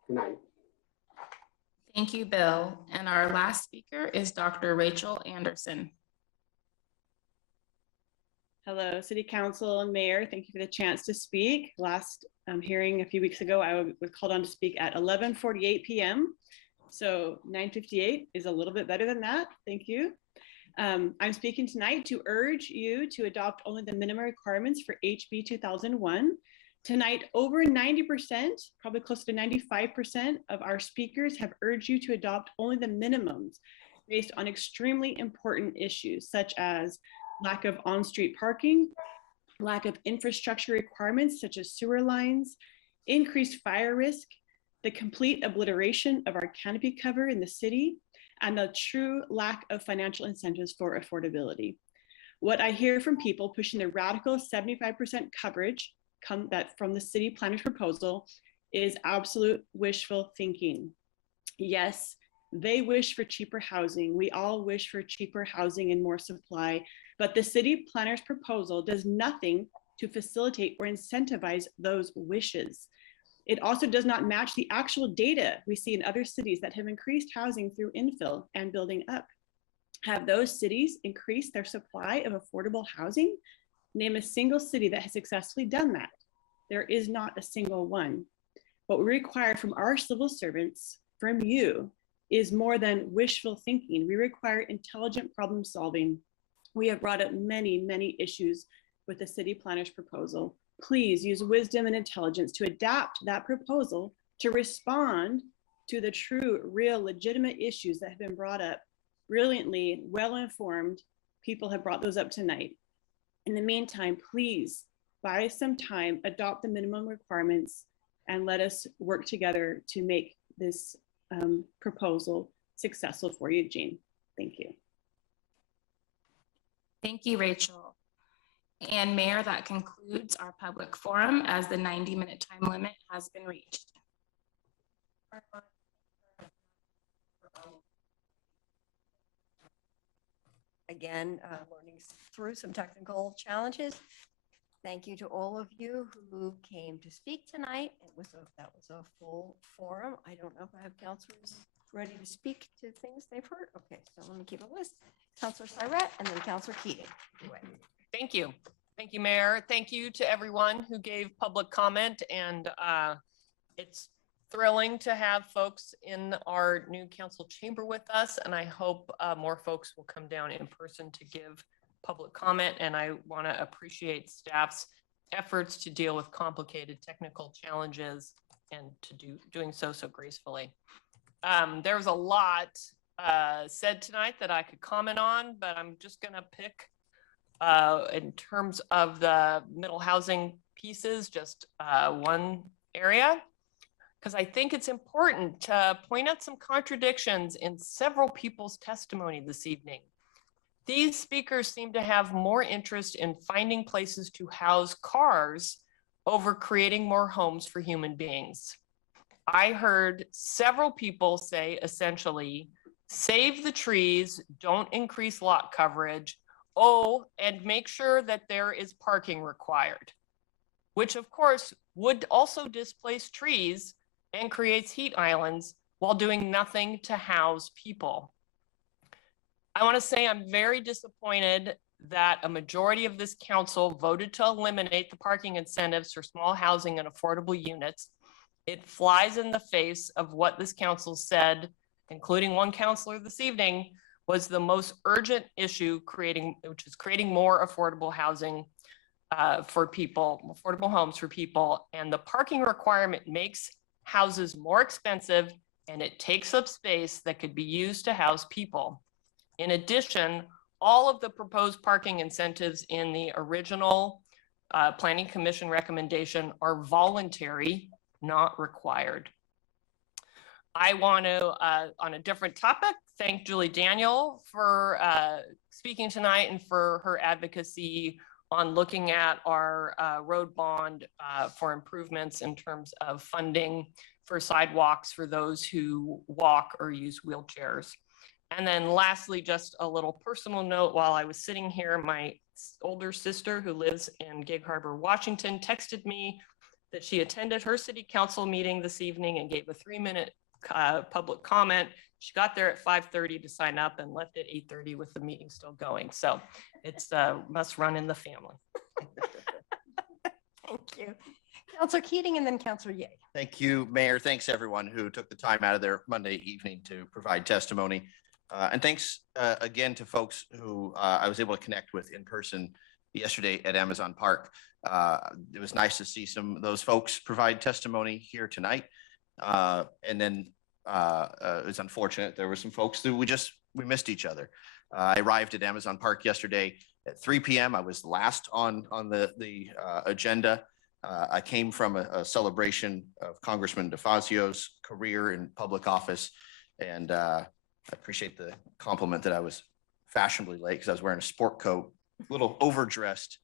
Good night. Thank you, Bill. And our last speaker is Dr. Rachel Anderson. Hello, City Council and Mayor. Thank you for the chance to speak. Last hearing a few weeks ago, I was called on to speak at 11:48 p.m. So 9:58 is a little bit better than that. Thank you. I'm speaking tonight to urge you to adopt only the minimum requirements for HB 2001. Tonight, over 90%, probably close to 95% of our speakers have urged you to adopt only the minimums based on extremely important issues such as lack of on-street parking, lack of infrastructure requirements such as sewer lines, increased fire risk, the complete obliteration of our canopy cover in the city, and the true lack of financial incentives for affordability. What I hear from people pushing the radical 75% coverage from the city planner's proposal is absolute wishful thinking. Yes, they wish for cheaper housing. We all wish for cheaper housing and more supply, but the city planner's proposal does nothing to facilitate or incentivize those wishes. It also does not match the actual data we see in other cities that have increased housing through infill and building up. Have those cities increased their supply of affordable housing? Name a single city that has successfully done that. There is not a single one. What we require from our civil servants, from you, is more than wishful thinking. We require intelligent problem solving. We have brought up many, many issues with the city planner's proposal. Please use wisdom and intelligence to adapt that proposal to respond to the true, real, legitimate issues that have been brought up. Brilliantly, well-informed people have brought those up tonight. In the meantime, please buy some time, adopt the minimum requirements, and let us work together to make this proposal successful for Eugene. Thank you. Thank you, Rachel. And Mayor, that concludes our public forum as the 90-minute time limit has been reached. Again, learning through some technical challenges. Thank you to all of you who came to speak tonight. That was a full forum. I don't know if I have counselors ready to speak to things they've heard. Okay, so let me keep a list. Counselor Syrett and then Counselor Keating. Anyway. Thank you. Thank you, Mayor. Thank you to everyone who gave public comment. And it's thrilling to have folks in our new council chamber with us. And I hope more folks will come down in person to give public comment. And I want to appreciate staff's efforts to deal with complicated technical challenges and to doing so gracefully. There was a lot said tonight that I could comment on, but I'm just going to pick in terms of the middle housing pieces, just one area, because I think it's important to point out some contradictions in several people's testimony this evening. These speakers seem to have more interest in finding places to house cars over creating more homes for human beings. I heard several people say essentially, save the trees, don't increase lot coverage, and make sure that there is parking required, which of course would also displace trees and creates heat islands while doing nothing to house people. I want to say I'm very disappointed that a majority of this council voted to eliminate the parking incentives for small housing and affordable units. It flies in the face of what this council said, including one councilor this evening, was the most urgent issue which is creating more affordable housing for people, affordable homes for people. And the parking requirement makes houses more expensive and it takes up space that could be used to house people. In addition, all of the proposed parking incentives in the original Planning Commission recommendation are voluntary, not required. I want to, on a different topic, thank Julie Daniel for speaking tonight and for her advocacy on looking at our road bond for improvements in terms of funding for sidewalks for those who walk or use wheelchairs. And then lastly, just a little personal note, while I was sitting here, my older sister who lives in Gig Harbor, Washington, texted me that she attended her city council meeting this evening and gave a 3-minute public comment. She got there at 5:30 to sign up and left at 8:30 with the meeting still going. So it's must run in the family. Thank you. Counselor Keating and then Counselor Ye. Thank you, Mayor. Thanks everyone who took the time out of their Monday evening to provide testimony. And thanks again to folks who I was able to connect with in person yesterday at Amazon Park. It was nice to see some of those folks provide testimony here tonight. And then it was unfortunate there were some folks who we missed each other. I arrived at Amazon Park yesterday at 3 p.m. I was last on the agenda. I came from a celebration of Congressman DeFazio's career in public office, and I appreciate the compliment that I was fashionably late because I was wearing a sport coat, a little overdressed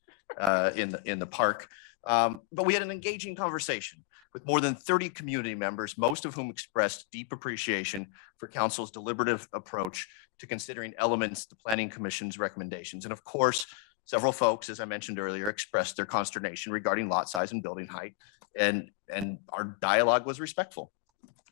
in the park. But we had an engaging conversation with more than 30 community members, most of whom expressed deep appreciation for Council's deliberative approach to considering elements of the Planning Commission's recommendations. And of course, several folks, as I mentioned earlier, expressed their consternation regarding lot size and building height, and our dialogue was respectful.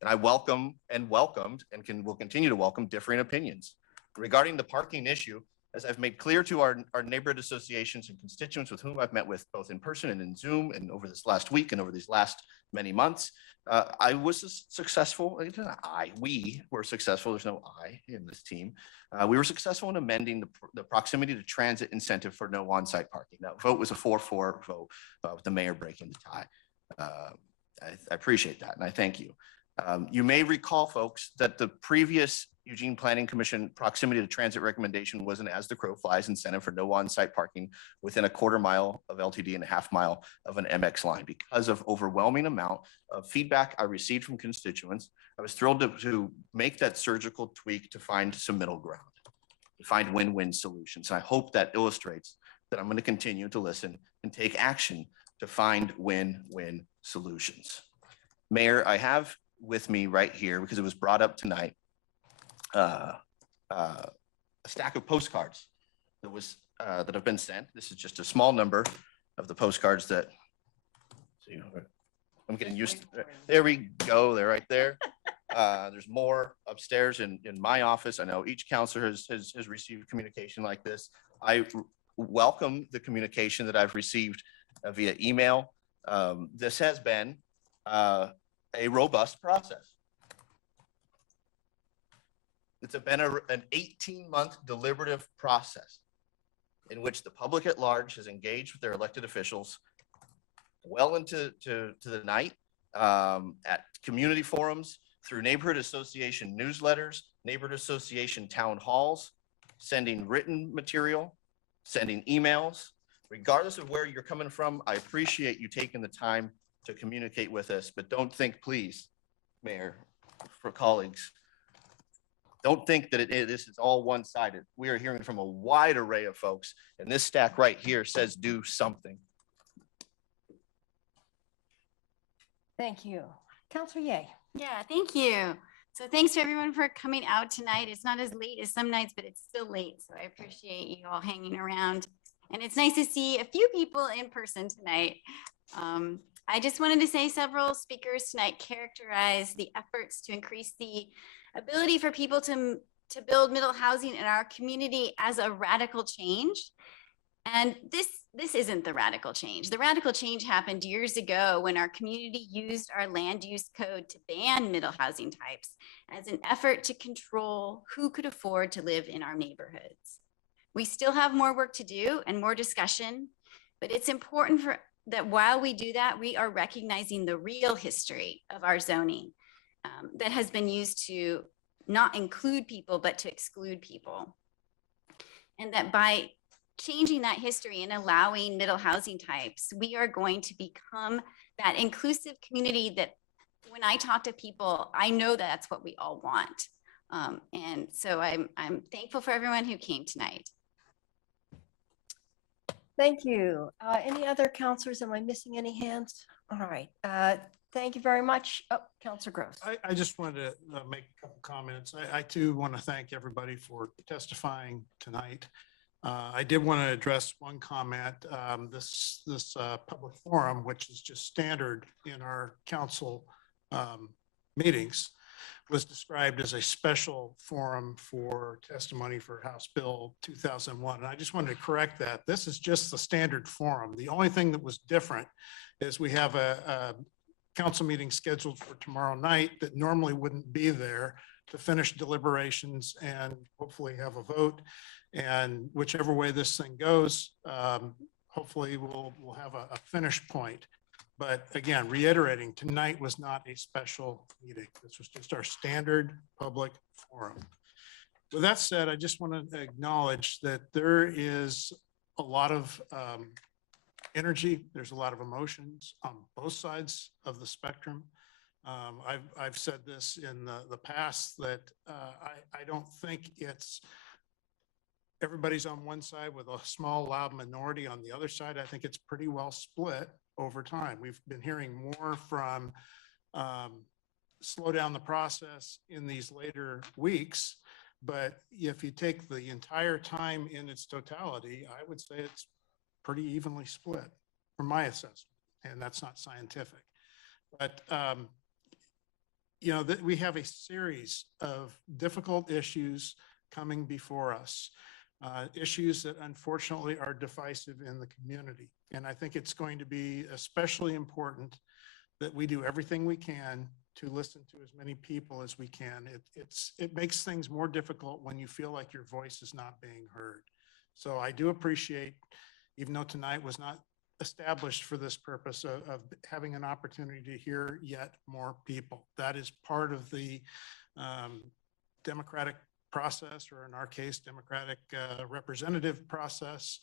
And I welcomed and will continue to welcome differing opinions. Regarding the parking issue, as I've made clear to our neighborhood associations and constituents with whom I've met with both in person and in Zoom, and over this last week and over these last many months, I was successful. We were successful. There's no I in this team. We were successful in amending the proximity to transit incentive for no on-site parking. That vote was a 4-4 vote with the mayor breaking the tie. I appreciate that, and I thank you. You may recall, folks, that the previous Eugene Planning Commission proximity to transit recommendation was an as the crow flies incentive for no on-site parking within a 1/4 mile of LTD and a 1/2 mile of an MX line. Because of overwhelming amount of feedback I received from constituents, I was thrilled to make that surgical tweak to find some middle ground, to find win-win solutions. And I hope that illustrates that I'm going to continue to listen and take action to find win-win solutions. Mayor, I have with me right here, because it was brought up tonight, a stack of postcards that have been sent. This is just a small number of the postcards that, see, I'm getting used to. There we go. They're right there. There's more upstairs in my office. I know each counselor has received communication like this. I welcome the communication that I've received via email. This has been a robust process. It's been an 18-month deliberative process in which the public at large has engaged with their elected officials well into the night, at community forums, through neighborhood association newsletters, neighborhood association town halls, sending written material, sending emails. Regardless of where you're coming from, I appreciate you taking the time to communicate with us, but don't think, please, Mayor, for colleagues, don't think that this is all one-sided. We are hearing from a wide array of folks, and this stack right here says do something. Thank you. Councilor Ye. Yeah, thank you. So thanks to everyone for coming out tonight. It's not as late as some nights, but it's still late. So I appreciate you all hanging around. And it's nice to see a few people in person tonight. I just wanted to say several speakers tonight characterize the efforts to increase the ability for people to build middle housing in our community as a radical change. And this isn't the radical change. The radical change happened years ago when our community used our land use code to ban middle housing types as an effort to control who could afford to live in our neighborhoods. We still have more work to do and more discussion, but it's important that while we do that, we are recognizing the real history of our zoning that has been used to not include people, but to exclude people. And that by changing that history and allowing middle housing types, we are going to become that inclusive community that when I talk to people, I know that's what we all want. And so I'm thankful for everyone who came tonight. Thank you. Any other counselors? Am I missing any hands? All right. Thank you very much. Oh, Councilor Gross. I just wanted to make a couple comments. I too want to thank everybody for testifying tonight. I did want to address one comment. This public forum, which is just standard in our council meetings, was described as a special forum for testimony for House Bill 2001. And I just wanted to correct that. This is just the standard forum. The only thing that was different is we have a council meeting scheduled for tomorrow night that normally wouldn't be there to finish deliberations and hopefully have a vote. And whichever way this thing goes, hopefully we'll have a finish point. But again, reiterating, tonight was not a special meeting. This was just our standard public forum. With that said, I just want to acknowledge that there is a lot of energy. There's a lot of emotions on both sides of the spectrum. I've said this in the past that I don't think it's everybody's on one side with a small loud minority on the other side. I think it's pretty well split over time. We've been hearing more from slow down the process in these later weeks. But if you take the entire time in its totality, I would say it's pretty evenly split from my assessment. And that's not scientific. But, you know, we have a series of difficult issues coming before us, issues that unfortunately are divisive in the community. And I think it's going to be especially important that we do everything we can to listen to as many people as we can. It makes things more difficult when you feel like your voice is not being heard. So I do appreciate, even though tonight was not established for this purpose of having an opportunity to hear yet more people. That is part of the democratic process, or in our case, democratic representative process,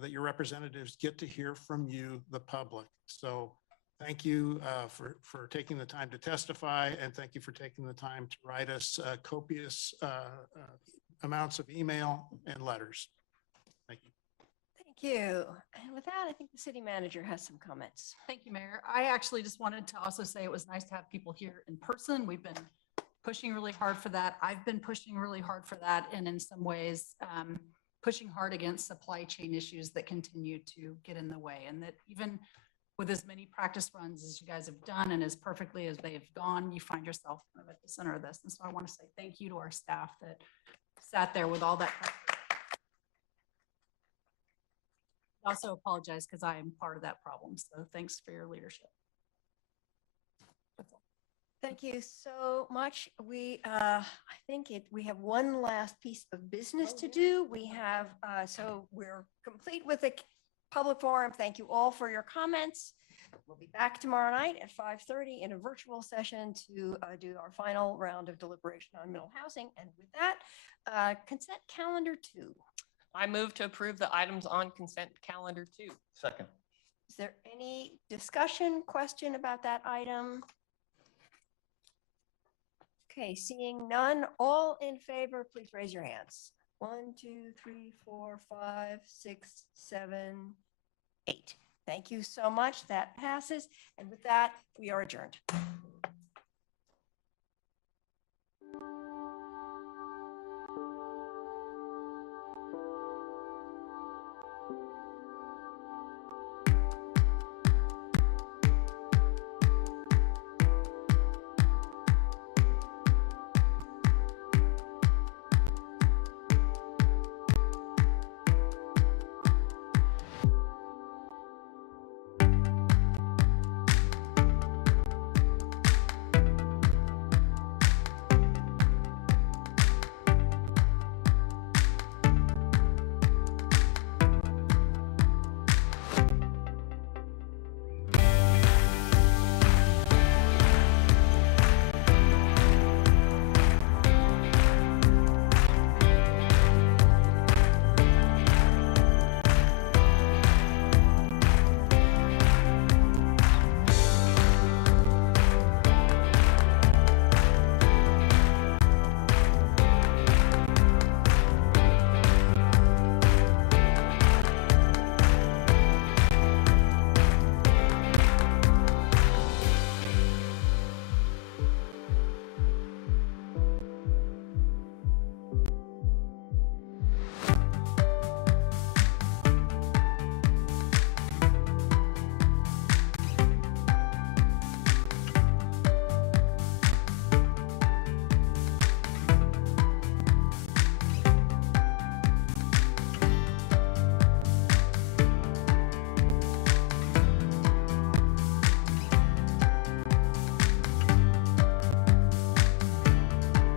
that your representatives get to hear from you, the public. So thank you for taking the time to testify, and thank you for taking the time to write us copious amounts of email and letters. Thank you. Thank you. And with that, I think the city manager has some comments. Thank you, Mayor. I actually just wanted to also say it was nice to have people here in person. We've been pushing really hard for that. I've been pushing really hard for that. And in some ways, pushing hard against supply chain issues that continue to get in the way. And that even with as many practice runs as you guys have done and as perfectly as they have gone, you find yourself kind of at the center of this. And so I want to say thank you to our staff that sat there with all that. I also apologize because I am part of that problem. So thanks for your leadership. Thank you so much. I think we have one last piece of business to do. We have, so we're complete with the public forum. Thank you all for your comments. We'll be back tomorrow night at 5:30 in a virtual session to do our final round of deliberation on middle housing. And with that, consent calendar 2. I move to approve the items on consent calendar 2. Second. Is there any discussion, question about that item? Okay, seeing none, all in favor, please raise your hands. 1, 2, 3, 4, 5, 6, 7, 8. Thank you so much. That passes. And with that, we are adjourned.